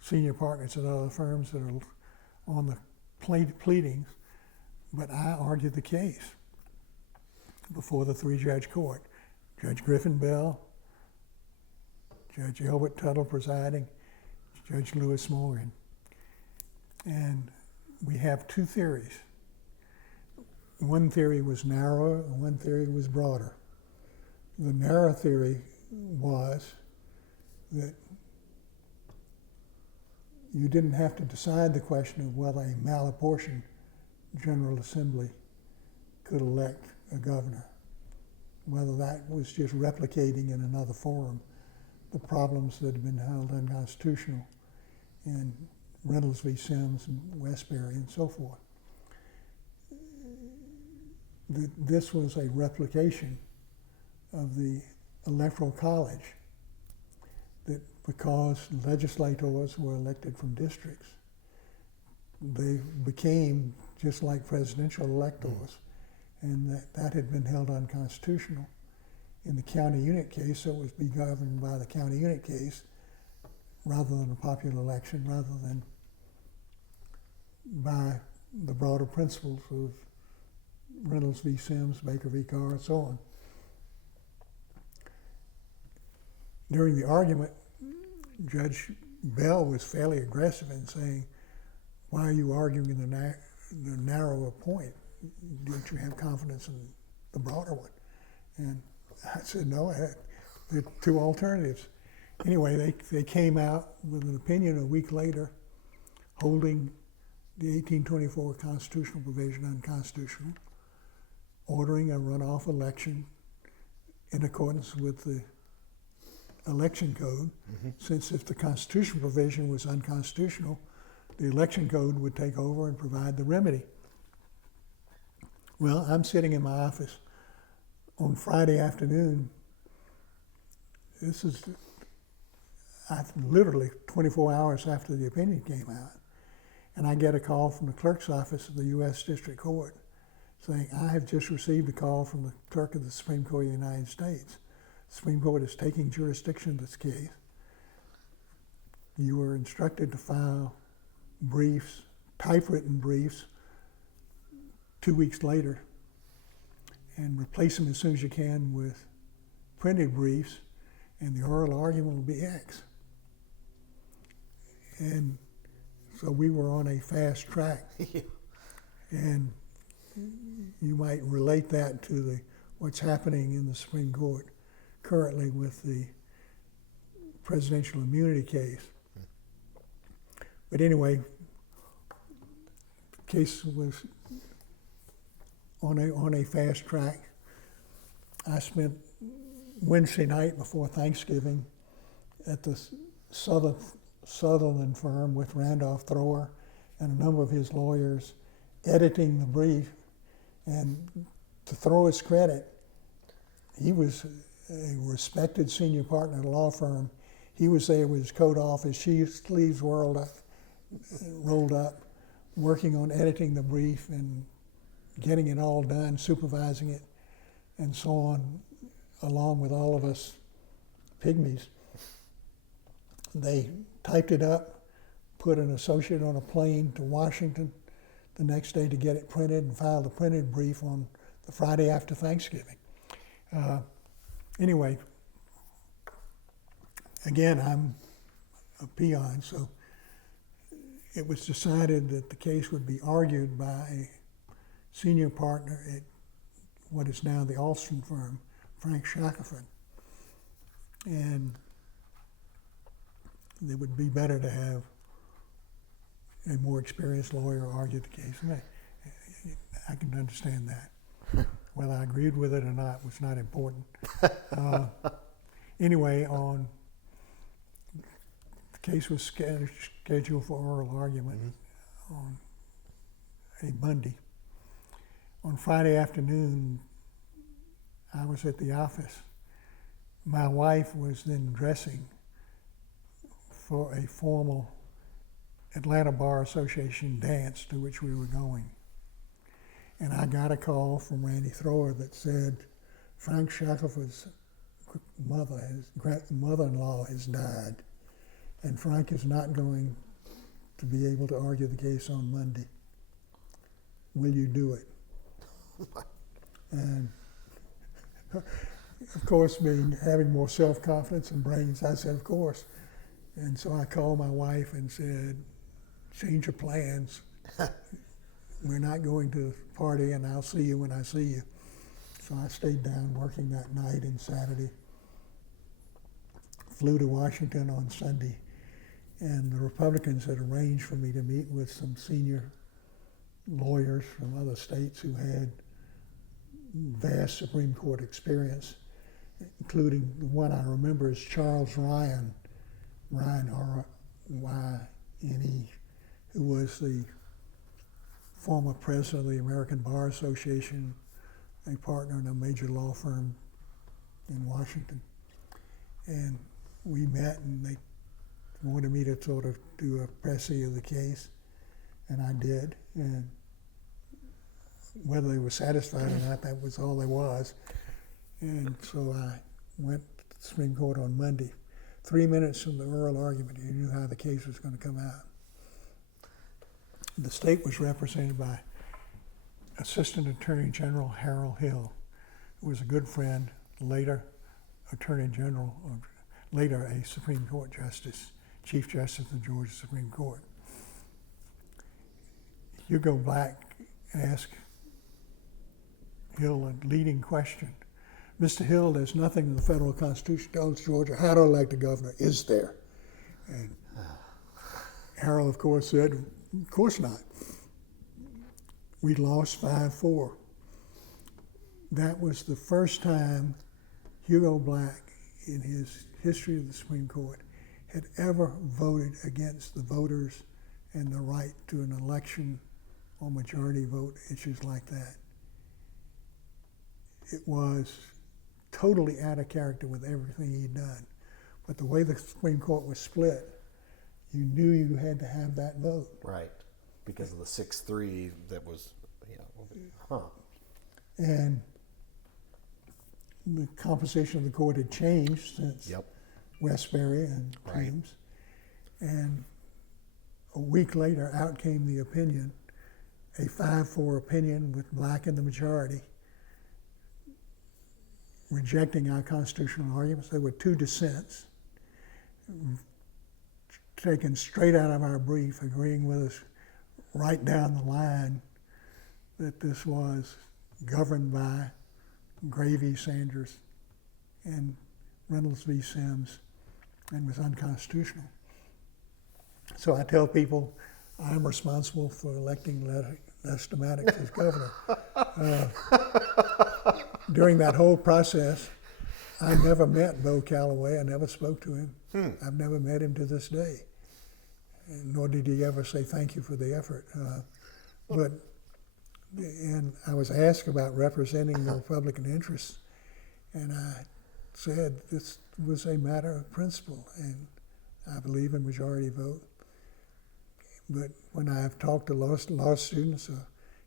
senior partners at other firms that are on the pleadings, but I argued the case before the 3-judge court. Judge Griffin Bell, Judge Ellett Tuttle presiding, Judge Lewis Morgan. And we have 2 theories. One theory was narrower and one theory was broader. The narrow theory was that you didn't have to decide the question of whether a malapportioned General Assembly could elect a governor, whether that was just replicating in another forum the problems that had been held unconstitutional in Reynolds v. Sims and Westbury and so forth. This was a replication of the Electoral College, that because legislators were elected from districts, they became just like presidential electors, and that had been held unconstitutional. In the county unit case, it was be governed by the county unit case rather than a popular election, rather than by the broader principles of Reynolds v. Sims, Baker v. Carr, and so on. During the argument, Judge Bell was fairly aggressive in saying, why are you arguing the narrower point? Don't you have confidence in the broader one? And I said, no, there are 2 alternatives. Anyway, they came out with an opinion a week later holding the 1824 constitutional provision unconstitutional, ordering a runoff election in accordance with the election code, since if the constitutional provision was unconstitutional, the election code would take over and provide the remedy. Well, I'm sitting in my office on Friday afternoon. This is literally 24 hours after the opinion came out, and I get a call from the clerk's office of the U.S. District Court saying, I have just received a call from the clerk of the Supreme Court of the United States. The Supreme Court is taking jurisdiction of this case. You were instructed to file briefs, typewritten briefs, 2 weeks later, and replace them as soon as you can with printed briefs, and the oral argument will be X. And so we were on a fast track. And you might relate that to what's happening in the Supreme Court currently with the presidential immunity case. But anyway, the case was on a fast track. I spent Wednesday night before Thanksgiving at the Sutherland firm with Randolph Thrower and a number of his lawyers editing the brief and to Thrower's credit, he was a respected senior partner at a law firm. He was there with his coat off, his sleeves rolled up, working on editing the brief and getting it all done, supervising it, and so on, along with all of us pygmies. They typed it up, put an associate on a plane to Washington the next day to get it printed, and filed the printed brief on the Friday after Thanksgiving. Anyway, again, I'm a peon, so it was decided that the case would be argued by a senior partner at what is now the Alston firm, Frank Shackelford. And it would be better to have a more experienced lawyer argue the case. And I can understand that. Whether I agreed with it or not was not important. Anyway, the case was scheduled for oral argument on a Monday. On Friday afternoon, I was at the office. My wife was then dressing for a formal Atlanta Bar Association dance to which we were going. And I got a call from Randy Thrower that said, Frank Shackelford's mother-in-law has died, and Frank is not going to be able to argue the case on Monday. Will you do it? And of course, having more self-confidence and brains, I said, of course. And so I called my wife and said, change your plans. We're not going to the party, and I'll see you when I see you. So I stayed down working that night and Saturday. Flew to Washington on Sunday, and the Republicans had arranged for me to meet with some senior lawyers from other states who had vast Supreme Court experience, including the one I remember is Charles Ryan, R-Y-N-E, who was the former president of the American Bar Association, a partner in a major law firm in Washington. And we met, and they wanted me to sort of do a précis of the case, and I did. And whether they were satisfied or not, that was all there was. And so I went to the Supreme Court on Monday. 3 minutes from the oral argument, you knew how the case was going to come out. The state was represented by Assistant Attorney General Harold Hill, who was a good friend, later Attorney General, or later a Supreme Court Justice, Chief Justice of the Georgia Supreme Court. Hugo Black asked Hill a leading question. Mr. Hill, there's nothing in the federal constitution tells Georgia how to elect a governor, is there? And Harold, of course, said, of course not. We lost 5-4. That was the first time Hugo Black, in his history of the Supreme Court, had ever voted against the voters and the right to an election or majority vote, issues like that. It was totally out of character with everything he'd done. But the way the Supreme Court was split, you knew you had to have that vote. Right, because of the 6-3 that was, And the composition of the court had changed since Westbury and Thames. And a week later, out came the opinion, a 5-4 opinion with Black in the majority, rejecting our constitutional arguments. There were 2 dissents, taken straight out of our brief, agreeing with us right down the line that this was governed by Gray v. Sanders and Reynolds v. Sims and was unconstitutional. So I tell people I'm responsible for electing Les Maddox as governor. During that whole process, I never met Bo Calloway. I never spoke to him. I've never met him to this day. And nor did he ever say thank you for the effort. But And I was asked about representing the Republican interests, and I said this was a matter of principle, and I believe in majority vote. But when I've talked to law students,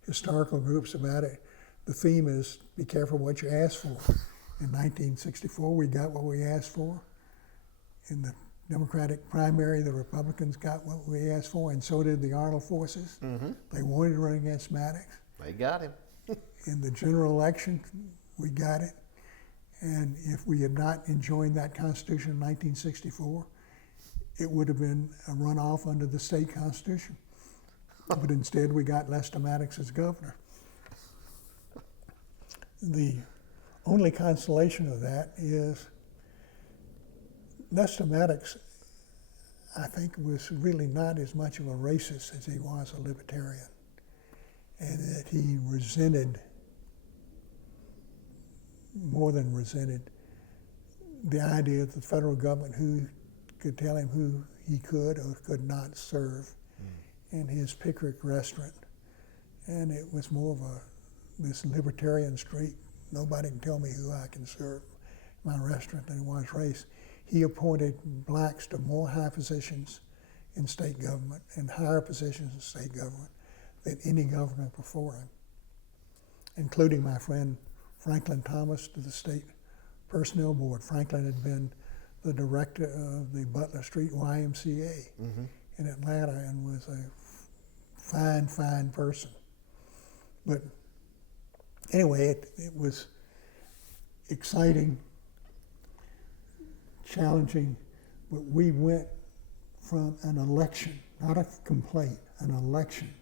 historical groups about it, the theme is be careful what you ask for. In 1964, we got what we asked for. In the Democratic primary, the Republicans got what we asked for, and so did the Arnold forces. Mm-hmm. They wanted to run against Maddox. They got him. In the general election, we got it. And if we had not enjoined that Constitution in 1964, it would have been a runoff under the state constitution. But instead, we got Lester Maddox as governor. The only consolation of that is Lester Maddox, I think, was really not as much of a racist as he was a libertarian, and that he resented, more than resented, the idea that the federal government who could tell him who he could or could not serve in his Pickerick restaurant. And it was more of this libertarian streak. Nobody can tell me who I can serve in my restaurant than it was race. He appointed blacks to more high positions in state government and higher positions in state government than any governor before him, including my friend Franklin Thomas to the state personnel board. Franklin had been the director of the Butler Street YMCA in Atlanta and was a fine, fine person. But anyway, it was exciting, challenging, but we went from an election, not a complaint, an election,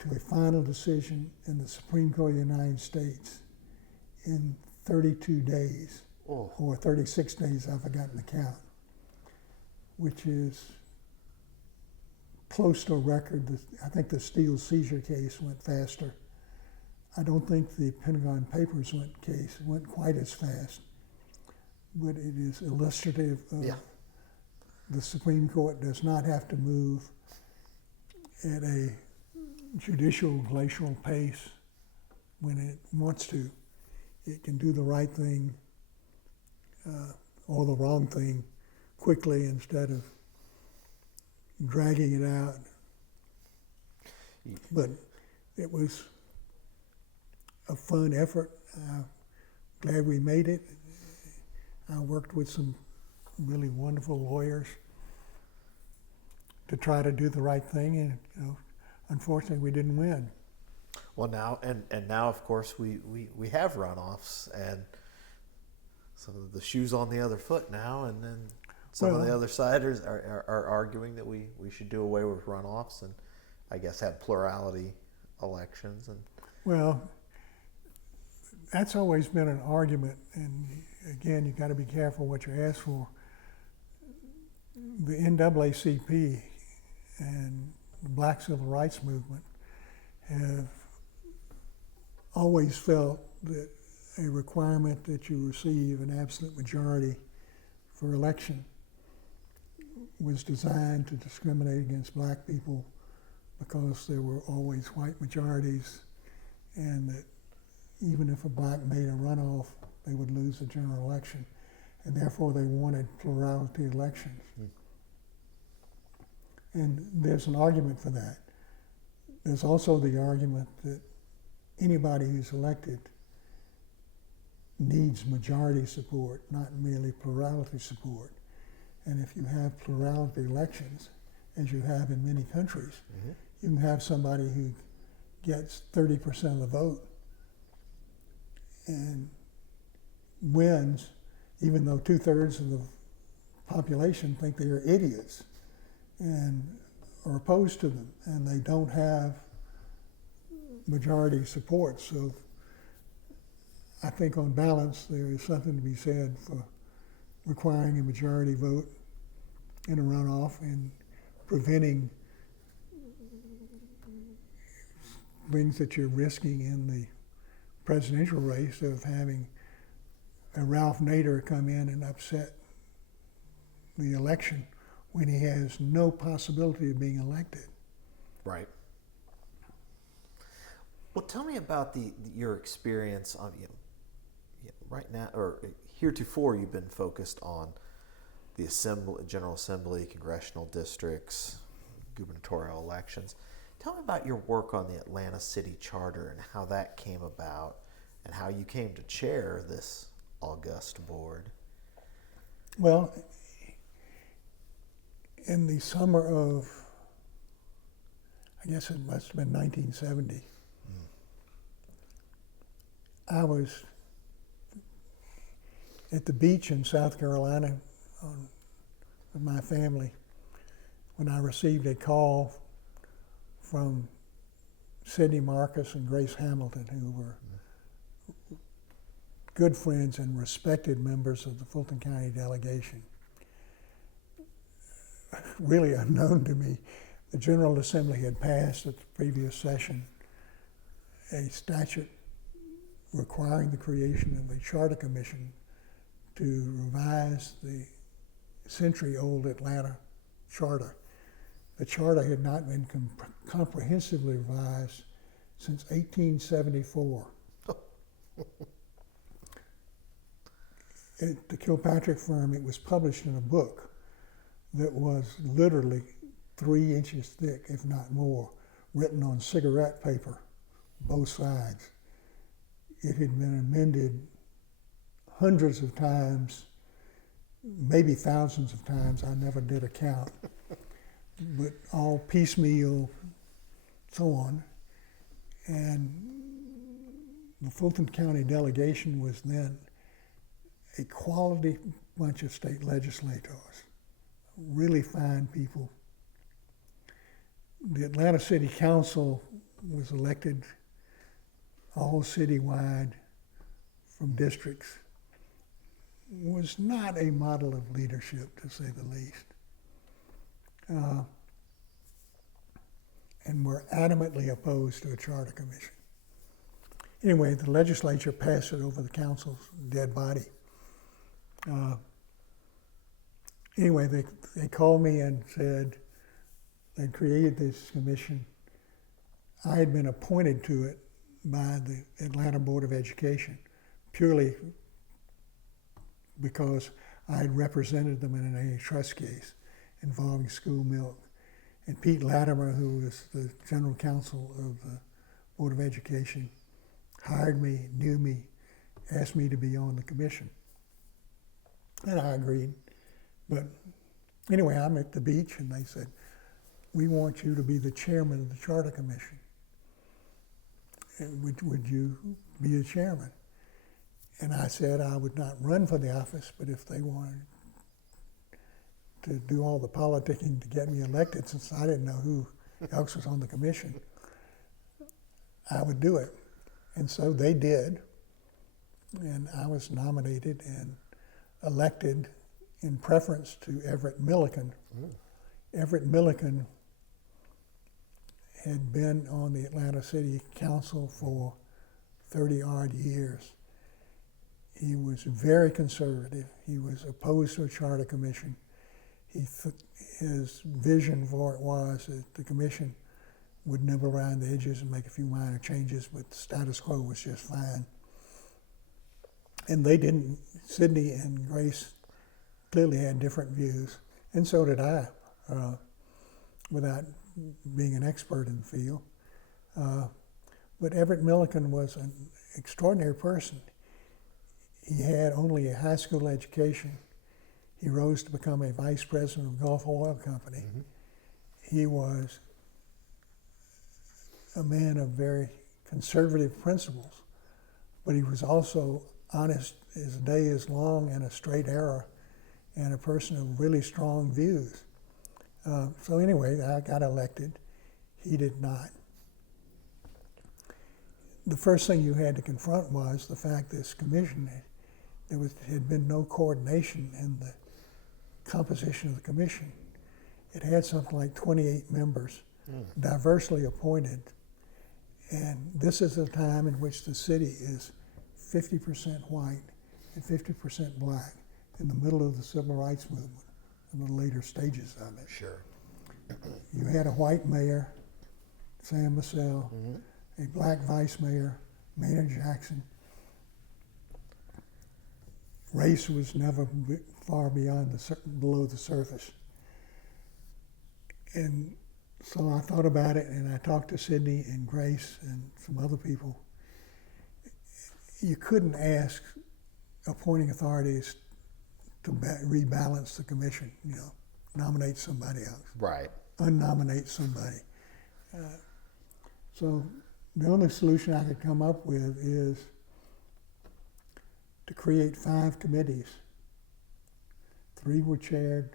to a final decision in the Supreme Court of the United States in 32 days, or 36 days, I've forgotten the count, which is close to a record. I think the Steele seizure case went faster. I don't think the Pentagon Papers case went quite as fast, but it is illustrative of the Supreme Court does not have to move at a judicial glacial pace when it wants to. It can do the right thing or the wrong thing quickly instead of dragging it out. But it was a fun effort. Glad we made it. I worked with some really wonderful lawyers to try to do the right thing, and unfortunately we didn't win. Well, now now of course we have runoffs, and so the shoe's on the other foot now, and then some of the other siders are arguing that we should do away with runoffs and I guess have plurality elections. And well, that's always been an argument, and again, you got to be careful what you ask for. The NAACP and the Black Civil Rights Movement have always felt that a requirement that you receive an absolute majority for election was designed to discriminate against black people because there were always white majorities, and that even if a black made a runoff, they would lose the general election, and therefore they wanted plurality elections. And there's an argument for that. There's also the argument that anybody who's elected needs majority support, not merely plurality support. And if you have plurality elections, as you have in many countries, you can have somebody who gets 30% of the vote and wins, even though 2/3 of the population think they are idiots and are opposed to them, and they don't have majority support. So I think on balance there is something to be said for requiring a majority vote in a runoff and preventing things that you're risking in the presidential race of having a Ralph Nader come in and upset the election when he has no possibility of being elected. Right. Well, tell me about your experience on right now, or heretofore. You've been focused on the Assembly, General Assembly, congressional districts, gubernatorial elections. Tell me about your work on the Atlanta City Charter and how that came about, and how you came to chair this august board. Well, in the summer of, I guess it must have been 1970, I was at the beach in South Carolina with my family when I received a call from Sidney Marcus and Grace Hamilton, who were good friends and respected members of the Fulton County delegation. Really unknown to me, the General Assembly had passed at the previous session a statute requiring the creation of a charter commission to revise the century-old Atlanta charter. The charter had not been comprehensively revised since 1874. At the Kilpatrick firm, it was published in a book that was literally 3 inches thick, if not more, written on cigarette paper, both sides. It had been amended hundreds of times, maybe thousands of times. I never did a count, but all piecemeal, so on. And the Fulton County delegation was then a quality bunch of state legislators, really fine people. The Atlanta City Council was elected all citywide from districts. Was not a model of leadership, to say the least. And were adamantly opposed to a charter commission. Anyway, the legislature passed it over the council's dead body. Anyway, they called me and said they'd created this commission. I had been appointed to it by the Atlanta Board of Education, purely because I had represented them in an antitrust case involving school milk. And Pete Latimer, who was the general counsel of the Board of Education, hired me, knew me, asked me to be on the commission. And I agreed. But anyway, I'm at the beach and they said, "We want you to be the chairman of the Charter Commission. And would you be the chairman?" And I said I would not run for the office, but if they wanted to do all the politicking to get me elected, since I didn't know who else was on the commission, I would do it. And so they did. And I was nominated and elected in preference to Everett Milliken. Everett Milliken had been on the Atlanta City Council for 30-odd years. He was very conservative. He was opposed to a charter commission. His vision for it was that the commission would nibble around the edges and make a few minor changes, but the status quo was just fine. And they didn't. Sidney and Grace clearly had different views, and so did I, without being an expert in the field. But Everett Milliken was an extraordinary person. He had only a high school education. He rose to become a vice president of Gulf Oil Company. Mm-hmm. He was a man of very conservative principles, but he was also honest as the day is long and a straight arrow, and a person of really strong views. So anyway, I got elected. He did not. The first thing you had to confront was the fact this commission, had been no coordination in the composition of the commission. It had something like 28 members, diversely appointed. And this is a time in which the city is 50% white and 50% black, in the middle of the civil rights movement, in the later stages of it. Sure. You had a white mayor, Sam Massell, a black vice mayor, Maynard Jackson. Race was never far beyond below the surface. And so I thought about it, and I talked to Sydney and Grace and some other people. You couldn't ask appointing authorities to rebalance the commission, nominate somebody else. Right. Unnominate somebody. So the only solution I could come up with is to create 5 committees. 3 were chaired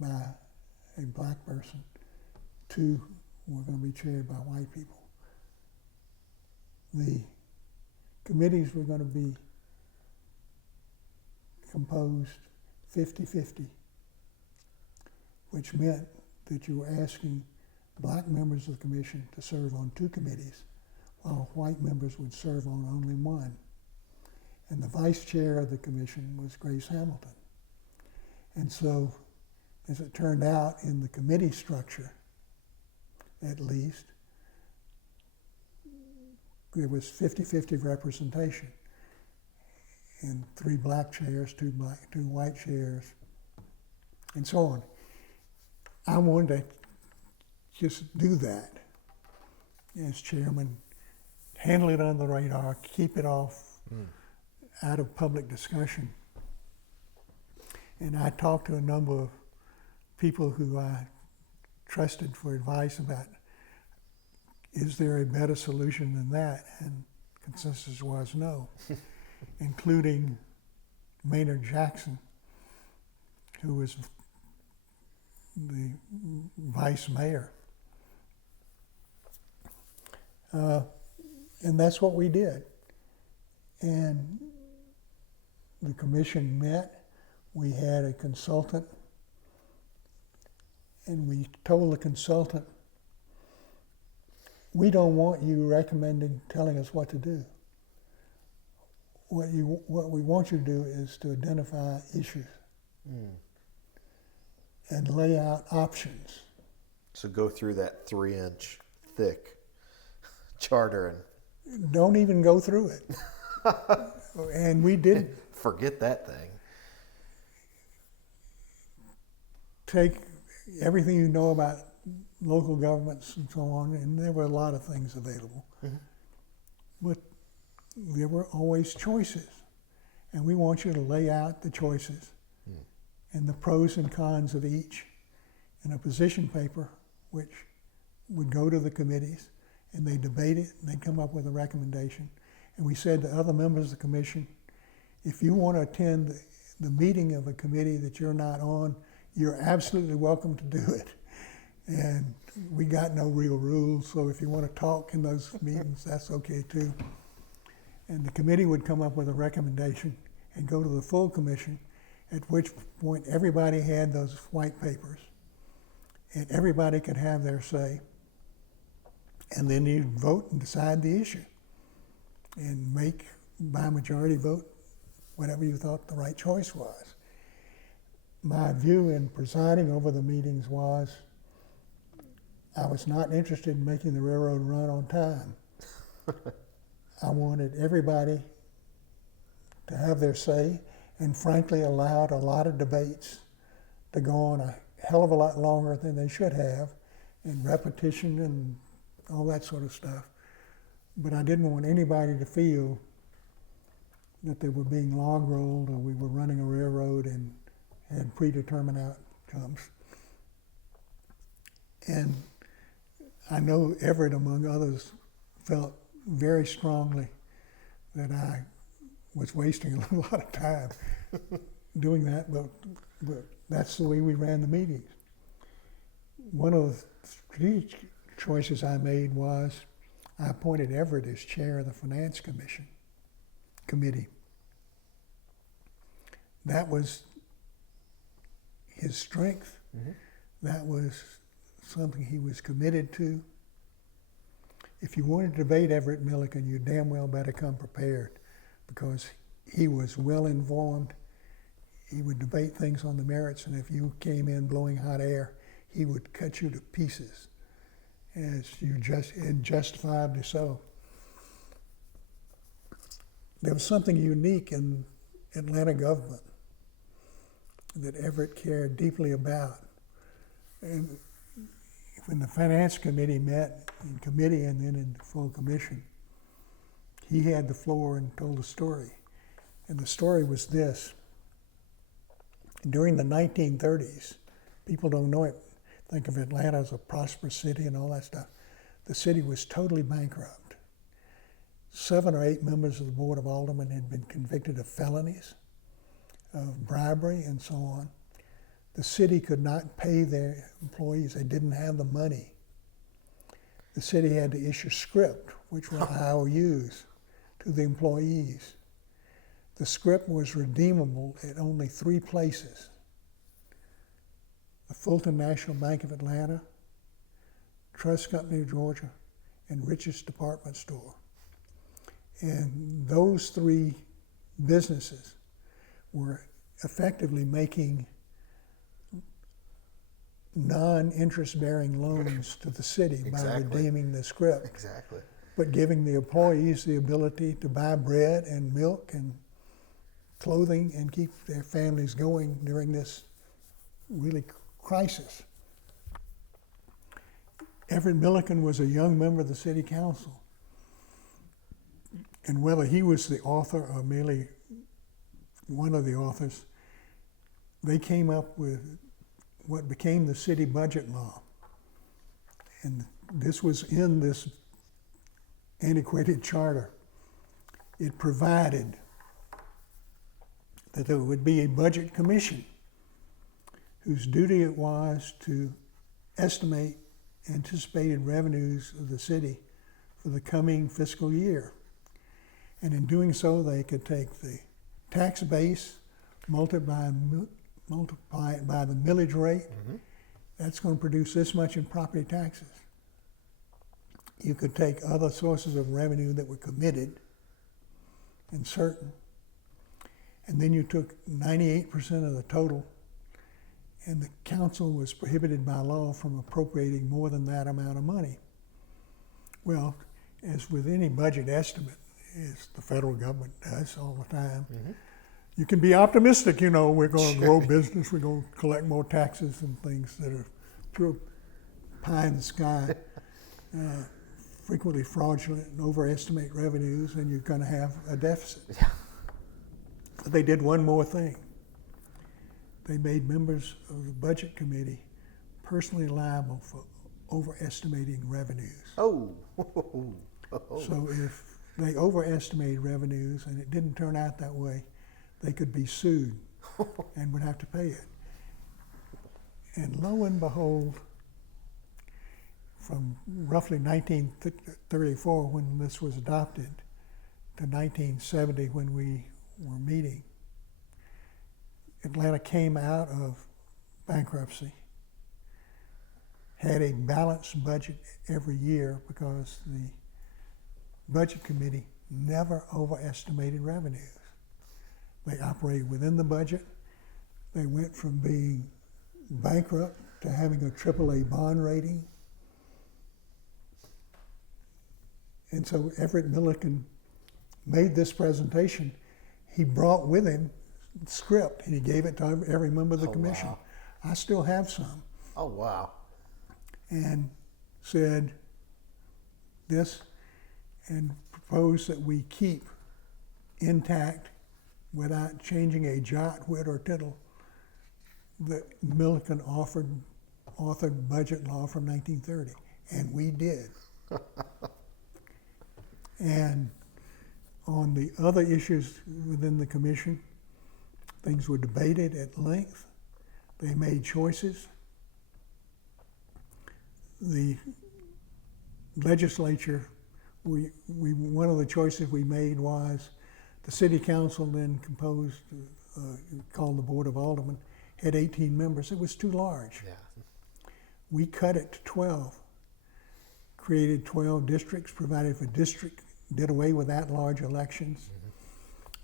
by a black person. 2 were going to be chaired by white people. The committees were going to be composed 50-50, which meant that you were asking black members of the commission to serve on 2 committees, while white members would serve on only 1. And the vice chair of the commission was Grace Hamilton. And so, as it turned out, in the committee structure, at least, there was 50-50 representation. And 3 black chairs, 2 white chairs, and so on. I wanted to just do that as chairman, handle it on the radar, keep it off out of public discussion. And I talked to a number of people who I trusted for advice about, is there a better solution than that? And consensus was no, including Maynard Jackson, who was the vice mayor. And that's what we did. And the commission met. We had a consultant, and we told the consultant, we don't want you telling us what to do. What we want you to do is to identify issues and lay out options. So go through that 3-inch thick charter and don't even go through it. And we did forget that thing. Take everything you know about local governments and so on, and there were a lot of things available. But there were always choices. And we want you to lay out the choices and the pros and cons of each in a position paper, which would go to the committees, and they debate it, and they come up with a recommendation. And we said to other members of the commission, if you want to attend the meeting of a committee that you're not on, you're absolutely welcome to do it. And we got no real rules, so if you want to talk in those meetings, that's okay too. And the committee would come up with a recommendation and go to the full commission, at which point everybody had those white papers, and everybody could have their say. And then you'd vote and decide the issue, and make, by majority vote, whatever you thought the right choice was. My view in presiding over the meetings was, I was not interested in making the railroad run on time. I wanted everybody to have their say, and frankly allowed a lot of debates to go on a hell of a lot longer than they should have, and repetition and all that sort of stuff. But I didn't want anybody to feel that they were being log-rolled or we were running a railroad and had predetermined outcomes. And I know Everett, among others, felt very strongly that I was wasting a lot of time doing that, but that's the way we ran the meetings. One of the strategic choices I made was I appointed Everett as chair of the Finance Committee. That was his strength. That was something he was committed to. If you wanted to debate Everett Milliken, you damn well better come prepared, because he was well informed. He would debate things on the merits, and if you came in blowing hot air, he would cut you to pieces. and justifiably so. There was something unique in Atlanta government that Everett cared deeply about. And when the finance committee met in committee and then in full commission, he had the floor and told a story. And the story was this. During the 1930s, people don't know it, think of Atlanta as a prosperous city and all that stuff. The city was totally bankrupt. 7 or 8 members of the Board of Aldermen had been convicted of felonies, of bribery, and so on. The city could not pay their employees. They didn't have the money. The city had to issue scrip, which were IOUs, to the employees. The scrip was redeemable at only 3 places: the Fulton National Bank of Atlanta, Trust Company of Georgia, and Rich's Department Store. And those 3 businesses were effectively making non-interest-bearing loans to the city by redeeming the scrip. Exactly. But giving the employees the ability to buy bread and milk and clothing and keep their families going during this really crisis. Everett Milliken was a young member of the city council. And whether he was the author or merely one of the authors, they came up with what became the city budget law. And this was in this antiquated charter. It provided that there would be a budget commission whose duty it was to estimate anticipated revenues of the city for the coming fiscal year. And in doing so, they could take the tax base, multiply it by the millage rate. Mm-hmm. That's going to produce this much in property taxes. You could take other sources of revenue that were committed and certain, and then you took 98% of the total, and the council was prohibited by law from appropriating more than that amount of money. Well, as with any budget estimate, as the federal government does all the time, mm-hmm. You can be optimistic, we're going to grow business, we're going to collect more taxes and things that are pure pie in the sky, frequently fraudulent and overestimate revenues, and you're going to have a deficit. Yeah. But they did one more thing. They made members of the budget committee personally liable for overestimating revenues. Oh. So if they overestimated revenues and it didn't turn out that way, they could be sued and would have to pay it. And lo and behold, from roughly 1934 when this was adopted to 1970 when we were meeting, Atlanta came out of bankruptcy, had a balanced budget every year because the budget committee never overestimated revenues. They operated within the budget. They went from being bankrupt to having a AAA bond rating. And so Everett Milliken made this presentation. He brought with him script and he gave it to every member of the commission. Wow. I still have some. Oh, wow. And said this and proposed that we keep intact without changing a jot, whit, or tittle the Milliken authored budget law from 1930. And we did. And on the other issues within the commission, things were debated at length. They made choices. The legislature, one of the choices we made was the city council then composed, called the Board of Aldermen, had 18 members. It was too large. Yeah. We cut it to 12, created 12 districts, provided for district, did away with at-large elections. Mm-hmm.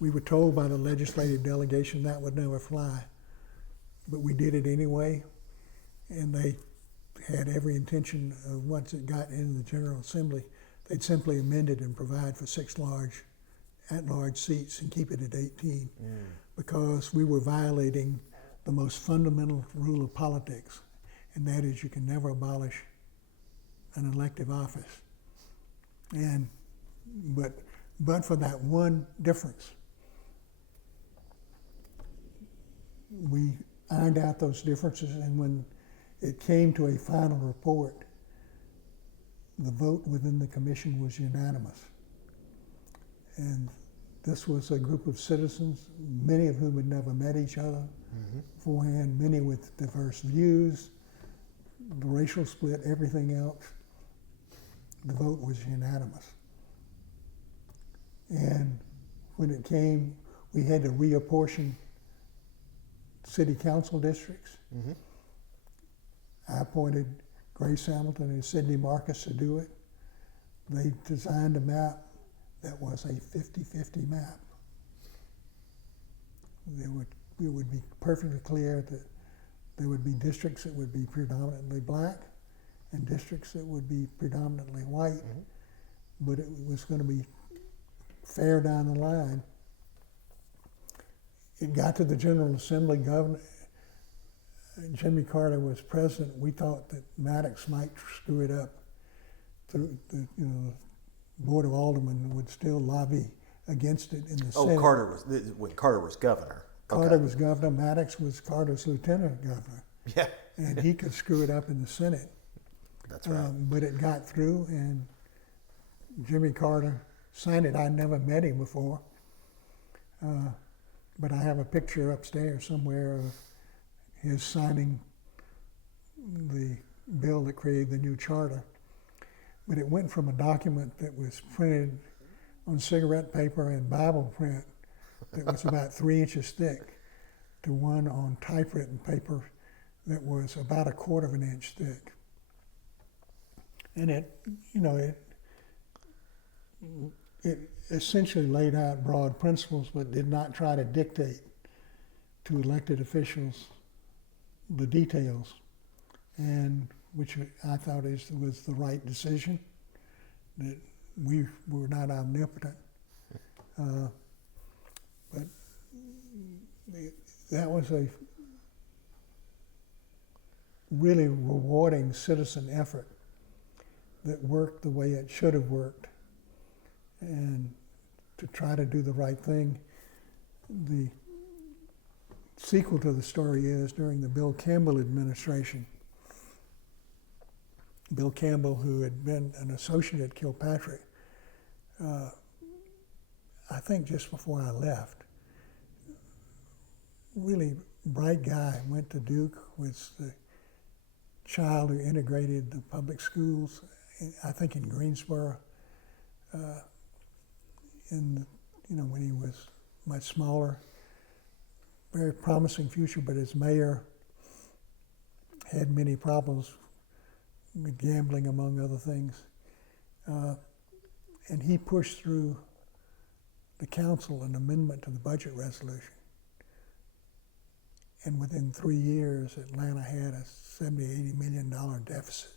We were told by the legislative delegation that would never fly, but we did it anyway, and they had every intention of, once it got into the General Assembly, they'd simply amend it and provide for 6 at-large seats and keep it at 18, because we were violating the most fundamental rule of politics, and that is you can never abolish an elective office. And but for that one difference, we ironed out those differences, and when it came to a final report, the vote within the commission was unanimous. And this was a group of citizens, many of whom had never met each other beforehand, many with diverse views, the racial split, everything else. The vote was unanimous. And when it came, we had to reapportion city council districts. I appointed Grace Hamilton and Sidney Marcus to do it. They designed a map that was a 50-50 map. It would be perfectly clear that there would be districts that would be predominantly black and districts that would be predominantly white, but it was going to be fair down the line. It got to the General Assembly. Governor Jimmy Carter was president. We thought that Maddox might screw it up. The Board of Aldermen would still lobby against it in the Senate. When Carter was governor. Carter was governor. Maddox was Carter's lieutenant governor. Yeah. And he could screw it up in the Senate. That's right. But it got through, and Jimmy Carter signed it. I'd never met him before, but I have a picture upstairs somewhere of his signing the bill that created the new charter. But it went from a document that was printed on cigarette paper and Bible print that was about 3 inches thick to one on typewritten paper that was about 1/4 of an inch thick. And it essentially laid out broad principles, but did not try to dictate to elected officials the details, and which I thought was the right decision, that we were not omnipotent. But that was a really rewarding citizen effort that worked the way it should have worked, and to try to do the right thing. The sequel to the story is during the Bill Campbell administration. Bill Campbell, who had been an associate at Kilpatrick, I think just before I left, really bright guy, went to Duke, was the child who integrated the public schools, I think in Greensboro, when he was much smaller. Very promising future, but as mayor had many problems with gambling, among other things. And he pushed through the council an amendment to the budget resolution. And within 3 years, Atlanta had a $70-80 million deficit.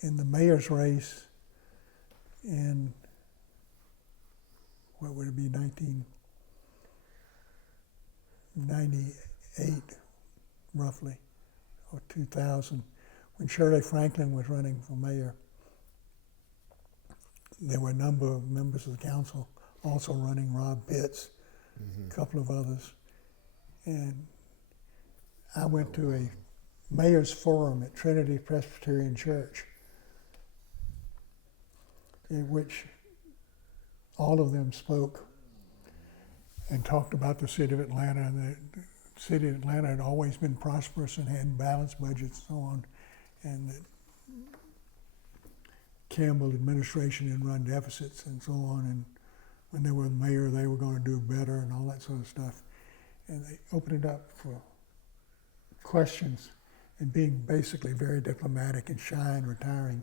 In the mayor's race in, what would it be, 1998, roughly, or 2000, when Shirley Franklin was running for mayor, there were a number of members of the council also running, Rob Pitts, a couple of others. And I went to a mayor's forum at Trinity Presbyterian Church, in which all of them spoke and talked about the city of Atlanta, and the city of Atlanta had always been prosperous and had balanced budgets and so on, and that Campbell administration had run deficits and so on, and when they were the mayor, they were going to do better and all that sort of stuff. And they opened it up for questions, and being basically very diplomatic and shy and retiring,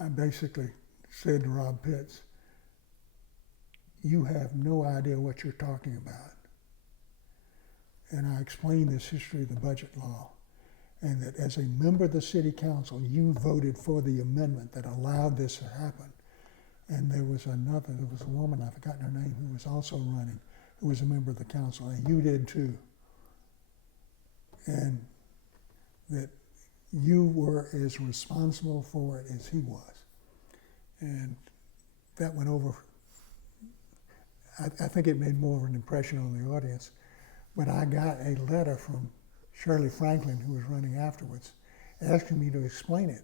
I basically said to Rob Pitts, "You have no idea what you're talking about." and I explained this history of the budget law, and that as a member of the city council, you voted for the amendment that allowed this to happen. And there was a woman, I've forgotten her name, who was also running, who was a member of the council, and you did too. And that you were as responsible for it as he was. And that went over, I think it made more of an impression on the audience, but I got a letter from Shirley Franklin, who was running afterwards, asking me to explain it.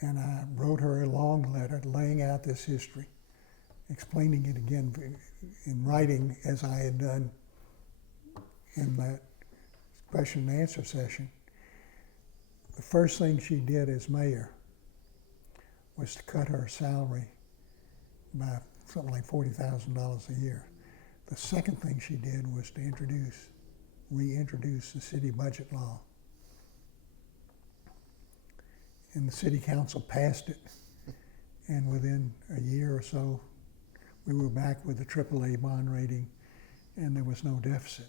And I wrote her a long letter laying out this history, explaining it again in writing as I had done in that question and answer session. The first thing she did as mayor was to cut her salary by something like $40,000 a year. The second thing she did was to reintroduce the city budget law. And the city council passed it, and within a year or so, we were back with the AAA bond rating, and there was no deficit.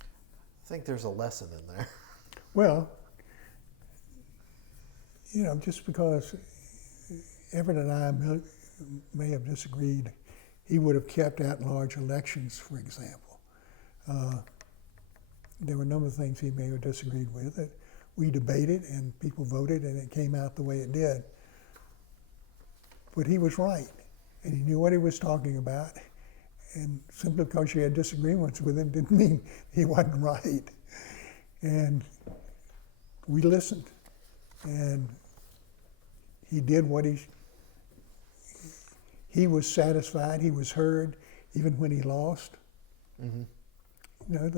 I think there's a lesson in there. Well, you know, just because Everett and I may have disagreed, he would have kept at-large elections, for example. There were a number of things he may have disagreed with that we debated and people voted and it came out the way it did. But he was right, and he knew what he was talking about, and simply because you had disagreements with him didn't mean he wasn't right. And we listened, and he did what he was satisfied, he was heard, even when he lost. Mm-hmm. You know,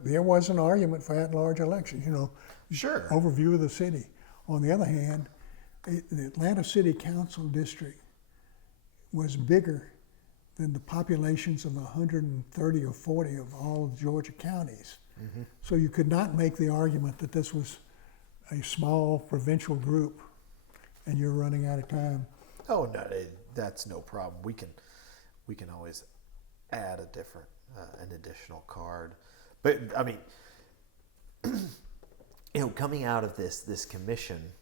there was an argument for at-large elections, you know. Sure. Overview of the city. On the other hand, the Atlanta City Council district was bigger than the populations of 130 or 40 of all of Georgia counties. Mm-hmm. So you could not make the argument that this was a small provincial group and you're running out of time. Oh, no, that's no problem. We can always add an additional card. But I mean, you know, coming out of this commission,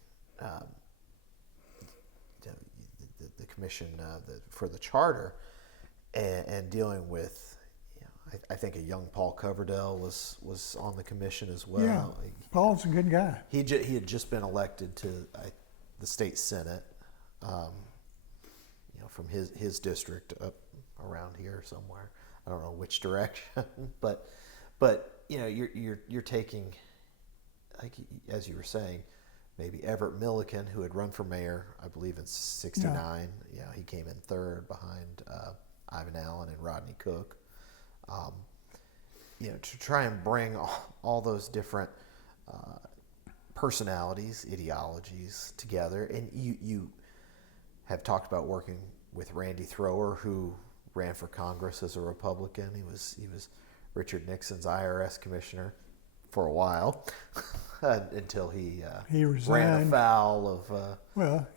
the commission for the charter, and dealing with, you know, I think a young Paul Coverdale was on the commission as well. Yeah, Paul's a good guy. He had just been elected to the state senate, you know, from his district up around here somewhere. I don't know which direction, but you know, you're taking, like as you were saying, maybe Everett Milliken, who had run for mayor, I believe in '69. Yeah. You know, he came in third behind Ivan Allen and Rodney Cook. You know, to try and bring all those different personalities, ideologies together, and you have talked about working with Randy Thrower, who ran for Congress as a Republican. He was Richard Nixon's IRS commissioner for a while until he ran afoul of. Well,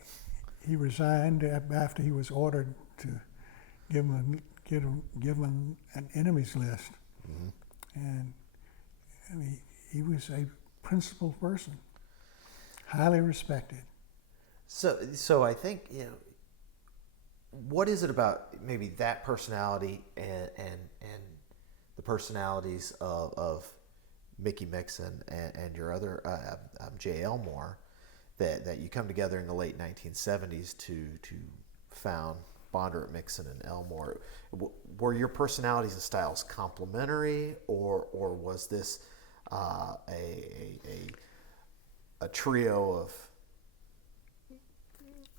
he resigned after he was ordered to give him an enemies list, mm-hmm. And I mean, he was a principled person, highly respected. So I think, you know, what is it about maybe that personality and the personalities of Mickey Mixon and your other J. Elmore that you come together in the late 1970s to found Bondurant, Mixon, and Elmore? Were your personalities and styles complementary, or was this a trio of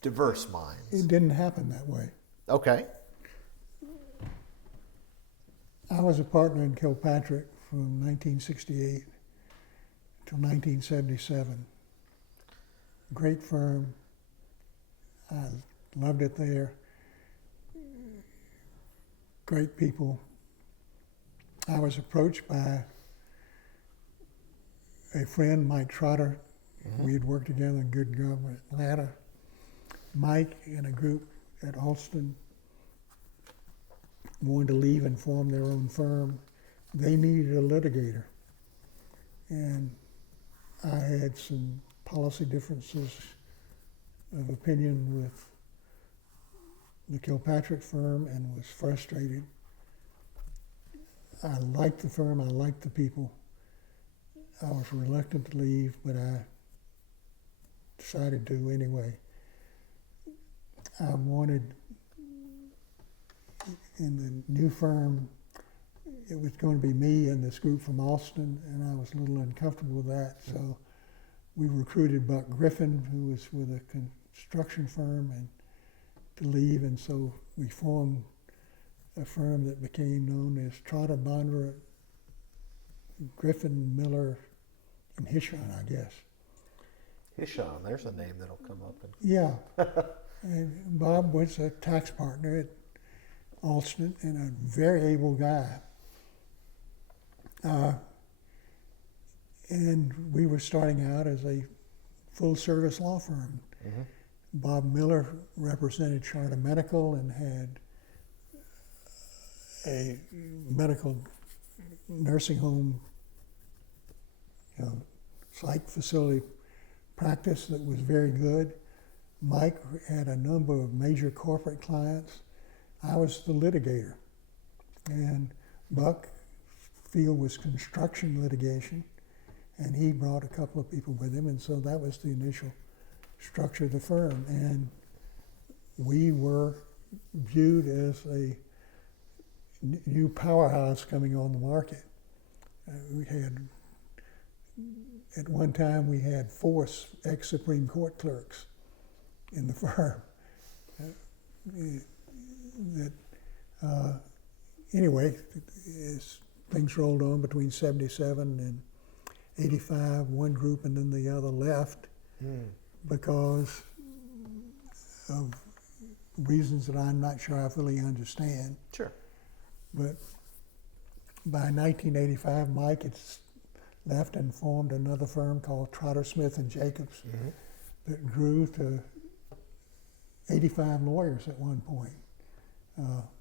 diverse minds? It didn't happen that way. Okay. I was a partner in Kilpatrick from 1968 till 1977. Great firm. I loved it there. Great people. I was approached by a friend, Mike Trotter. Mm-hmm. We had worked together in Good Government Atlanta. Mike and a group at Alston wanted to leave and form their own firm, they needed a litigator. And I had some policy differences of opinion with the Kilpatrick firm and was frustrated. I liked the firm, I liked the people. I was reluctant to leave, but I decided to anyway. I wanted, in the new firm, it was going to be me and this group from Austin, and I was a little uncomfortable with that, so we recruited Buck Griffin, who was with a construction firm, and to leave, and so we formed a firm that became known as Trotter, Bondurant, Griffin, Miller, and Hishon, I guess. Hishon, there's a name that'll come up. Yeah, and Bob was a tax partner at Alston and a very able guy. And we were starting out as a full-service law firm. Mm-hmm. Bob Miller represented Charter Medical and had a medical nursing home, psych facility practice that was very good. Mike had a number of major corporate clients. I was the litigator. And Buck field was construction litigation, and he brought a couple of people with him, and so that was the initial structure of the firm. And we were viewed as a new powerhouse coming on the market. At one time we had 4 ex-Supreme Court clerks in the firm. Anyway, as things rolled on between 77 and 85, one group and then the other left because of reasons that I'm not sure I fully understand. Sure. But by 1985, Mike had left and formed another firm called Trotter, Smith and Jacobs that grew to 85 lawyers at one point.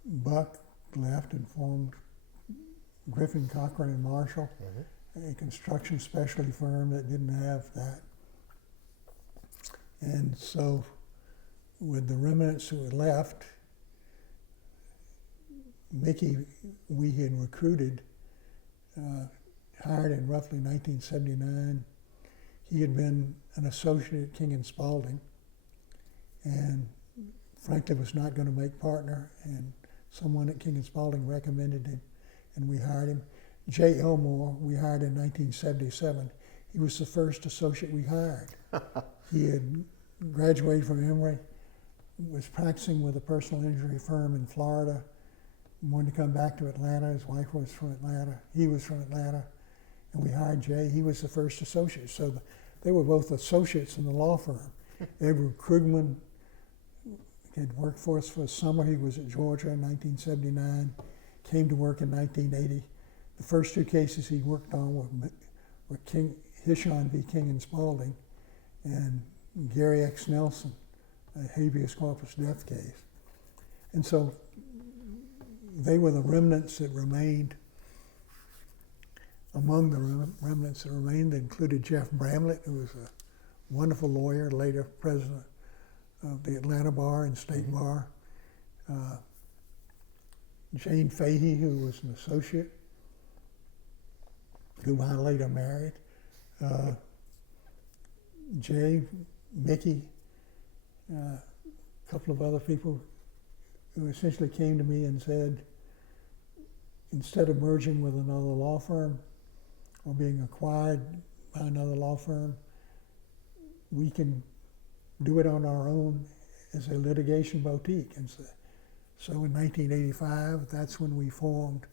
Buck left and formed Griffin, Cochran and Marshall, a construction specialty firm that didn't have that. And so with the remnants who were left, Mickey, we had recruited, hired in roughly 1979. He had been an associate at King and Spalding, and frankly was not going to make partner, and someone at King and Spalding recommended him, and we hired him. J. Elmore, we hired in 1977. He was the first associate we hired. He had graduated from Emory, was practicing with a personal injury firm in Florida, wanted to come back to Atlanta. His wife was from Atlanta. He was from Atlanta. And we hired Jay. He was the first associate. So they were both associates in the law firm. Edward Krugman had worked for us for a summer. He was at Georgia in 1979, came to work in 1980. The first 2 cases he worked on were Hishon v. King and Spalding and Gary X. Nelson, a habeas corpus death case. And so they were the remnants that remained. Among the remnants that remained, they included Jeff Bramlett, who was a wonderful lawyer, later president of the Atlanta Bar and State Bar. Jane Fahey, who was an associate, whom I later married. Jay, Mickey, a couple of other people who essentially came to me and said, instead of merging with another law firm or being acquired by another law firm, we can do it on our own as a litigation boutique. And so in 1985, that's when we formed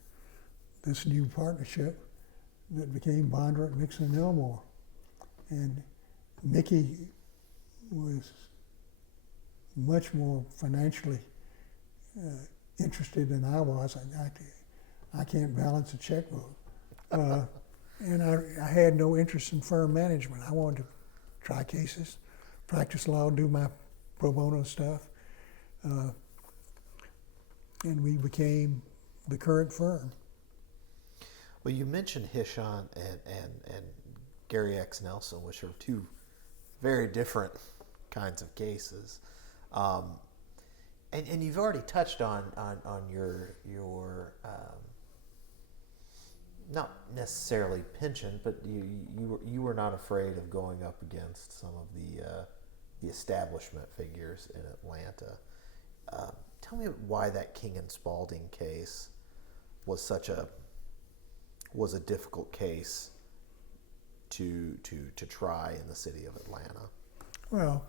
this new partnership that became Bondurant, Mixon, and Elmore. And Mickey was much more financially interested than I was. I can't balance a checkbook. And I had no interest in firm management. I wanted to try cases, practice law, do my pro bono stuff. And we became the current firm. Well, you mentioned Hishon and Gary X. Nelson, which are two very different kinds of cases. And you've already touched on your not necessarily penchant, but you were not afraid of going up against some of the establishment figures in Atlanta. Tell me why that King and Spalding case was a difficult case to try in the city of Atlanta. Well,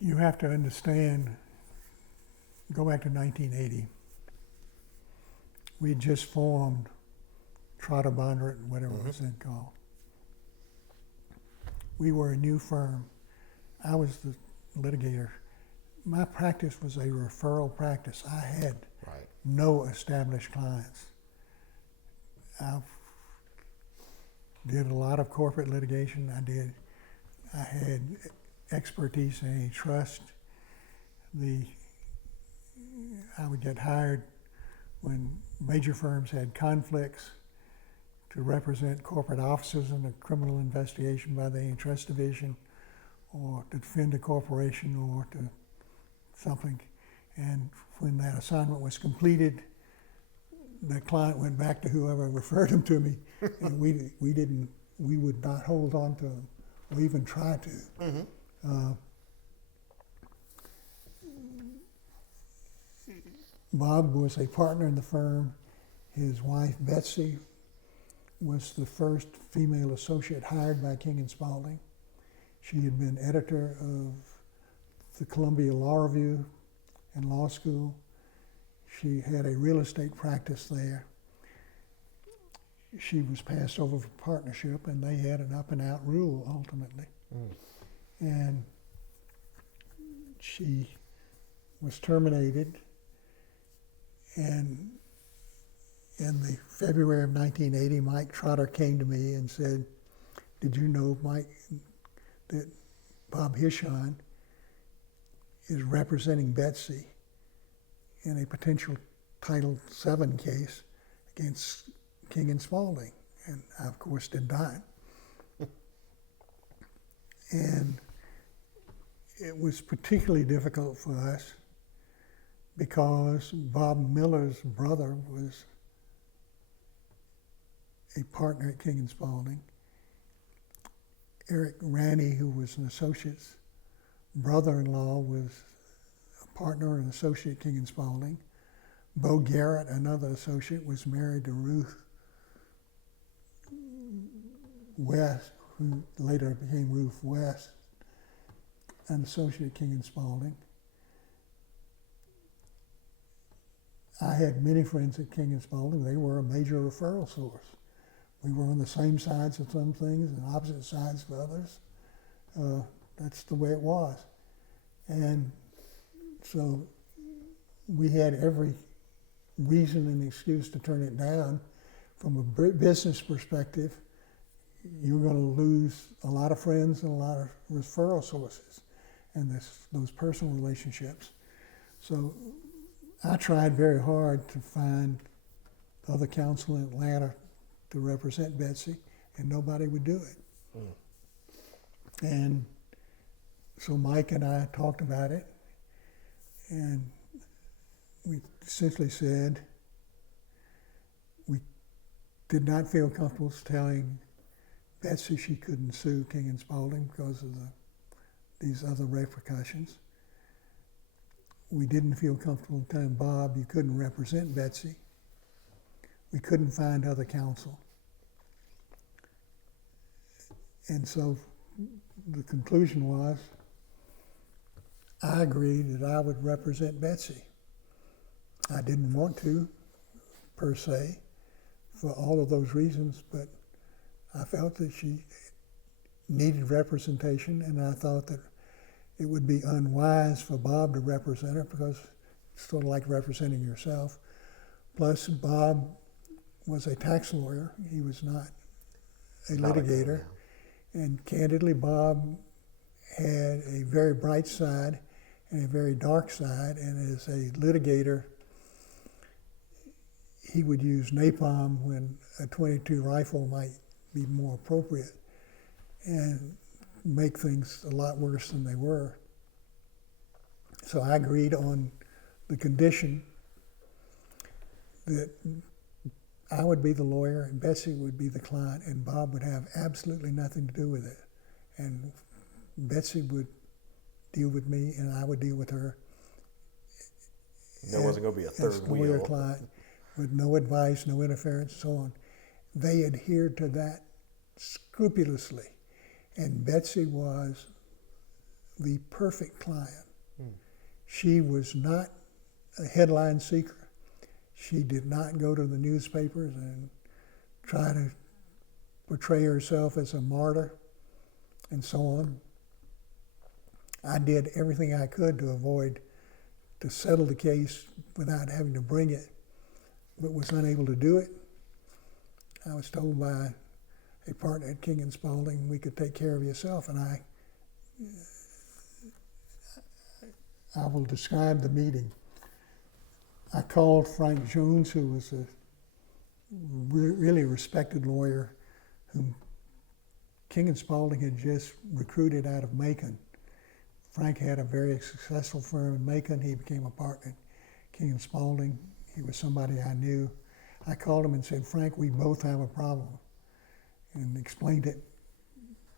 you have to understand, go back to 1980. We had just formed Trotter Bondurant, whatever it was then called. We were a new firm. I was the litigator. My practice was a referral practice. I had no established clients. I did a lot of corporate litigation. I had expertise in antitrust. I would get hired when major firms had conflicts to represent corporate officers in a criminal investigation by the antitrust division, or to defend a corporation, or to something. And when that assignment was completed, the client went back to whoever referred him to me, and we would not hold on to them or even try to. Bob was a partner in the firm. His wife, Betsy, was the first female associate hired by King and Spalding. She had been editor of the Columbia Law Review and law school. She had a real estate practice there. She was passed over for partnership, and they had an up-and-out rule ultimately. And she was terminated, and in the February of 1980, Mike Trotter came to me and said, "Did you know, Mike, that Bob Hishon is representing Betsy in a potential Title VII case against King and Spalding?" And I, of course, did not. And it was particularly difficult for us because Bob Miller's brother was a partner at King and Spalding. Eric Ranney, who was an associate's brother-in-law, was a partner and associate at King and Spalding. Bo Garrett, another associate, was married to Ruth West, who later became Ruth West, an associate at King and Spalding. I had many friends at King and Spalding. They were a major referral source. We were on the same sides of some things and opposite sides of others. That's the way it was. And so we had every reason and excuse to turn it down. From a business perspective, you're going to lose a lot of friends and a lot of referral sources and those personal relationships. So I tried very hard to find other counsel in Atlanta to represent Betsy, and nobody would do it. And so Mike and I talked about it, and we essentially said we did not feel comfortable telling Betsy she couldn't sue King and Spalding because of these other repercussions. We didn't feel comfortable telling Bob you couldn't represent Betsy. We couldn't find other counsel. And so the conclusion was, I agreed that I would represent Betsy. I didn't want to, per se, for all of those reasons, but I felt that she needed representation, and I thought that it would be unwise for Bob to represent her because it's sort of like representing yourself. Plus, Bob was a tax lawyer. He was not a litigator. And candidly, Bob had a very bright side and a very dark side. And as a litigator, he would use napalm when a .22 rifle might be more appropriate, and make things a lot worse than they were. So I agreed on the condition that I would be the lawyer and Betsy would be the client, and Bob would have absolutely nothing to do with it. And Betsy would deal with me and I would deal with her. There wasn't going to be a third wheel. Lawyer client, with no advice, no interference, so on. They adhered to that scrupulously. And Betsy was the perfect client. She was not a headline seeker. She did not go to the newspapers and try to portray herself as a martyr and so on. I did everything I could to settle the case without having to bring it, but was unable to do it. I was told by a partner at King and Spalding, we could take care of yourself, and I will describe the meeting. I called Frank Jones, who was a really respected lawyer whom King and Spalding had just recruited out of Macon. Frank had a very successful firm in Macon. He became a partner at King and Spalding. He was somebody I knew. I called him and said, Frank, we both have a problem, and explained it.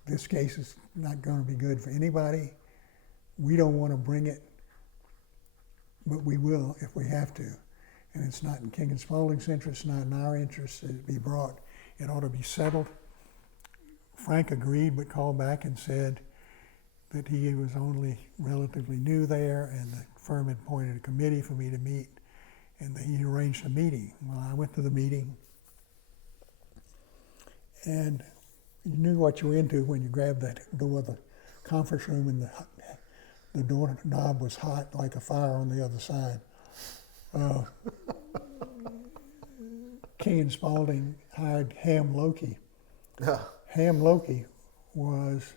This case is not going to be good for anybody. We don't want to bring it, but we will if we have to. And it's not in King and Spalding's interest, not in our interest that it be brought. It ought to be settled. Frank agreed, but called back and said that he was only relatively new there, and the firm had appointed a committee for me to meet, and he arranged a meeting. Well, I went to the meeting, and you knew what you were into when you grabbed that door of the conference room, and the doorknob was hot like a fire on the other side. King and Spalding hired Ham Loki. Ham Loki was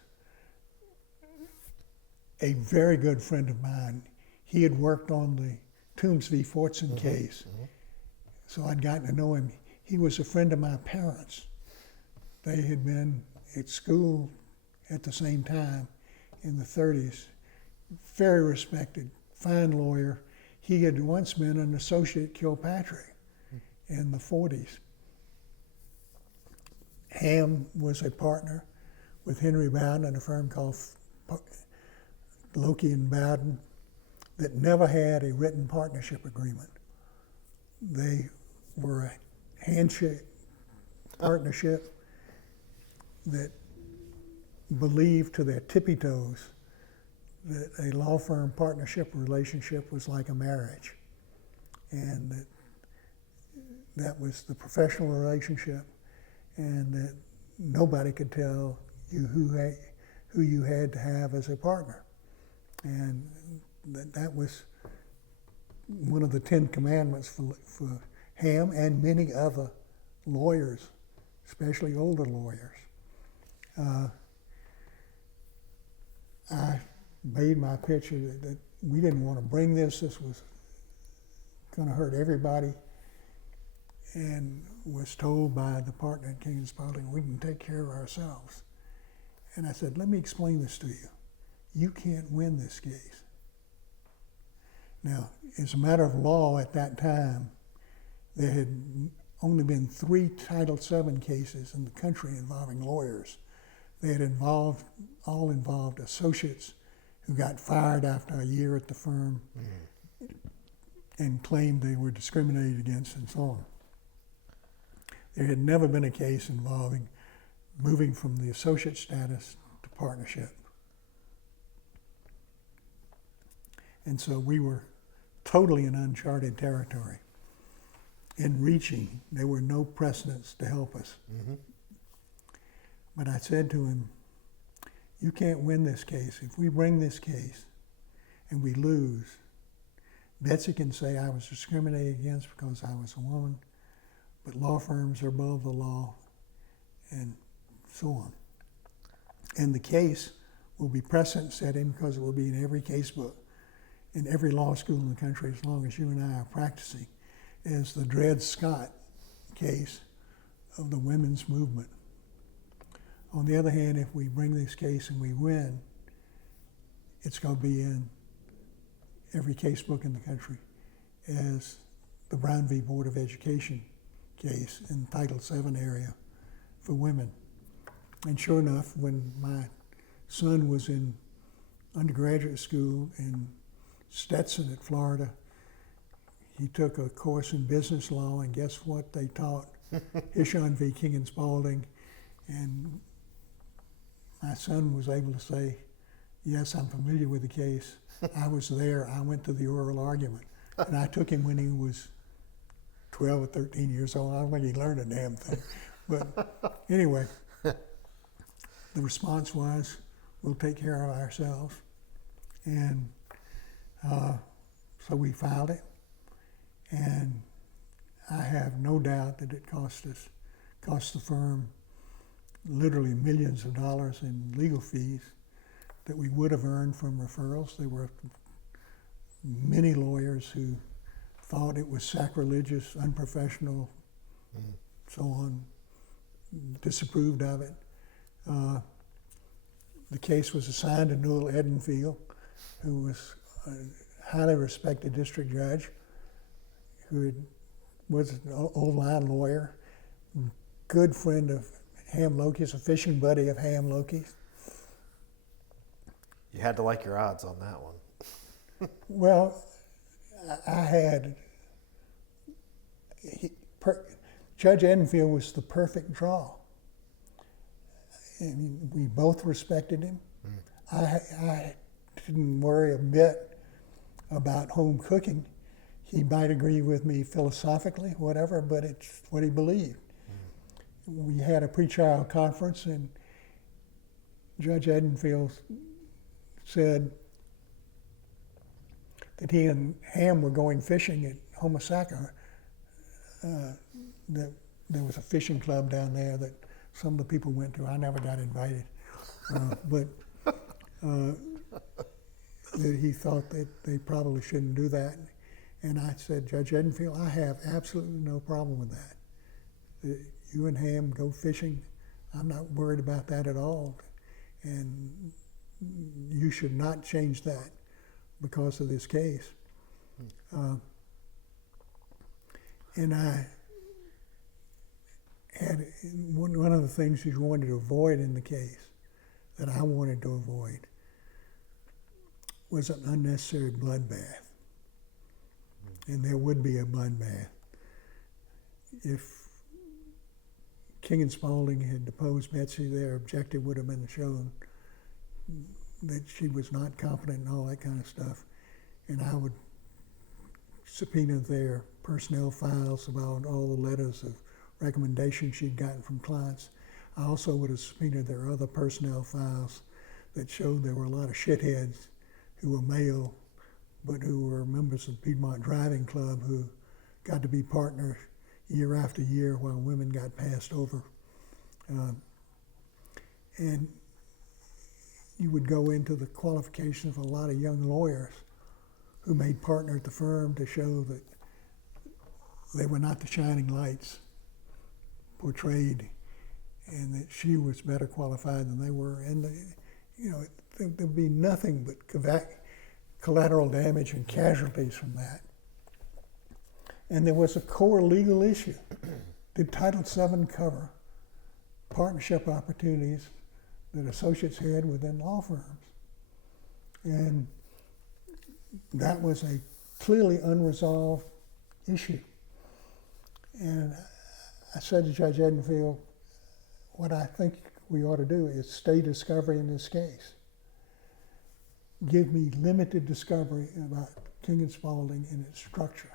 a very good friend of mine. He had worked on the Toombs v. Fortson case, so I'd gotten to know him. He was a friend of my parents. They had been at school at the same time in the 30s. Very respected, fine lawyer. He had once been an associate Kilpatrick in the 40s. Ham was a partner with Henry Bowden in a firm called Loki and Bowden that never had a written partnership agreement. They were a handshake partnership that believed to their tippy toes that a law firm partnership relationship was like a marriage, and that was the professional relationship, and that nobody could tell you who you had to have as a partner. And that was one of the 10 commandments for Ham and many other lawyers, especially older lawyers. I made my pitch that we didn't want to bring this. This was going to hurt everybody, and was told by the partner at King and Spalding, we can take care of ourselves. And I said, let me explain this to you. You can't win this case. Now, as a matter of law at that time, there had only been 3 Title VII cases in the country involving lawyers. They had all involved associates who got fired after a year at the firm and claimed they were discriminated against and so on. There had never been a case involving moving from the associate status to partnership. And so we were totally in uncharted territory. In reaching, there were no precedents to help us. But I said to him, you can't win this case. If we bring this case and we lose, Betsy can say I was discriminated against because I was a woman, but law firms are above the law, and so on. And the case will be precedent setting because it will be in every case book. in every law school in the country, as long as you and I are practicing, is the Dred Scott case of the women's movement. On the other hand, if we bring this case and we win, it's going to be in every case book in the country as the Brown v. Board of Education case in Title VII area for women. And sure enough, when my son was in undergraduate school in Stetson at Florida, he took a course in business law, and guess what they taught? Ishon v. King and Spalding. And my son was able to say, yes, I'm familiar with the case. I was there. I went to the oral argument. And I took him when he was 12 or 13 years old. I don't think he learned a damn thing. But anyway, the response was, we'll take care of ourselves. And so we filed it. And I have no doubt that it cost the firm literally millions of dollars in legal fees that we would have earned from referrals. There were many lawyers who thought it was sacrilegious, unprofessional, so on, disapproved of it. The case was assigned to Newell Edenfield, who was a highly respected district judge, who was an old line lawyer, good friend of Ham Lokey's, a fishing buddy of Ham Lokey's. You had to like your odds on that one. Well, Judge Edenfield was the perfect draw. I mean, we both respected him. I didn't worry a bit about home cooking. He might agree with me philosophically, whatever, but it's what he believed. We had a pretrial conference, and Judge Edenfield said that he and Ham were going fishing at Homosassa. That there was a fishing club down there that some of the people went to. I never got invited, but that he thought that they probably shouldn't do that. And I said, Judge Edenfield, I have absolutely no problem with that. You and Ham go fishing. I'm not worried about that at all. And you should not change that because of this case. And I had one of the things he wanted to avoid in the case, that I wanted to avoid, was an unnecessary bloodbath. And there would be a bloodbath. If King and Spalding had deposed Betsy, their objective would have been shown that she was not competent and all that kind of stuff. And I would subpoena their personnel files about all the letters of recommendation she'd gotten from clients. I also would have subpoenaed their other personnel files that showed there were a lot of shitheads who were male, but who were members of the Piedmont Driving Club who got to be partners year after year while women got passed over. And you would go into the qualifications of a lot of young lawyers who made partner at the firm to show that they were not the shining lights portrayed, and that she was better qualified than they were. And there'd be nothing but collateral damage and casualties from that. And there was a core legal issue. Did Title VII cover partnership opportunities that associates had within law firms? And that was a clearly unresolved issue. And I said to Judge Edenfield, what I think we ought to do is stay discovery in this case. Give me limited discovery about King and Spalding and its structure.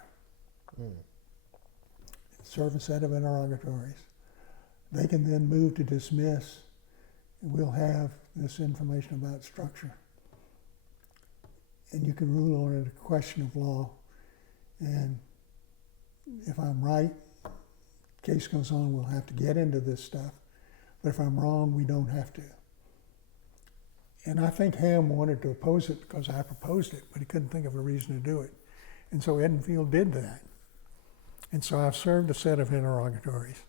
Serve a set of interrogatories. They can then move to dismiss, and we'll have this information about structure. And you can rule on it a question of law. And if I'm right, case goes on, we'll have to get into this stuff. But if I'm wrong, we don't have to. And I think Ham wanted to oppose it because I proposed it, but he couldn't think of a reason to do it. And so Edenfield did that. And so I've served a set of interrogatories.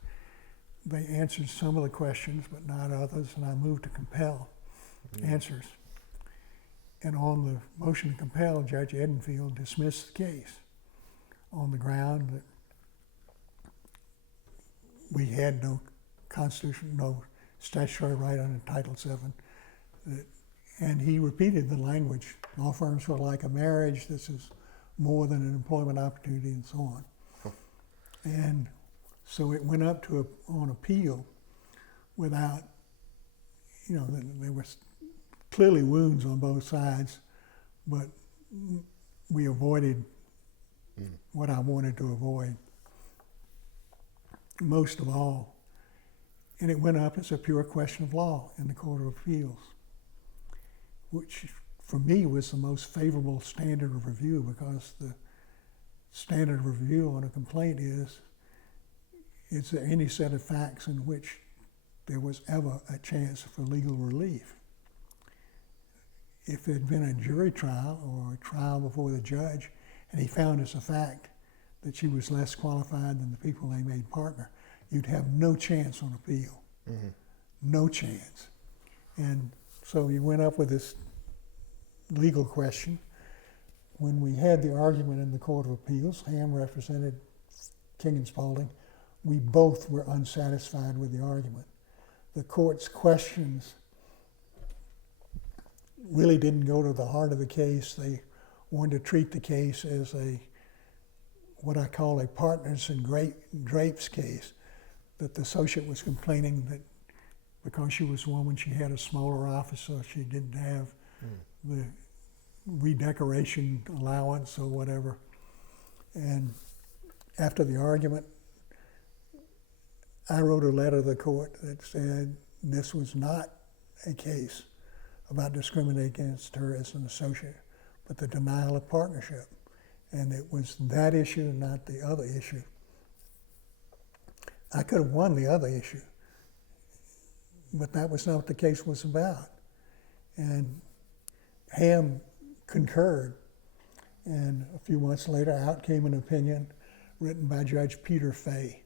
They answered some of the questions, but not others, and I moved to compel answers. And on the motion to compel, Judge Edenfield dismissed the case on the ground that we had no constitution, no statutory right under Title VII. And he repeated the language, law firms are like a marriage, this is more than an employment opportunity, and so on. And so it went up to on appeal without, there was clearly wounds on both sides, but we avoided what I wanted to avoid most of all. And it went up as a pure question of law in the Court of Appeals, which for me was the most favorable standard of review, because the standard of review on a complaint is there any set of facts in which there was ever a chance for legal relief? If it had been a jury trial or a trial before the judge, and he found as a fact that she was less qualified than the people they made partner, you'd have no chance on appeal. Mm-hmm. No chance. And so he went up with this legal question. When we had the argument in the Court of Appeals, Ham represented King and Spalding, we both were unsatisfied with the argument. The court's questions really didn't go to the heart of the case. They wanted to treat the case as what I call a partners and drapes case, that the associate was complaining that because she was a woman, she had a smaller office, so she didn't have the redecoration allowance or whatever. And after the argument, I wrote a letter to the court that said this was not a case about discriminating against her as an associate, but the denial of partnership. And it was that issue, not the other issue. I could have won the other issue, but that was not what the case was about. And Ham concurred, and a few months later out came an opinion written by Judge Peter Fay,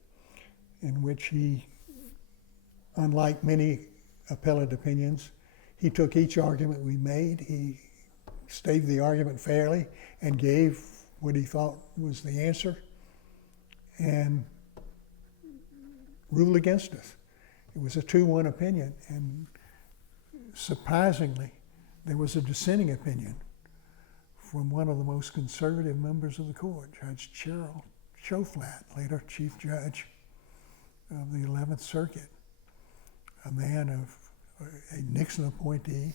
in which he, unlike many appellate opinions, he took each argument we made, he stated the argument fairly and gave what he thought was the answer and ruled against us. It was a 2-1 opinion, and surprisingly, there was a dissenting opinion from one of the most conservative members of the court, Judge Cheryl Schoflat, later Chief Judge of the 11th Circuit, a man of a Nixon appointee,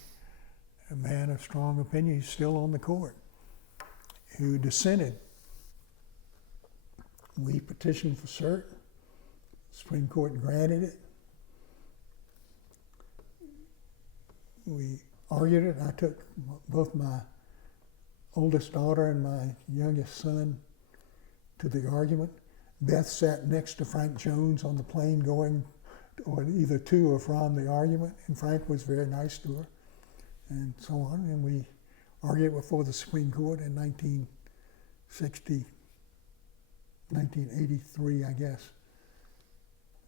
a man of strong opinion, he's still on the court, who dissented. We petitioned for cert, the Supreme Court granted it. We argued it. I took both my oldest daughter and my youngest son to the argument. Beth sat next to Frank Jones on the plane going or either to or from the argument, and Frank was very nice to her, and so on. And we argued before the Supreme Court in 1983, I guess,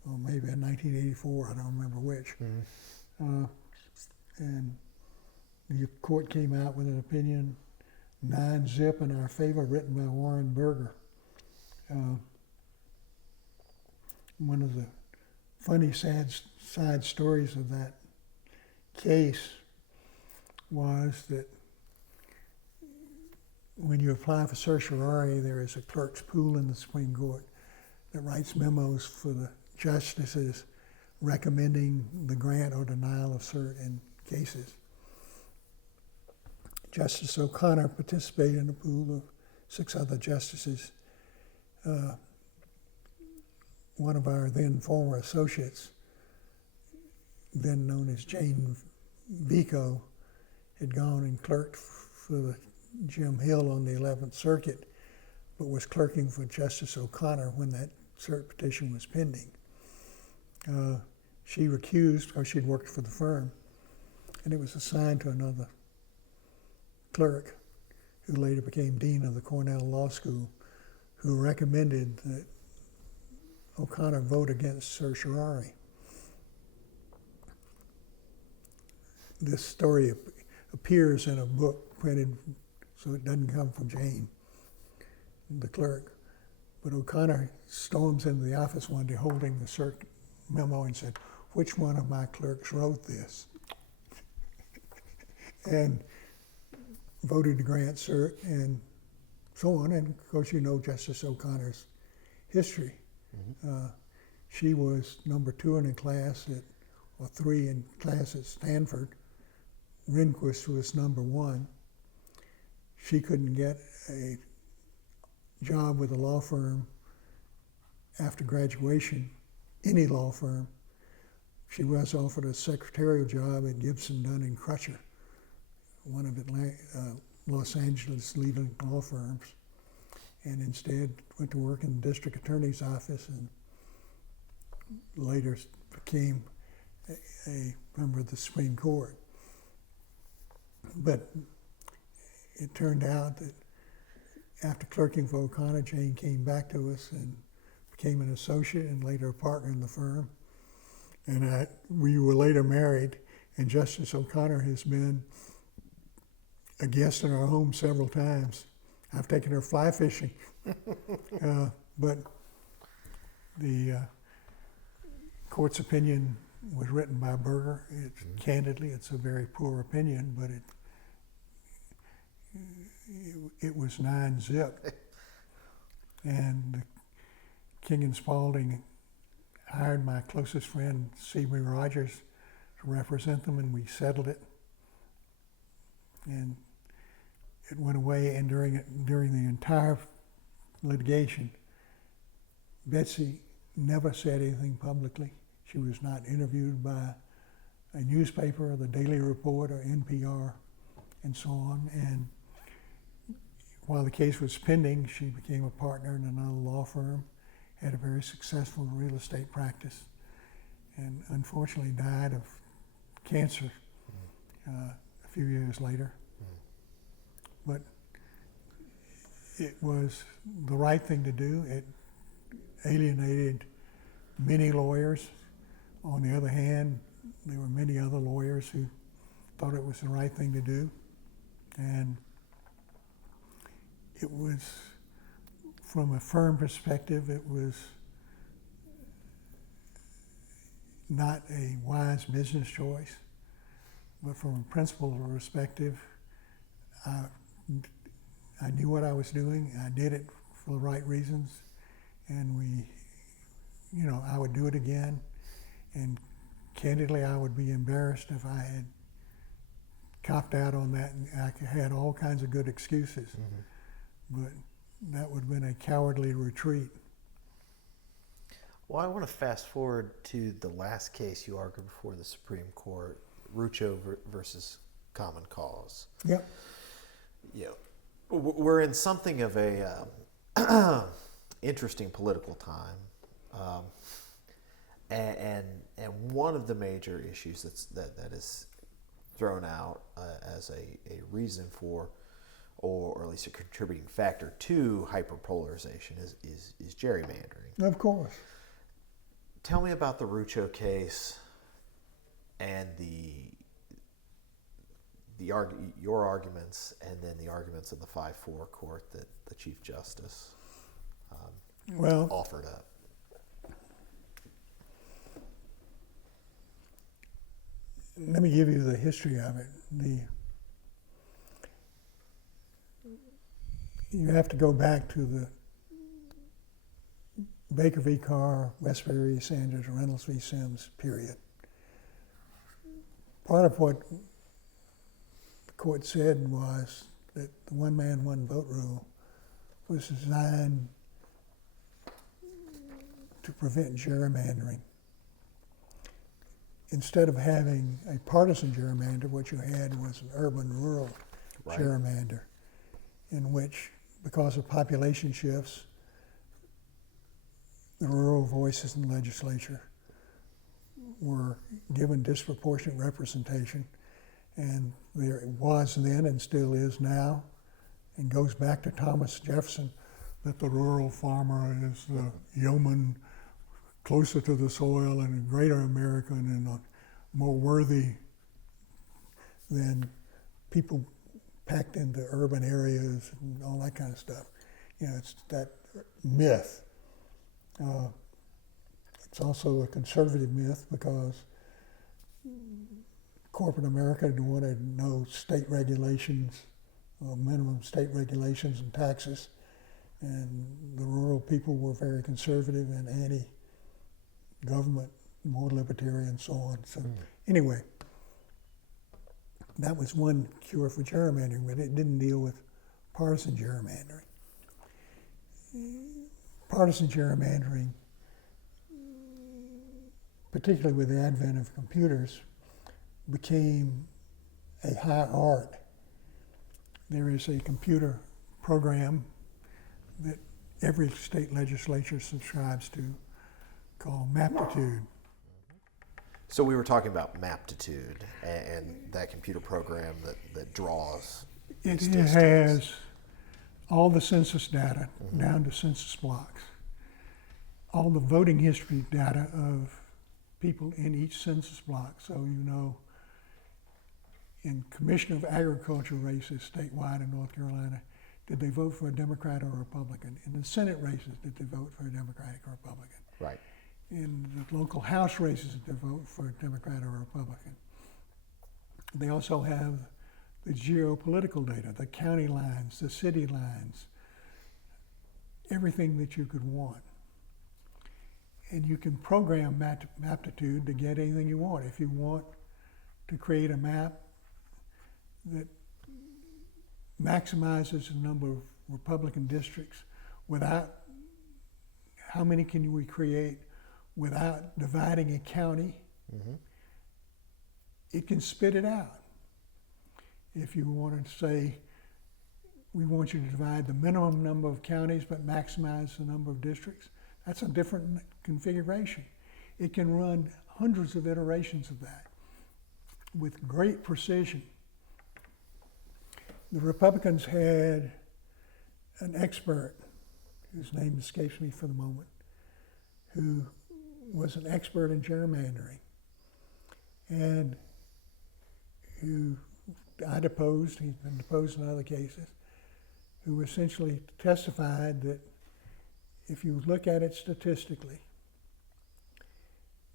or maybe in 1984, I don't remember which. Mm-hmm. And the court came out with an opinion 9-zip in our favor, written by Warren Berger. One of the funny side stories of that case was that when you apply for certiorari, there is a clerk's pool in the Supreme Court that writes memos for the justices recommending the grant or denial of cert in cases. Justice O'Connor participated in a pool of 6 other justices. One of our then former associates, then known as Jane Vico, had gone and clerked for Jim Hill on the 11th Circuit, but was clerking for Justice O'Connor when that cert petition was pending. She recused because she'd worked for the firm. and it was assigned to another clerk who later became dean of the Cornell Law School, who recommended that O'Connor vote against certiorari. This story appears in a book printed, so it doesn't come from Jane, the clerk. But O'Connor storms into the office one day holding the cert memo and said, "Which one of my clerks wrote this?" and voted to grant cert and so on. And of course, you know Justice O'Connor's history. She was number 2 in a class or 3 in class at Stanford. Rehnquist was number 1. She couldn't get a job with a law firm after graduation, any law firm. She was offered a secretarial job at Gibson, Dunn and Crutcher, one of Los Angeles leading law firms, and instead went to work in the district attorney's office and later became a member of the Supreme Court. But it turned out that after clerking for O'Connor, Jane came back to us and became an associate and later a partner in the firm. And we were later married, and Justice O'Connor has been a guest in our home several times. I've taken her fly fishing. But the court's opinion was written by Berger. Candidly, it's a very poor opinion, but it was 9-zip. And King and Spalding hired my closest friend, C.B. Rogers, to represent them, and we settled it. And it went away, and during the entire litigation, Betsy never said anything publicly. She was not interviewed by a newspaper or the Daily Report or NPR and so on. And while the case was pending, she became a partner in another law firm, had a very successful real estate practice, and unfortunately died of cancer a few years later. But it was the right thing to do. It alienated many lawyers. On the other hand, there were many other lawyers who thought it was the right thing to do. And it was, from a firm perspective, it was not a wise business choice. But from a principal perspective, I knew what I was doing. I did it for the right reasons, and I would do it again. And candidly, I would be embarrassed if I had copped out on that, and I had all kinds of good excuses. But that would have been a cowardly retreat. Well, I want to fast forward to the last case you argued before the Supreme Court, Rucho versus Common Cause. Yep. We're in something of a interesting political time, and one of the major issues that is thrown out as a reason for, or at least a contributing factor to hyperpolarization is gerrymandering. Of course. Tell me about the Rucho case and your arguments, and then the arguments of the 5-4 court that the Chief Justice offered up. Let me give you the history of it. You have to go back to the Baker v. Carr, Westbury v. Sanders, Reynolds v. Sims period. Part of what the court said was that the one-man, one-vote rule was designed to prevent gerrymandering. Instead of having a partisan gerrymander, what you had was an urban-rural gerrymander, in which, because of population shifts, the rural voices in the legislature were given disproportionate representation, And there it was then and still is now, and goes back to Thomas Jefferson, that the rural farmer is the yeoman closer to the soil and a greater American and more worthy than people packed into urban areas and all that kind of stuff. You know, it's that myth. It's also a conservative myth because corporate America wanted no state regulations, minimum state regulations and taxes, and the rural people were very conservative and anti-government, more libertarian, and so on. So anyway, that was one cure for gerrymandering, but it didn't deal with partisan gerrymandering. Partisan gerrymandering, particularly with the advent of computers, became a high art. There is a computer program that every state legislature subscribes to called Maptitude. So we were talking about Maptitude and that computer program that draws. It has all the census data down to census blocks, all the voting history data of people in each census block. So you know, in Commissioner of Agriculture races statewide in North Carolina, did they vote for a Democrat or a Republican? In the Senate races, did they vote for a Democratic or Republican? Right. In the local House races, did they vote for a Democrat or a Republican? They also have the geopolitical data, the county lines, the city lines, everything that you could want. And you can program Maptitude to get anything you want. If you want to create a map that maximizes the number of Republican districts without, how many can we create without dividing a county? It can spit it out. If you wanted to say, we want you to divide the minimum number of counties but maximize the number of districts, that's a different configuration. It can run hundreds of iterations of that with great precision. The Republicans had an expert, whose name escapes me for the moment, who was an expert in gerrymandering and who I deposed, he's been deposed in other cases, who essentially testified that if you look at it statistically,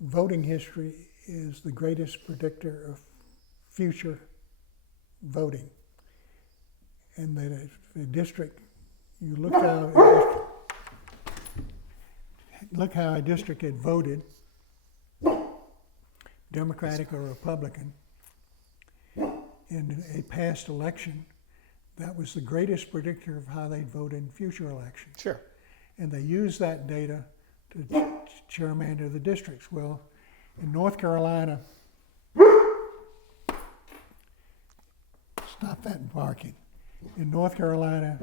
voting history is the greatest predictor of future voting. And that if a district, you look how a district had voted, Democratic or Republican, in a past election, that was the greatest predictor of how they'd vote in future elections. Sure. And they used that data to gerrymander the districts. Well, in North Carolina, stop that barking. In North Carolina,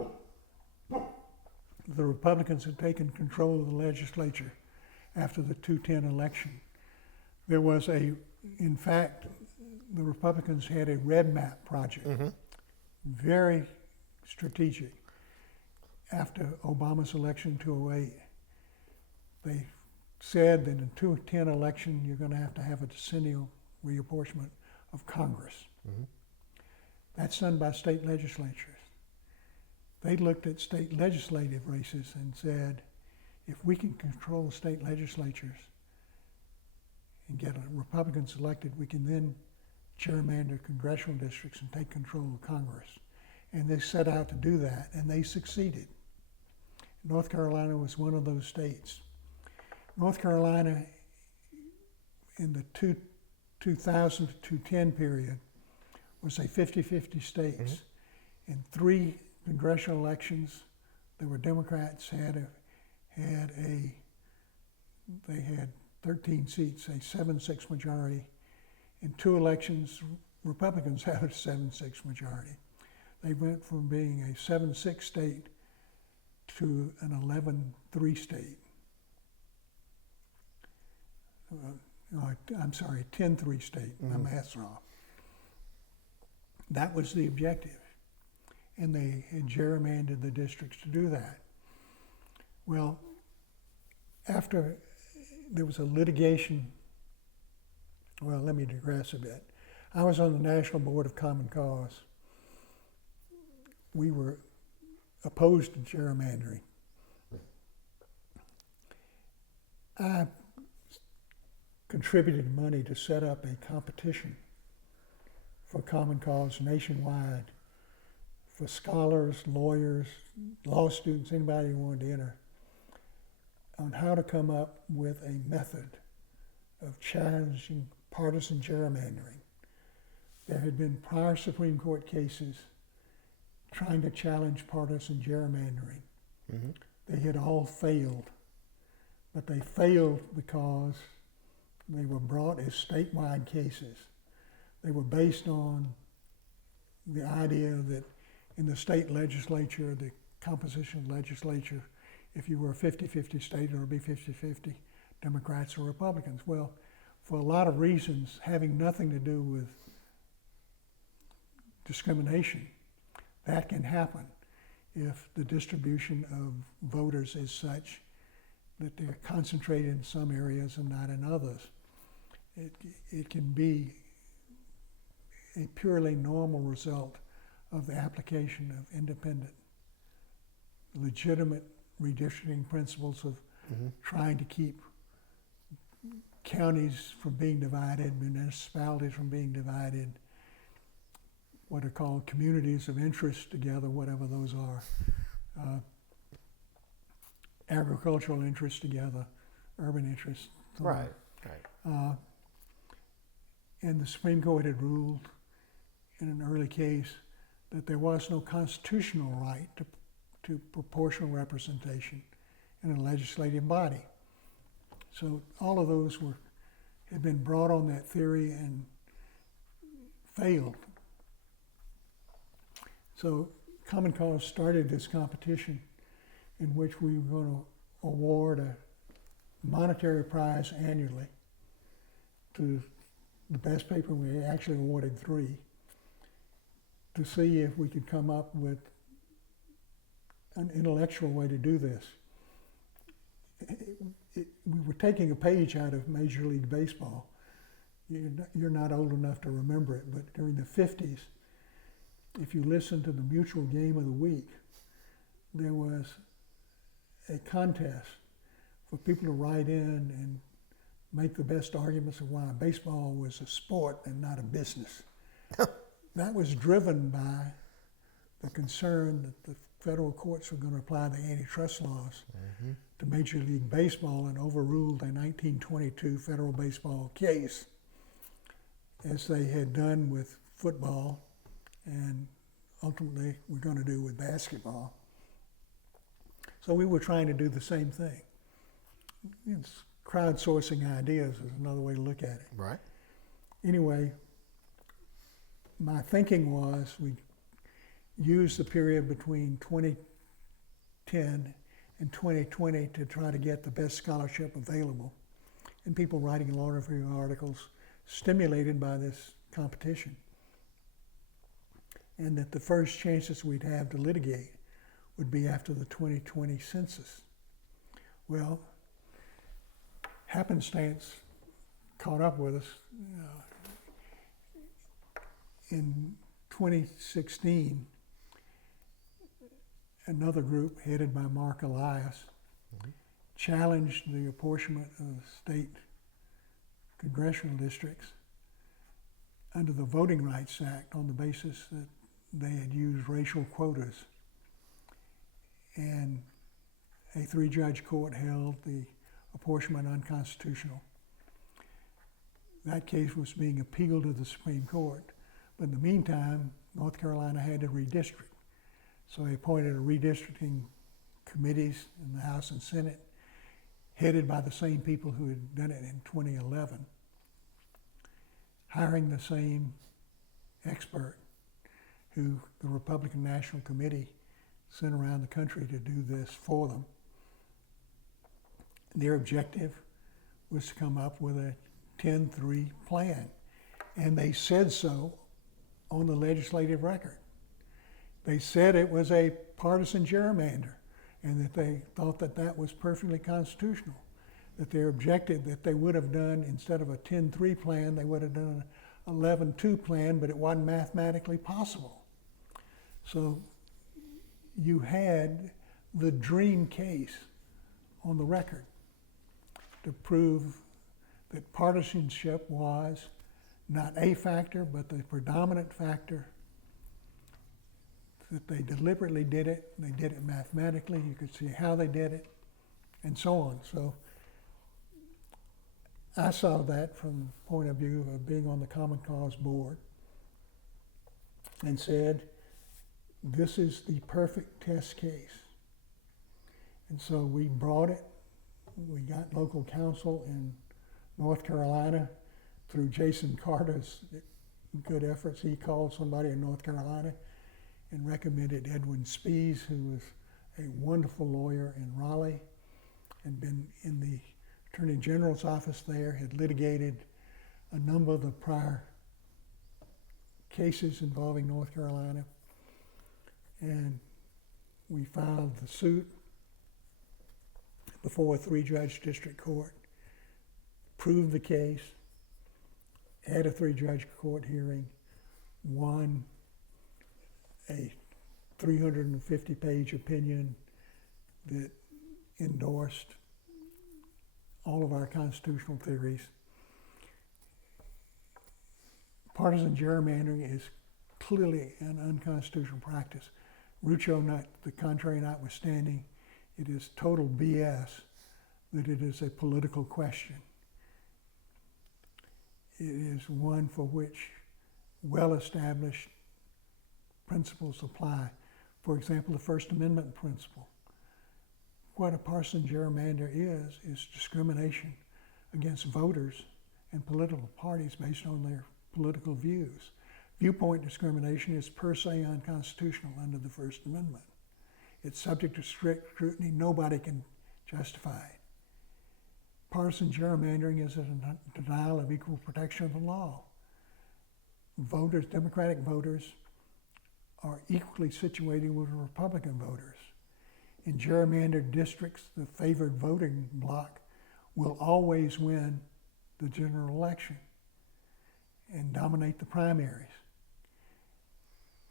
the Republicans had taken control of the legislature after the 2010 election. There was in fact, the Republicans had a red map project, very strategic. After Obama's election in 2008, they said that in the 2010 election, you're going to have a decennial reapportionment of Congress. That's done by state legislatures. They looked at state legislative races and said, if we can control state legislatures and get Republicans elected, we can then gerrymander congressional districts and take control of Congress. And they set out to do that, and they succeeded. North Carolina was one of those states. North Carolina, in the 2000 to 2010 period, was a 50-50 states. In 3 congressional elections, there were Democrats they had 13 seats, a 7-6 majority. In 2 elections, Republicans had a 7-6 majority. They went from being a 7-6 state to an 11-3 state. I'm sorry, 10-3 state. My math's wrong. That was the objective. And they had gerrymandered the districts to do that. Well, after there was a litigation, well, let me digress a bit. I was on the National Board of Common Cause. We were opposed to gerrymandering. I contributed money to set up a competition for Common Cause nationwide for scholars, lawyers, law students, anybody who wanted to enter, on how to come up with a method of challenging partisan gerrymandering. There had been prior Supreme Court cases trying to challenge partisan gerrymandering. Mm-hmm. They had all failed, but they failed because they were brought as statewide cases. They were based on the idea that in the state legislature, the composition of the legislature, if you were a 50-50 state, it would be 50-50 Democrats or Republicans. Well, for a lot of reasons, having nothing to do with discrimination, that can happen if the distribution of voters is such that they're concentrated in some areas and not in others. It can be a purely normal result of the application of independent, legitimate redistricting principles of trying to keep counties from being divided, municipalities from being divided, what are called communities of interest together, whatever those are, agricultural interests together, urban interests. Right. And the Supreme Court had ruled in an early case that there was no constitutional right to proportional representation in a legislative body. So all of those had been brought on that theory and failed. So Common Cause started this competition in which we were going to award a monetary prize annually to the best paper. We actually awarded 3, to see if we could come up with an intellectual way to do this. We were taking a page out of Major League Baseball. You're not old enough to remember it, but during the 50s, if you listen to the Mutual Game of the Week, there was a contest for people to write in and make the best arguments of why baseball was a sport and not a business. That was driven by the concern that the federal courts were going to apply the antitrust laws to Major League Baseball and overruled a 1922 federal baseball case, as they had done with football and ultimately we're going to do with basketball. So we were trying to do the same thing. It's crowdsourcing ideas is another way to look at it. Right. Anyway, my thinking was we use the period between 2010 and 2020 to try to get the best scholarship available, and people writing law review articles stimulated by this competition. And that the first chances we'd have to litigate would be after the 2020 census. Well, happenstance caught up with us. In 2016, another group headed by Mark Elias challenged the apportionment of state congressional districts under the Voting Rights Act on the basis that they had used racial quotas. And a 3-judge court held the apportionment unconstitutional. That case was being appealed to the Supreme Court. But in the meantime, North Carolina had to redistrict. So they appointed a redistricting committees in the House and Senate, headed by the same people who had done it in 2011, hiring the same expert who the Republican National Committee sent around the country to do this for them. Their objective was to come up with a 10-3 plan. And they said so on the legislative record. They said it was a partisan gerrymander and that they thought that that was perfectly constitutional, that they objected that they would have done, instead of a 10-3 plan, they would have done an 11-2 plan, but it wasn't mathematically possible. So you had the dream case on the record to prove that partisanship was not a factor, but the predominant factor, that they deliberately did it, they did it mathematically, you could see how they did it, and so on. So I saw that from the point of view of being on the Common Cause board and said, this is the perfect test case. And so we brought it. We got local counsel in North Carolina through Jason Carter's good efforts. He called somebody in North Carolina and recommended Edwin Spees, who was a wonderful lawyer in Raleigh and been in the Attorney General's office there, had litigated a number of the prior cases involving North Carolina. And we filed the suit before a 3-judge district court, proved the case, had a 3-judge court hearing, won a 350-page opinion that endorsed all of our constitutional theories. Partisan gerrymandering is clearly an unconstitutional practice. Rucho, the contrary notwithstanding, it is total BS that it is a political question. It is one for which well-established principles apply. For example, the First Amendment principle. What a partisan gerrymander is discrimination against voters and political parties based on their political views. Viewpoint discrimination is per se unconstitutional under the First Amendment. It's subject to strict scrutiny. Nobody can justify it. Partisan gerrymandering is a denial of equal protection of the law. Voters, Democratic voters, are equally situated with Republican voters. In gerrymandered districts, the favored voting bloc will always win the general election and dominate the primaries.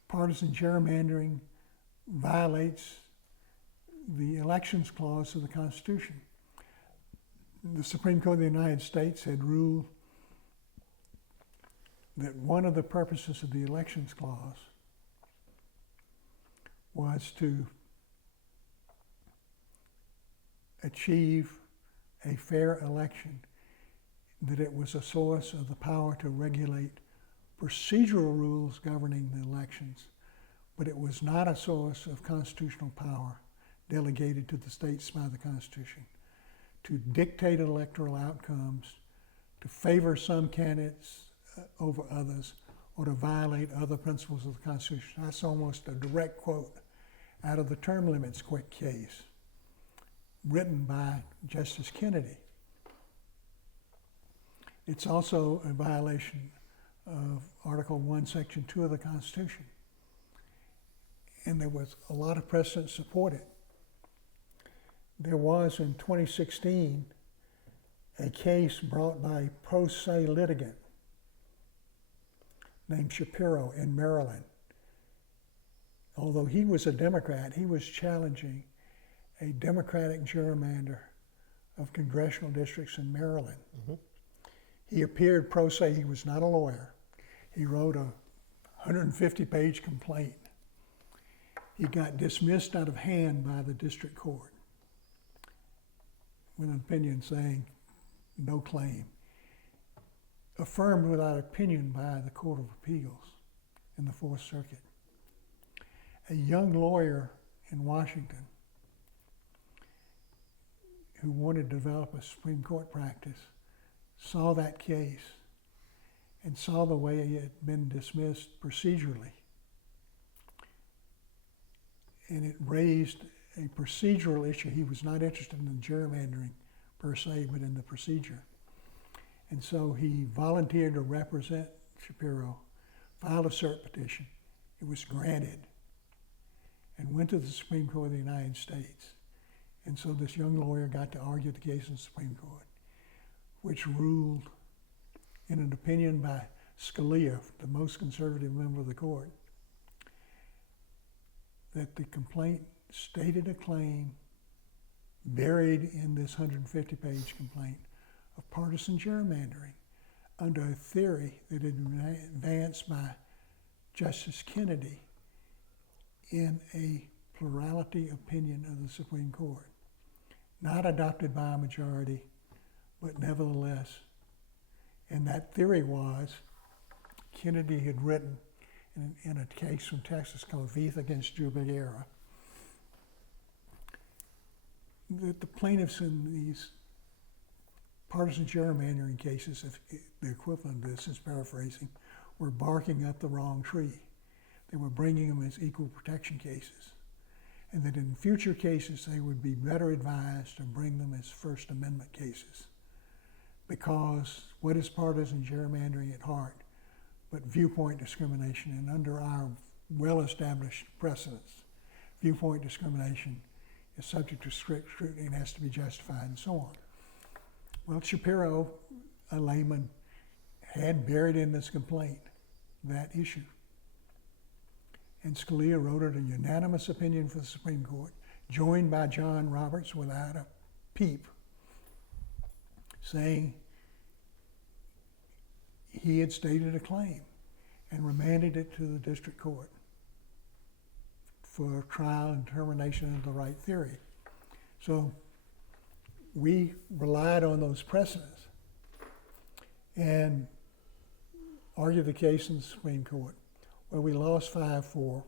Partisan gerrymandering violates the Elections Clause of the Constitution. The Supreme Court of the United States had ruled that one of the purposes of the Elections Clause was to achieve a fair election, that it was a source of the power to regulate procedural rules governing the elections, but it was not a source of constitutional power delegated to the states by the Constitution to dictate electoral outcomes, to favor some candidates over others, or to violate other principles of the Constitution. That's almost a direct quote out of the term limits quick case, written by Justice Kennedy. It's also a violation of Article 1, Section 2 of the Constitution. And there was a lot of precedent to support it. There was, in 2016, a case brought by a pro se litigant named Shapiro in Maryland. Although he was a Democrat, he was challenging a Democratic gerrymander of congressional districts in Maryland. Mm-hmm. He appeared pro se. He was not a lawyer. He wrote a 150-page complaint. He got dismissed out of hand by the district court with an opinion saying no claim. Affirmed without opinion by the Court of Appeals in the Fourth Circuit. A young lawyer in Washington who wanted to develop a Supreme Court practice saw that case and saw the way it had been dismissed procedurally. And it raised a procedural issue. He was not interested in gerrymandering per se, but in the procedure. And so he volunteered to represent Shapiro filed a cert petition. It was granted and went to the Supreme Court of the United States. And so this young lawyer got to argue the case in the Supreme Court, which ruled in an opinion by Scalia, the most conservative member of the court, that the complaint stated a claim buried in this 150-page complaint of partisan gerrymandering under a theory that had been advanced by Justice Kennedy in a plurality opinion of the Supreme Court. Not adopted by a majority, but nevertheless. And that theory was, Kennedy had written in a case from Texas called Veith against Jubilera, that the plaintiffs in these partisan gerrymandering cases, if the equivalent of this is paraphrasing, were barking up the wrong tree. They were bringing them as equal protection cases. And that in future cases, they would be better advised to bring them as First Amendment cases. Because what is partisan gerrymandering at heart but viewpoint discrimination? And under our well-established precedents, viewpoint discrimination is subject to strict scrutiny and has to be justified and so on. Well, Shapiro, a layman, had buried in this complaint that issue. And Scalia wrote it a unanimous opinion for the Supreme Court, joined by John Roberts without a peep, saying he had stated a claim and remanded it to the district court for trial and determination of the right theory. So we relied on those precedents and argued the case in the Supreme Court, where we lost 5-4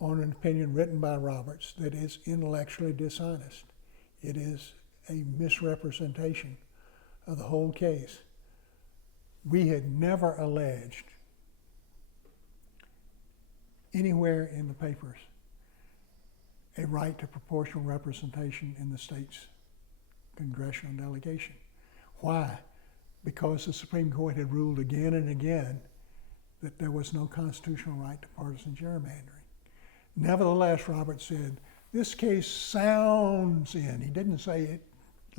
on an opinion written by Roberts that is intellectually dishonest. It is a misrepresentation of the whole case. We had never alleged anywhere in the papers a right to proportional representation in the state's congressional delegation. Why? Because the Supreme Court had ruled again and again that there was no constitutional right to partisan gerrymandering. Nevertheless, Roberts said, this case sounds in, he didn't say it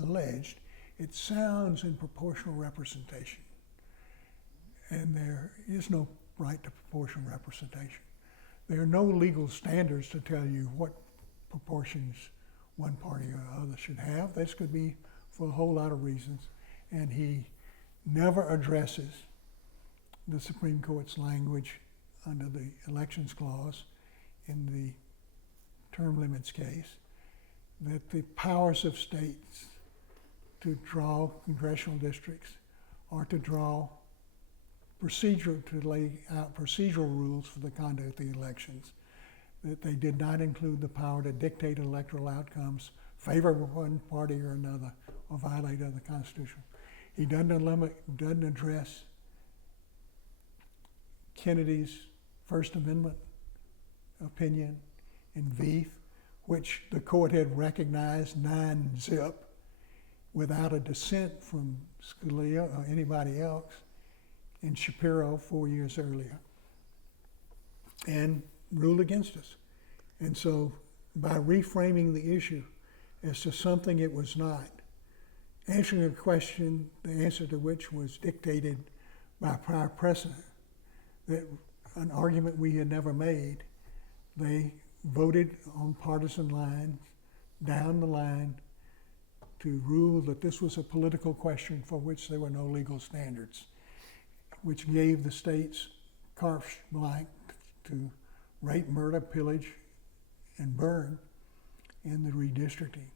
alleged, it sounds in proportional representation. And there is no right to proportional representation. There are no legal standards to tell you what proportions one party or other should have. This could be for a whole lot of reasons. And he never addresses the Supreme Court's language under the Elections Clause in the term limits case, that the powers of states to draw congressional districts are to draw to lay out procedural rules for the conduct of the elections, that they did not include the power to dictate electoral outcomes, favor one party or another, or violate other Constitution. He doesn't address Kennedy's First Amendment opinion in Veith, which the court had recognized 9-zip without a dissent from Scalia or anybody else in Shapiro 4 years earlier, and ruled against us. And so by reframing the issue as to something it was not, answering a question, the answer to which was dictated by prior precedent, that an argument we had never made, they voted on partisan lines, down the line, to rule that this was a political question for which there were no legal standards, which gave the states carte blanche to rape, murder, pillage, and burn in the redistricting.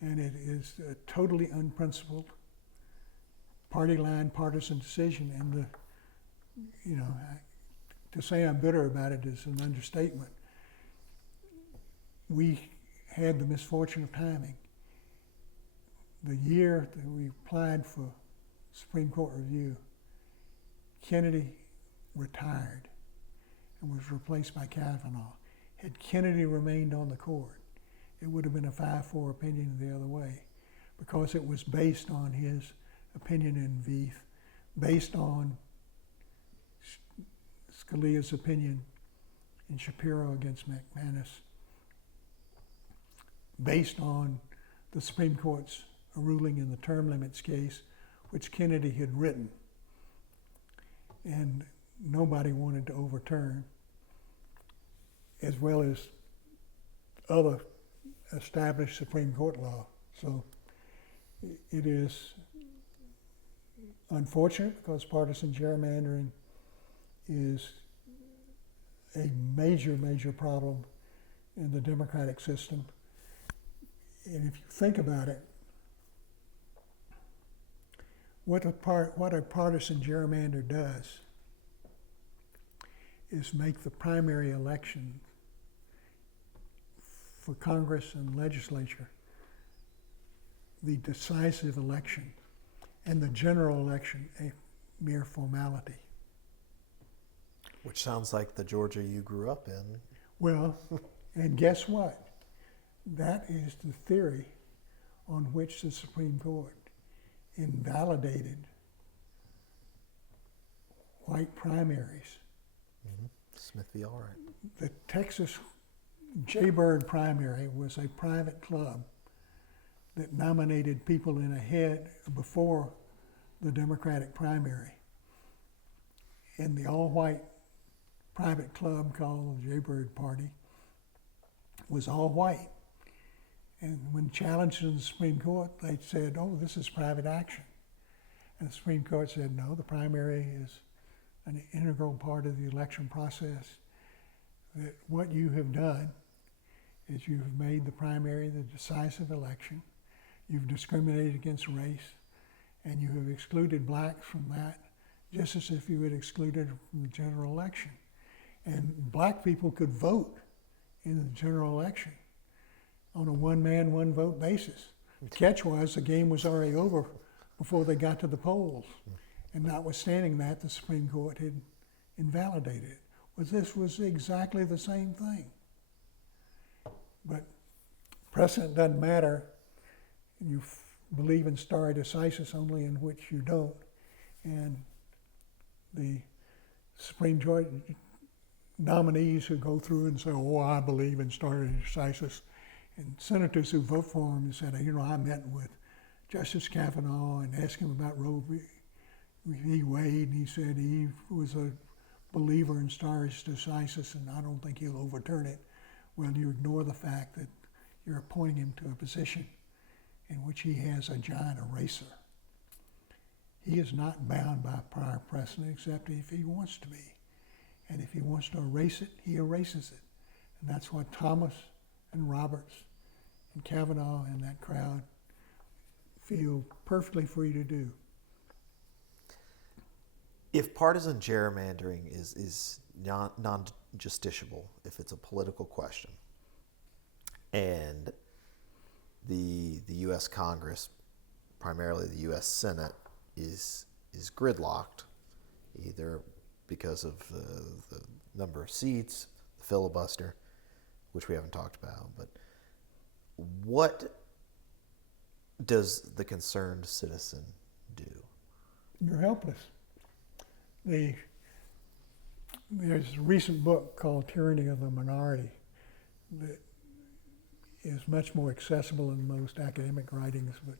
And it is a totally unprincipled, party line partisan decision. And to say I'm bitter about it is an understatement. We had the misfortune of timing. The year that we applied for Supreme Court review, Kennedy retired and was replaced by Kavanaugh. Had Kennedy remained on the court, it would have been a 5-4 opinion the other way, because it was based on his opinion in Veith, based on Scalia's opinion in Shapiro against McManus, based on the Supreme Court's ruling in the term limits case, which Kennedy had written, and nobody wanted to overturn, as well as other established Supreme Court law. So it is unfortunate because partisan gerrymandering is a major, major problem in the democratic system. And if you think about it, what a partisan gerrymander does is make the primary election for Congress and legislature the decisive election, and the general election a mere formality. Which sounds like the Georgia you grew up in. Well, and guess what? That is the theory on which the Supreme Court invalidated white primaries. Mm-hmm. Smith v. Allred. The Texas Jaybird primary was a private club that nominated people in ahead before the Democratic primary. And the all-white private club called the Jaybird Party was all white. And when challenged in the Supreme Court, they said, oh, this is private action. And the Supreme Court said, no, the primary is an integral part of the election process. That what you have done is you have made the primary the decisive election. You've discriminated against race, and you have excluded blacks from that, just as if you had excluded from the general election. And black people could vote in the general election on a one-man, one-vote basis. The catch was the game was already over before they got to the polls. And notwithstanding that, the Supreme Court had invalidated it. Well, this was exactly the same thing. But precedent doesn't matter. You believe in stare decisis only in which you don't. And the Supreme Court nominees who go through and say, oh, I believe in stare decisis, and senators who vote for him said, you know, I met with Justice Kavanaugh and asked him about Roe v. Wade, and he said he was a believer in stare decisis, and I don't think he'll overturn it. Well, you ignore the fact that you're appointing him to a position in which he has a giant eraser. He is not bound by prior precedent except if he wants to be. And if he wants to erase it, he erases it. And that's what Thomas and Roberts and Kavanaugh and that crowd feel perfectly free to do. If partisan gerrymandering is non-justiciable, if it's a political question, and the U.S. Congress, primarily the U.S. Senate, is gridlocked, either because of the number of seats, the filibuster, which we haven't talked about, but what does the concerned citizen do? You're helpless. There's a recent book called Tyranny of the Minority that is much more accessible than most academic writings, but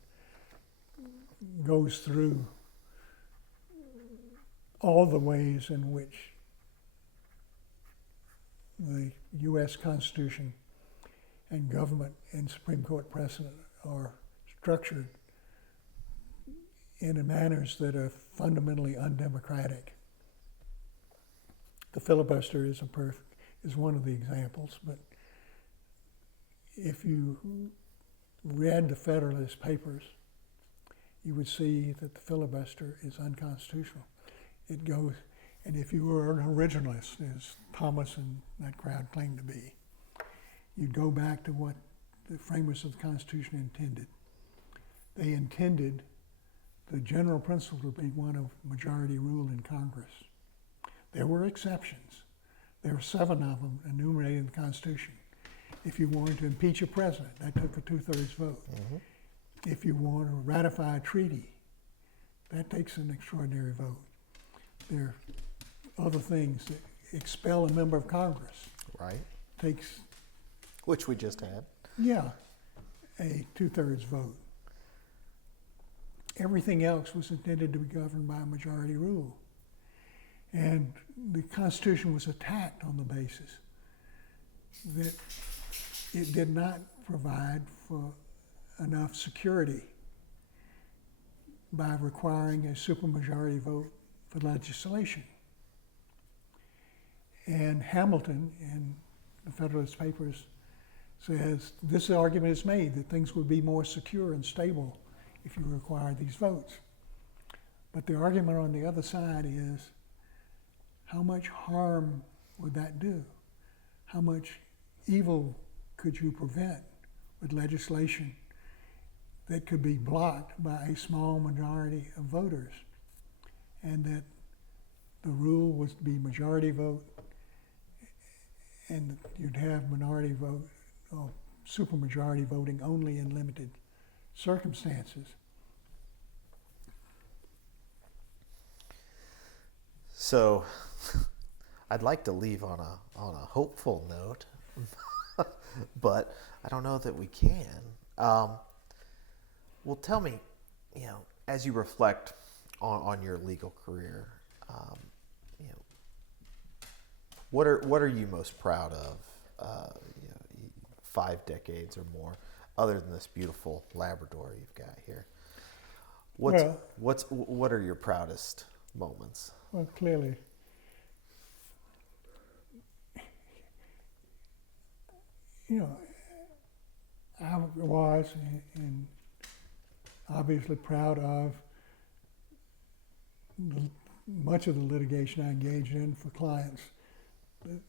goes through all the ways in which the U.S. Constitution and government and Supreme Court precedent are structured in manners that are fundamentally undemocratic. The filibuster is one of the examples, but if you read the Federalist Papers, you would see that the filibuster is unconstitutional. It goes, and if you were an originalist, as Thomas and that crowd claimed to be, you'd go back to what the framers of the Constitution intended. They intended the general principle to be one of majority rule in Congress. There were exceptions. There were 7 of them enumerated in the Constitution. If you wanted to impeach a president, that took a 2/3 vote. Mm-hmm. If you want to ratify a treaty, that takes an extraordinary vote. There are other things that expel a member of Congress. Right. Takes, Which we just had. yeah, a 2/3 vote. Everything else was intended to be governed by a majority rule. And the Constitution was attacked on the basis that it did not provide for enough security by requiring a supermajority vote for legislation. And Hamilton in the Federalist Papers says this argument is made that things would be more secure and stable if you required these votes. But the argument on the other side is, how much harm would that do? How much evil could you prevent with legislation that could be blocked by a small majority of voters? And that the rule was to be majority vote, and you'd have minority vote or supermajority voting only in limited circumstances. So I'd like to leave on a hopeful note, but I don't know that we can. Well, tell me, as you reflect on your legal career, what are you most proud of? 5 decades or more, other than this beautiful Labrador you've got here. What are your proudest moments? Well, clearly, I was and obviously proud of much of the litigation I engaged in for clients.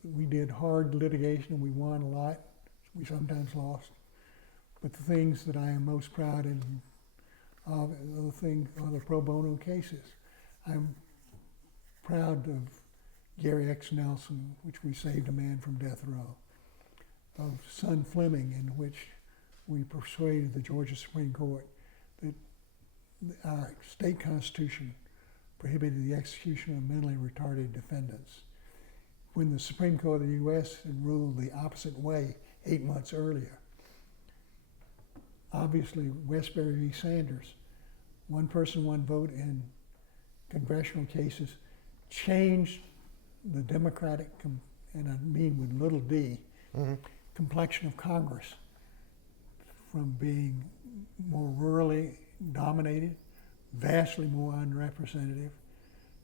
We did hard litigation and we won a lot. We sometimes lost. But the things that I am most proud of are the pro bono cases. I'm proud of Gary X. Nelson, which we saved a man from death row, of Son Fleming, in which we persuaded the Georgia Supreme Court that our state constitution prohibited the execution of mentally retarded defendants, when the Supreme Court of the U.S. had ruled the opposite way 8 months earlier. Obviously, Westbury v. Sanders, one person, one vote in congressional cases, changed the Democratic, and I mean with little d, complexion of Congress from being more rurally dominated, vastly more unrepresentative,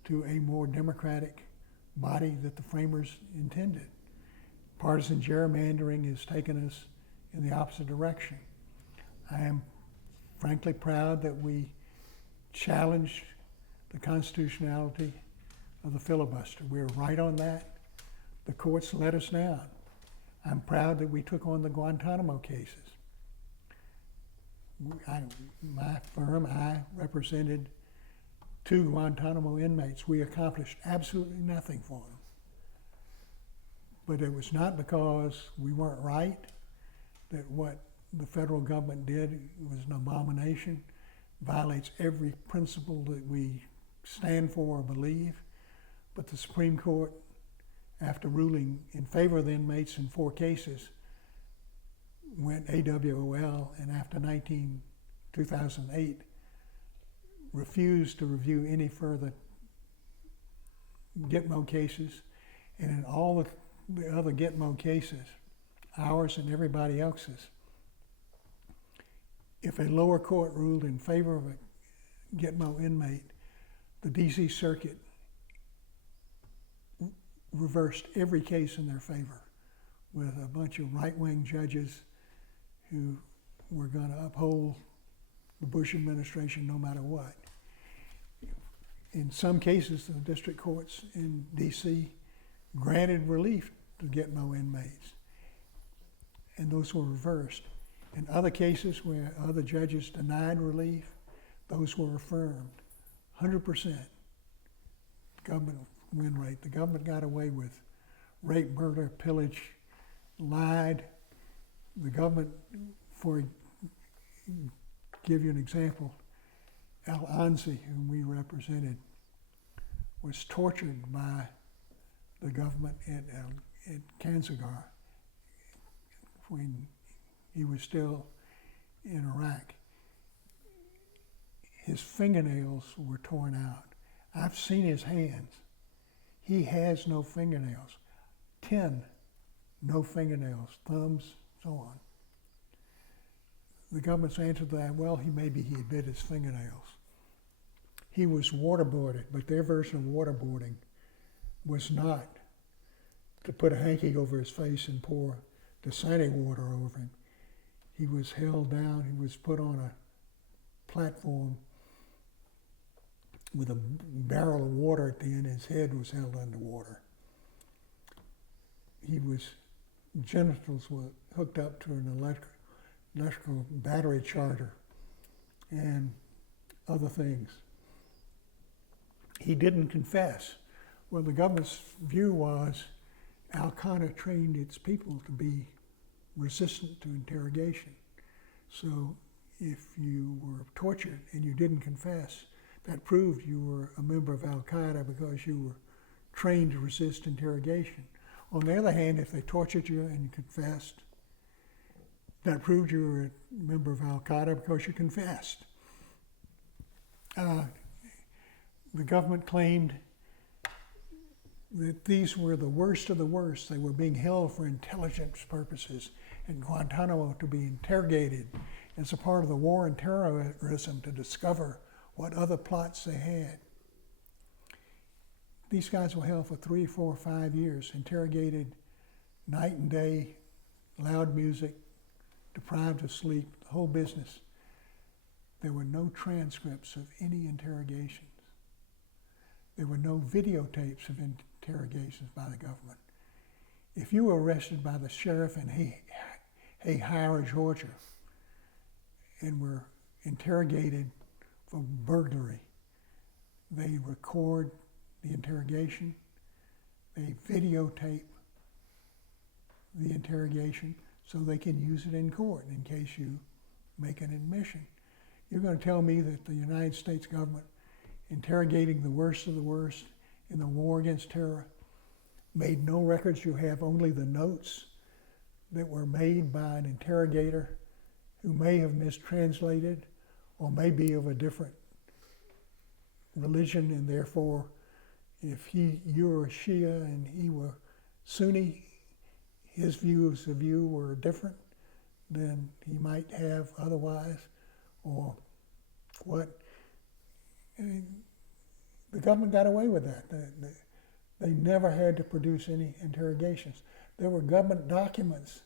to a more democratic body that the framers intended. Partisan gerrymandering has taken us in the opposite direction. I am frankly proud that we challenged the constitutionality of the filibuster. We were right on that. The courts let us down. I'm proud that we took on the Guantanamo cases. My firm, I represented 2 Guantanamo inmates. We accomplished absolutely nothing for them. But it was not because we weren't right, that what the federal government did was an abomination, violates every principle that we stand for or believe. But the Supreme Court, after ruling in favor of the inmates in 4 cases, went AWOL, and after 2008, refused to review any further Gitmo cases. And in all the other Gitmo cases, ours and everybody else's, if a lower court ruled in favor of a Gitmo inmate, the DC Circuit reversed every case in their favor, with a bunch of right-wing judges who were going to uphold the Bush administration no matter what. In some cases, the district courts in DC granted relief to Gitmo inmates, and those were reversed. In other cases where other judges denied relief, those were affirmed. 100% government win rate. The government got away with rape, murder, pillage, lied. The government, for give you an example, Al-Anzi, whom we represented, was tortured by the government at Kanzagar when he was still in Iraq. His fingernails were torn out. I've seen his hands. He has no fingernails. 10, no fingernails, thumbs, so on. The government's answer to that, well, maybe he bit his fingernails. He was waterboarded, but their version of waterboarding was not to put a hanky over his face and pour Dasani water over him. He was held down, he was put on a platform with a barrel of water at the end. His head was held underwater. Genitals were hooked up to an electrical battery charger and other things. He didn't confess. Well, the government's view was Al-Qaeda trained its people to be resistant to interrogation. So if you were tortured and you didn't confess, that proved you were a member of Al-Qaeda because you were trained to resist interrogation. On the other hand, if they tortured you and you confessed, that proved you were a member of Al-Qaeda because you confessed. The government claimed that these were the worst of the worst. They were being held for intelligence purposes in Guantanamo to be interrogated as a part of the war on terrorism to discover what other plots they had. These guys were held for 3, 4, 5 years, interrogated night and day, loud music, deprived of sleep, the whole business. There were no transcripts of any interrogations. There were no videotapes of interrogations by the government. If you were arrested by the sheriff in Hayhire, Georgia, and were interrogated for burglary, they record the interrogation, they videotape the interrogation so they can use it in court in case you make an admission. You're going to tell me that the United States government, interrogating the worst of the worst in the war against terror, made no records? You have only the notes that were made by an interrogator who may have mistranslated or may be of a different religion, and therefore if you were Shia and he were Sunni, his views of you were different than he might have otherwise, or what. I mean, the government got away with that. They never had to produce any interrogations. There were government documents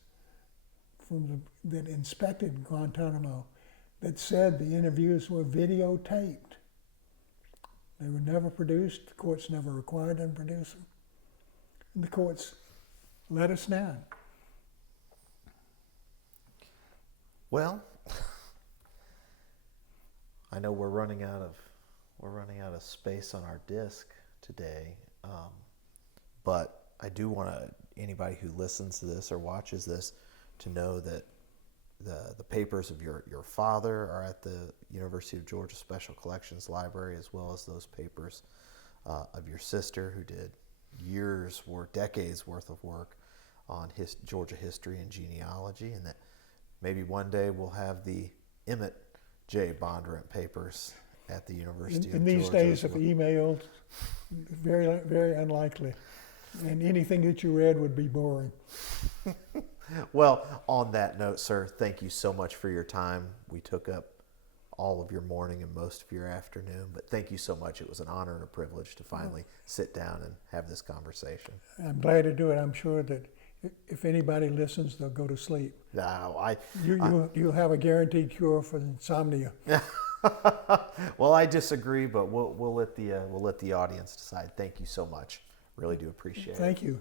that inspected Guantanamo that said the interviews were videotaped. They were never produced. The courts never required them to produce them. And the courts let us down. Well, I know we're running out of space on our disc today, but I do want anybody who listens to this or watches this to know that the papers of your father are at the University of Georgia Special Collections Library, as well as those papers of your sister, who did decades worth of work on Georgia history and genealogy, and that maybe one day we'll have the Emmet J. Bondurant papers at the University of Georgia. In these days of email, very, very unlikely. And anything that you read would be boring. Well, on that note, sir, thank you so much for your time. We took up all of your morning and most of your afternoon, but thank you so much. It was an honor and a privilege to finally sit down and have this conversation. I'm glad to do it. I'm sure that if anybody listens, they'll go to sleep. No, You'll have a guaranteed cure for insomnia. Well, I disagree, but we'll let the audience decide. Thank you so much. Really do appreciate it. Thank you.